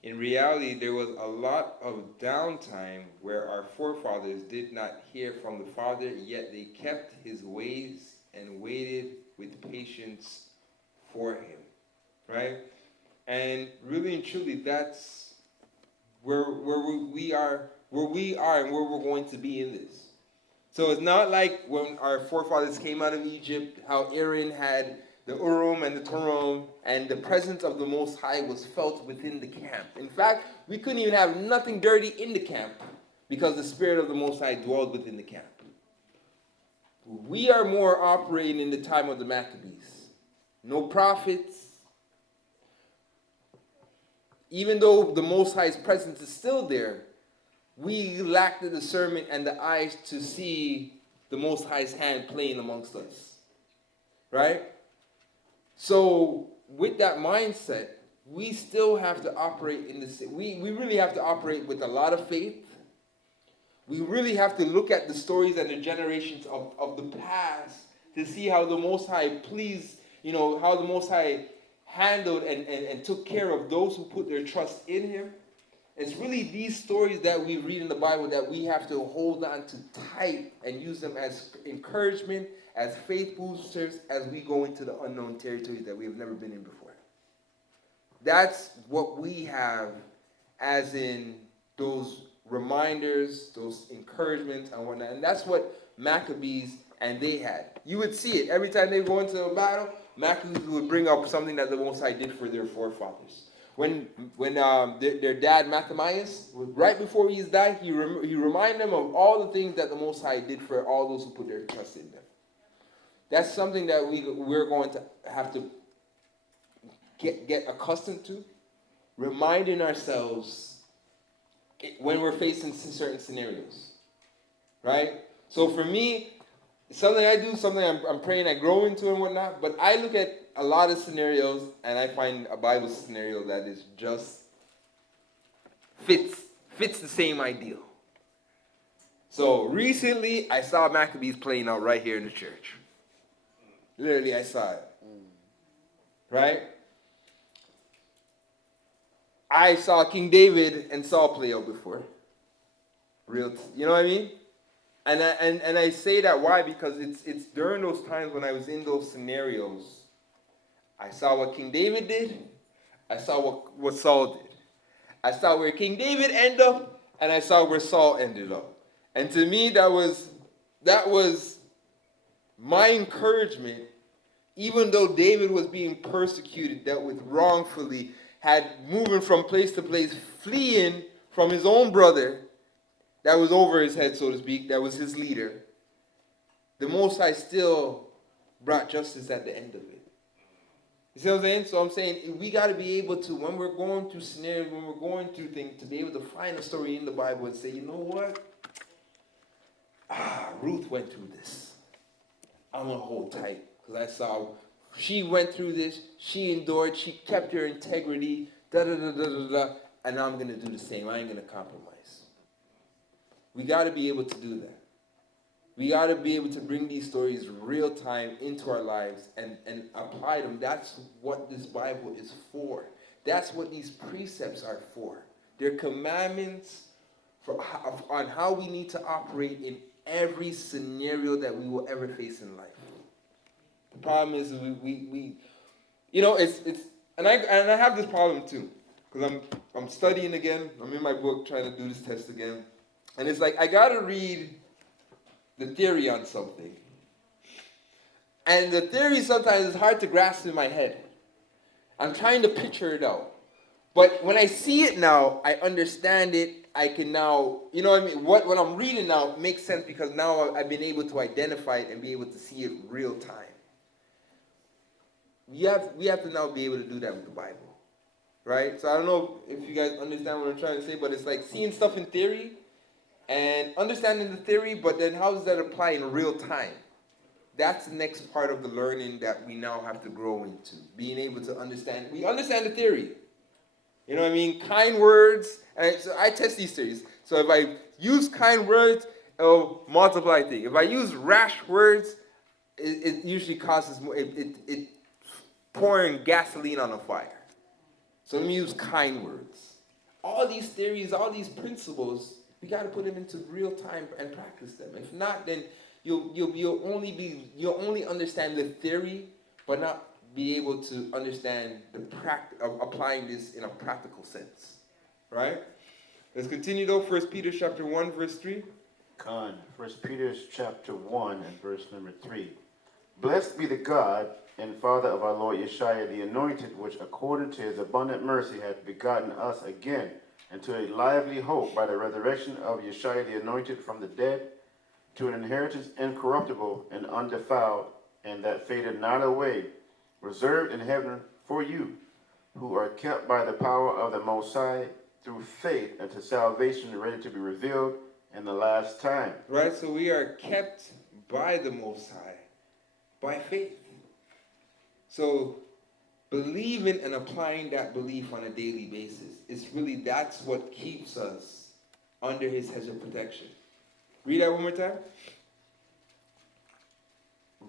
In reality, there was a lot of downtime where our forefathers did not hear from the Father, yet they kept his ways and waited with patience for him. Right? And really and truly, that's where we are and where we're going to be in this. So it's not like when our forefathers came out of Egypt, how Aaron had the Urim and the Thummim, and the presence of the Most High was felt within the camp. In fact, we couldn't even have nothing dirty in the camp because the Spirit of the Most High dwelled within the camp. We are more operating in the time of the Maccabees. No prophets. Even though the Most High's presence is still there, we lack the discernment and the eyes to see the Most High's hand playing amongst us. Right? So, with that mindset, we still have to operate in this. We really have to operate with a lot of faith. We really have to look at the stories and the generations of the past to see how the Most High how the Most High handled and took care of those who put their trust in Him. It's really these stories that we read in the Bible that we have to hold on to tight and use them as encouragement, as faith boosters, as we go into the unknown territories that we have never been in before. That's what we have as in those reminders, those encouragements and whatnot. And that's what Maccabees and they had. You would see it. Every time they go into a battle, Maccabees would bring up something that the Most High did for their forefathers. When their dad, Matthias, right before he died, he reminded them of all the things that the Most High did for all those who put their trust in them. That's something that we're going to have to get accustomed to, reminding ourselves when we're facing certain scenarios, right? So for me, something I do, something I'm praying I grow into and whatnot, but I look at a lot of scenarios and I find a Bible scenario that is just fits the same ideal. So recently, I saw Maccabees playing out right here in the church. Literally, I saw it. Right? I saw King David and Saul play out before. You know what I mean? And I say that why? Because it's during those times when I was in those scenarios, I saw what King David did. I saw what Saul did. I saw where King David ended up, and I saw where Saul ended up. And to me, that was my encouragement. Even though David was being persecuted, dealt with wrongfully, had moving from place to place, fleeing from his own brother that was over his head, so to speak, that was his leader, the Most High still brought justice at the end of it. You see what I'm saying? So I'm saying we got to be able to, when we're going through scenarios, when we're going through things, to be able to find a story in the Bible and say, you know what? Ruth went through this. I'm going to hold tight because I saw she went through this, she endured, she kept her integrity, and I'm going to do the same. I ain't going to compromise. We got to be able to do that. We got to be able to bring these stories real time into our lives and apply them. That's what this Bible is for. That's what these precepts are for. They're commandments on how we need to operate in every scenario that we will ever face in life. The problem is we and I have this problem too, because I'm studying again. I'm in my book trying to do this test again, and it's like I gotta read the theory on something, and the theory sometimes is hard to grasp in my head. I'm trying to picture it out, but when I see it now, I understand it. I can now, you know what I mean? What I'm reading now makes sense because now I've been able to identify it and be able to see it real time. We have to now be able to do that with the Bible, right? So I don't know if you guys understand what I'm trying to say, but it's like seeing stuff in theory and understanding the theory, but then how does that apply in real time? That's the next part of the learning that we now have to grow into, being able to understand. We understand the theory. You know what I mean? Kind words. And so I test these theories. So if I use kind words, it'll multiply things. If I use rash words, it usually causes more. It pouring gasoline on a fire. So let me use kind words. All these theories, all these principles, we got to put them into real time and practice them. If not, then you'll only understand the theory, but not be able to understand the of applying this in a practical sense, right? Let's continue though. 1 Peter chapter 1, verse 3. 1 Peter chapter 1 and verse number 3. Blessed be the God and Father of our Lord Yeshua, the Anointed, which according to his abundant mercy hath begotten us again into a lively hope by the resurrection of Yeshua, the Anointed, from the dead, to an inheritance incorruptible and undefiled, and that fadeth not away, reserved in heaven for you, who are kept by the power of the Most High through faith unto salvation, ready to be revealed in the last time. Right, so we are kept by the Most High by faith. So believing and applying that belief on a daily basis, that's what keeps us under his hedge of protection. Read that one more time.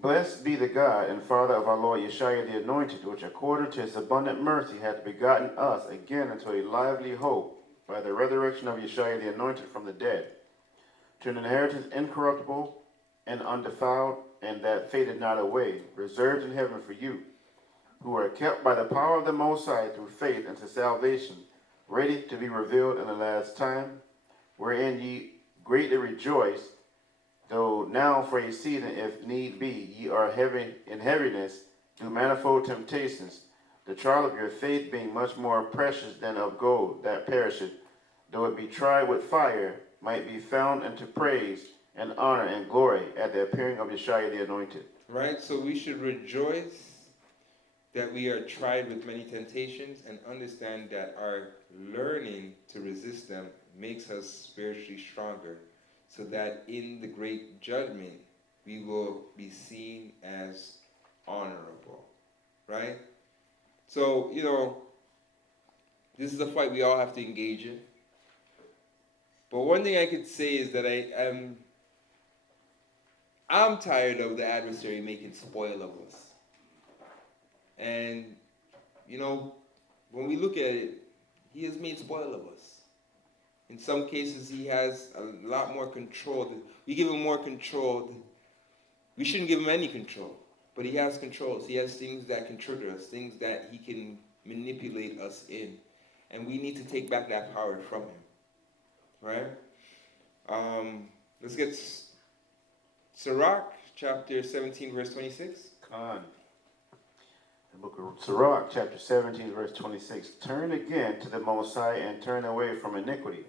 Blessed be the God and Father of our Lord Yeshua, the Anointed, which according to his abundant mercy hath begotten us again into a lively hope by the resurrection of Yeshua, the Anointed, from the dead, to an inheritance incorruptible and undefiled, and that fadeth not away, reserved in heaven for you, who are kept by the power of the Most High through faith unto salvation, ready to be revealed in the last time, wherein ye greatly rejoice, though now for a season, if need be, ye are heavy in heaviness through manifold temptations, the trial of your faith being much more precious than of gold that perisheth, though it be tried with fire, might be found unto praise and honor and glory at the appearing of Yeshua the Anointed. Right, so we should rejoice that we are tried with many temptations and understand that our learning to resist them makes us spiritually stronger, so that in the great judgment we will be seen as honorable, right? So, this is a fight we all have to engage in. But one thing I could say is that I'm tired of the adversary making spoil of us. And, when we look at it, he has made spoil of us. In some cases, he has a lot more control. We give him more control. We shouldn't give him any control. But he has controls. He has things that can trigger us, things that he can manipulate us in. and we need to take back that power from him, right? Let's get Sirach, chapter 17, verse 26. Khan. The book of Sirach, chapter 17, verse 26. Turn again to the Most High and turn away from iniquity,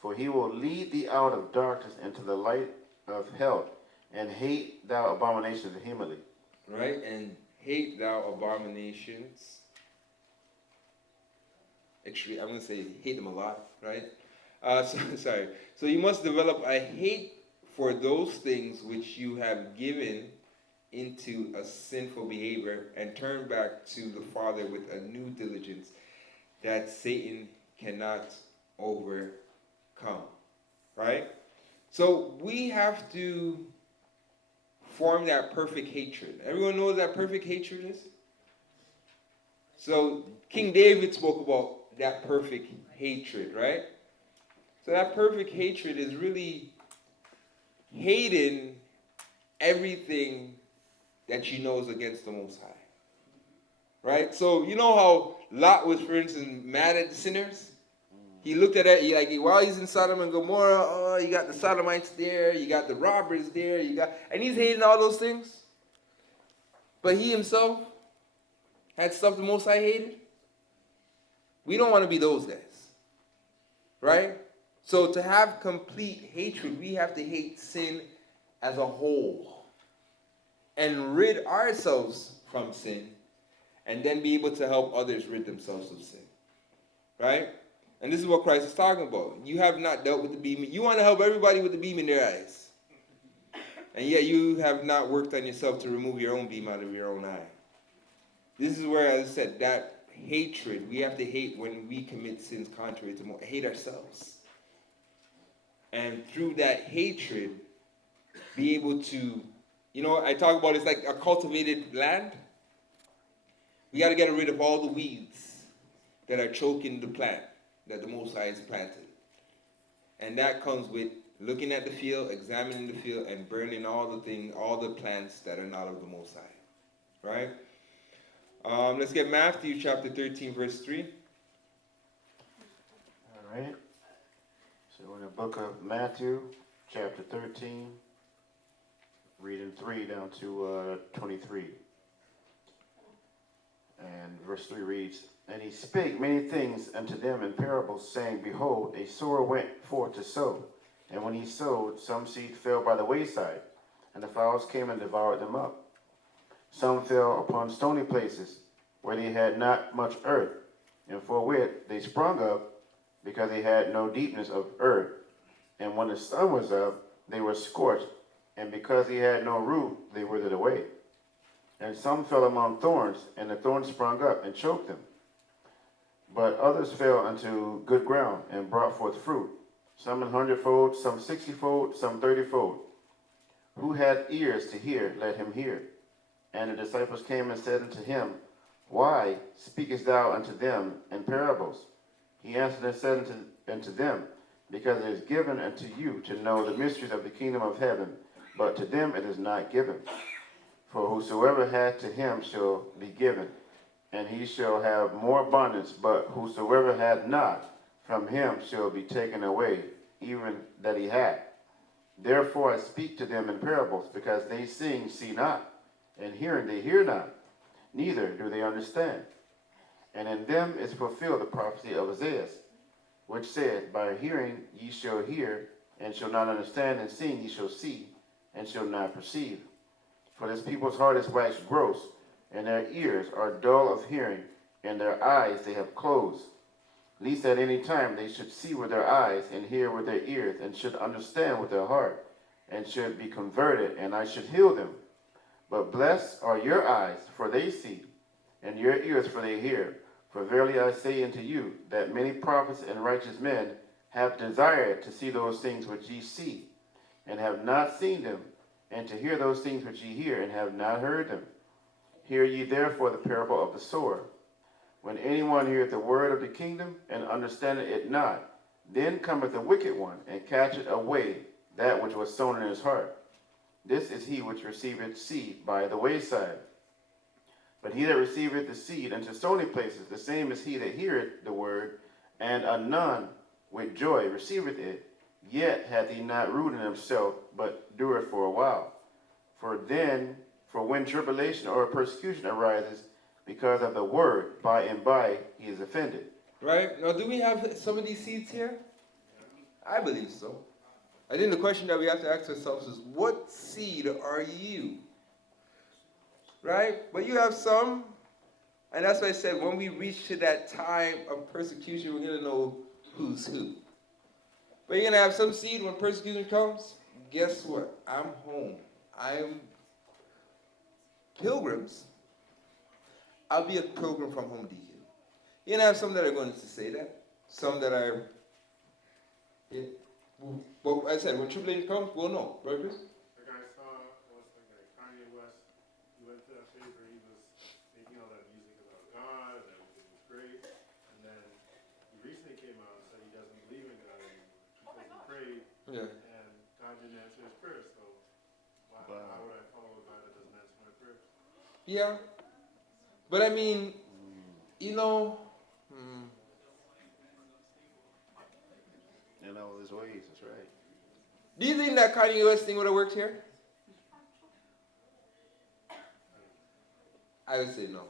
for he will lead thee out of darkness into the light of health, and hate thou abominations vehemently. Right? And hate thou abominations. Actually, I'm going to say hate them a lot, right? Sorry. So you must develop a hate for those things which you have given into a sinful behavior and turn back to the Father with a new diligence that Satan cannot overcome. Right? So we have to form that perfect hatred. Everyone knows that perfect hatred is? So King David spoke about that perfect hatred, right? So that perfect hatred is really hating everything that you know is against the Most High. Right? So you know how Lot was, for instance, mad at the sinners? He looked at it, while he's in Sodom and Gomorrah, oh, you got the Sodomites there, you got the robbers there, and he's hating all those things. But he himself had stuff the Most High hated. We don't want to be those guys. Right? So to have complete hatred, we have to hate sin as a whole and rid ourselves from sin, and then be able to help others rid themselves of sin. Right? And this is what Christ is talking about. You have not dealt with the beam. You want to help everybody with the beam in their eyes. And yet you have not worked on yourself to remove your own beam out of your own eye. This is where, as I said, that hatred, we have to hate when we commit sins contrary to hate ourselves. And through that hatred, be able to, I talk about it's like a cultivated land. We got to get rid of all the weeds that are choking the plant that the Most High has planted. And that comes with looking at the field, examining the field, and burning all the plants that are not of the Most High. Right? Let's get Matthew chapter 13, verse 3. All right. So in the book of Matthew, chapter 13, reading 3 down to 23. And verse 3 reads, And he spake many things unto them in parables, saying, Behold, a sower went forth to sow. And when he sowed, some seed fell by the wayside, and the fowls came and devoured them up. Some fell upon stony places, where they had not much earth, and forthwith they sprung up, because they had no deepness of earth. And when the sun was up, they were scorched, and because they had no root, they withered away. And some fell among thorns, and the thorns sprung up and choked them. But others fell unto good ground, and brought forth fruit, some 100-fold, some 60-fold, some 30-fold. Who hath ears to hear, let him hear. And the disciples came and said unto him, Why speakest thou unto them in parables? He answered and said unto them, Because it is given unto you to know the mysteries of the kingdom of heaven, but to them it is not given. For whosoever hath to him shall be given, and he shall have more abundance, but whosoever hath not, from him shall be taken away, even that he hath. Therefore I speak to them in parables, because they seeing see not, and hearing they hear not, neither do they understand. And in them is fulfilled the prophecy of Isaiah, which said, By hearing ye shall hear, and shall not understand, and seeing ye shall see, and shall not perceive. For this people's heart is waxed gross, and their ears are dull of hearing, and their eyes they have closed, lest at any time they should see with their eyes, and hear with their ears, and should understand with their heart, and should be converted, and I should heal them. But blessed are your eyes, for they see, and your ears, for they hear. For verily I say unto you, that many prophets and righteous men have desired to see those things which ye see, and have not seen them, and to hear those things which ye hear, and have not heard them. Hear ye therefore the parable of the sower. When anyone heareth the word of the kingdom, and understandeth it not, then cometh the wicked one, and catcheth away that which was sown in his heart. This is he which receiveth seed by the wayside. But he that receiveth the seed into stony places, the same is he that heareth the word, And anon with joy receiveth it, yet hath he not root in himself, but dureth for a while. For when tribulation or persecution arises because of the word, by and by he is offended. Right? Now, do we have some of these seeds here? I believe so. I think the question that we have to ask ourselves is, what seed are you? Right? But you have some, and that's why I said when we reach to that time of persecution, we're going to know who's who. But you're going to have some seed when persecution comes. Guess what? I'm home. I'm pilgrims. I'll be a pilgrim from home, Deacon. You're going to have some that are going to say that. Some that are, yeah. But I said, when tribulation comes, we'll know. Right, Chris? Like I saw, I was thinking like Kanye West, he went to that phase where he was making all that music about God and everything was great. And then he recently came out and said he doesn't believe in God anymore because he prayed and God didn't answer his prayers. So why would I follow a God that doesn't answer my prayers? Yeah. But I mean, you know, In all his ways, that's right. do you think that Kanye West thing would have worked here? I would say no.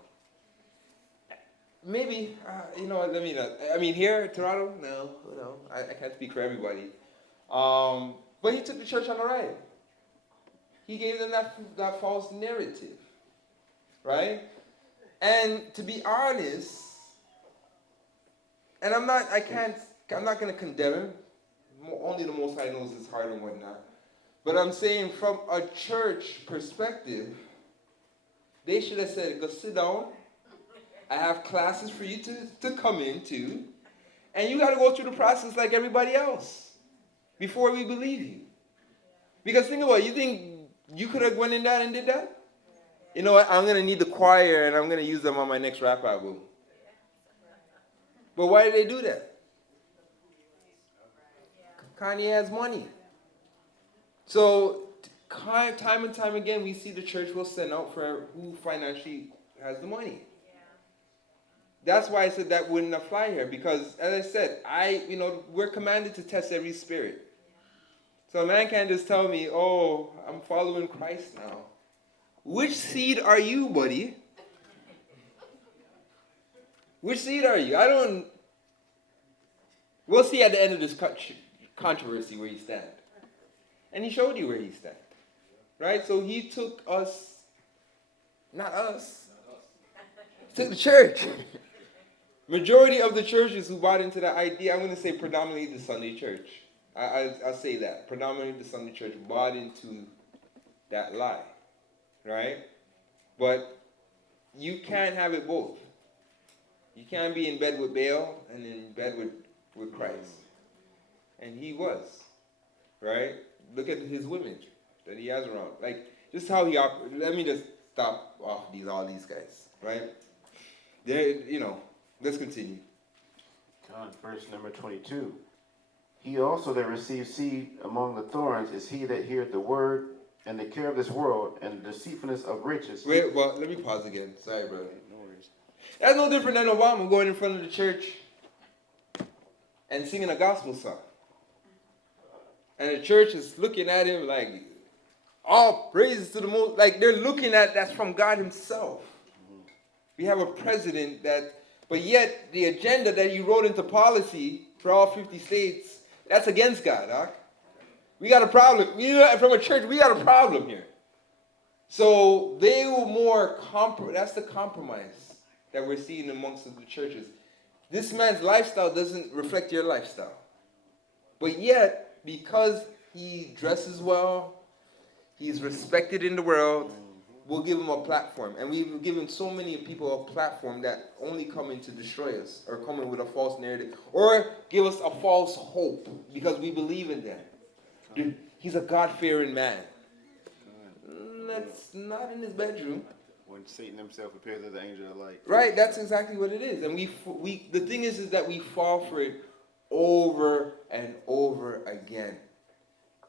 Maybe, you know what, let me not. I mean, here, Toronto, no, I can't speak for everybody. But he took the church on a ride. He gave them that false narrative, right? And to be honest, and I'm not going to condemn him. Only the Most High knows his heart and whatnot. But I'm saying from a church perspective, they should have said, go sit down. I have classes for you to come into. And you got to go through the process like everybody else before we believe you. Because think about it. You think you could have went in that and did that? You know what? I'm going to need the choir and I'm going to use them on my next rap album. But why did they do that? Kanye has money. So time and time again, we see the church will send out for who financially has the money. That's why I said that wouldn't apply here. Because as I said, we're commanded to test every spirit. So a man can't just tell me, oh, I'm following Christ now. Which seed are you, buddy? Which seed are you? We'll see at the end of this controversy where you stand. And he showed you where he stands. Right? So he took us, not us, took the church. Majority of the churches who bought into that idea, I'm going to say predominantly the Sunday church. I'll say that. Predominantly the Sunday church bought into that lie. Right? But you can't have it both. You can't be in bed with Baal and in bed with Christ. And he was. Right? Look at his women that he has around. Like, just how he operates. Let me just stop off all these guys. Right? Let's continue. Verse number 22. He also that receives seed among the thorns is he that heareth the word, and the care of this world, and the deceitfulness of riches. Wait, well, let me pause again. Sorry, brother. No worries. That's no different than Obama going in front of the church and singing a gospel song. And the church is looking at him like, all praises to the most, like they're looking at that's from God himself. We have a president but yet the agenda that he wrote into policy for all 50 states, that's against God, Doc. We got a problem. From a church, we got a problem here. So they were more, that's the compromise that we're seeing amongst the churches. This man's lifestyle doesn't reflect your lifestyle. But yet, because he dresses well, he's respected in the world, we'll give him a platform. And we've given so many people a platform that only come in to destroy us or come in with a false narrative or give us a false hope because we believe in them. He's a God-fearing man. That's not in his bedroom. When Satan himself appears as the angel of light. Right, that's exactly what it is. And the thing is that we fall for it over and over again.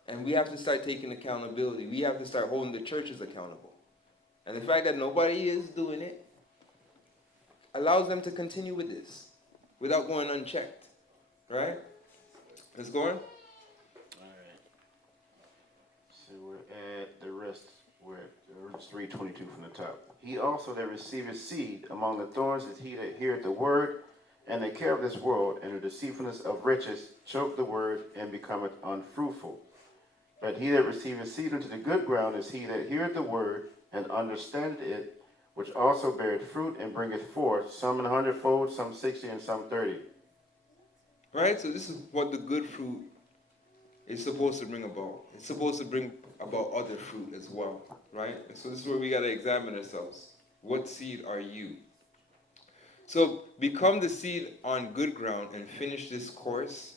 And we have to start taking accountability. We have to start holding the churches accountable. And the fact that nobody is doing it allows them to continue with this without going unchecked. Right? Let's go on. Alright. So we're at the rest, we're at verse 322 from the top. He also that receiveth seed among the thorns is he that heareth the word, and the care of this world and the deceitfulness of riches choke the word and becometh unfruitful. But he that receiveth seed into the good ground is he that heareth the word and understandeth it, which also beareth fruit and bringeth forth, some 100-fold, some 60, and some 30. Right? So this is what the good fruit is supposed to bring about. It's supposed to bring about other fruit as well. Right? And so this is where we got to examine ourselves. What seed are you? So become the seed on good ground and finish this course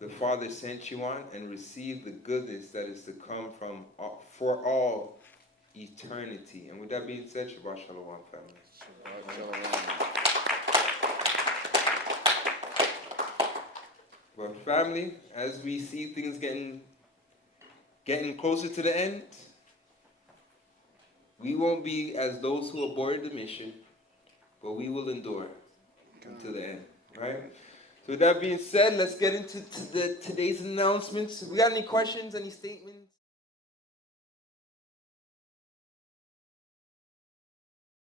the Father sent you on, and receive the goodness that is to come from for all eternity. And with that being said, Shabbat Shalom, family. Well, family, as we see things getting closer to the end, we won't be as those who aborted the mission, but we will endure until the end, right? So with that being said, let's get into today's announcements. We got any questions, any statements?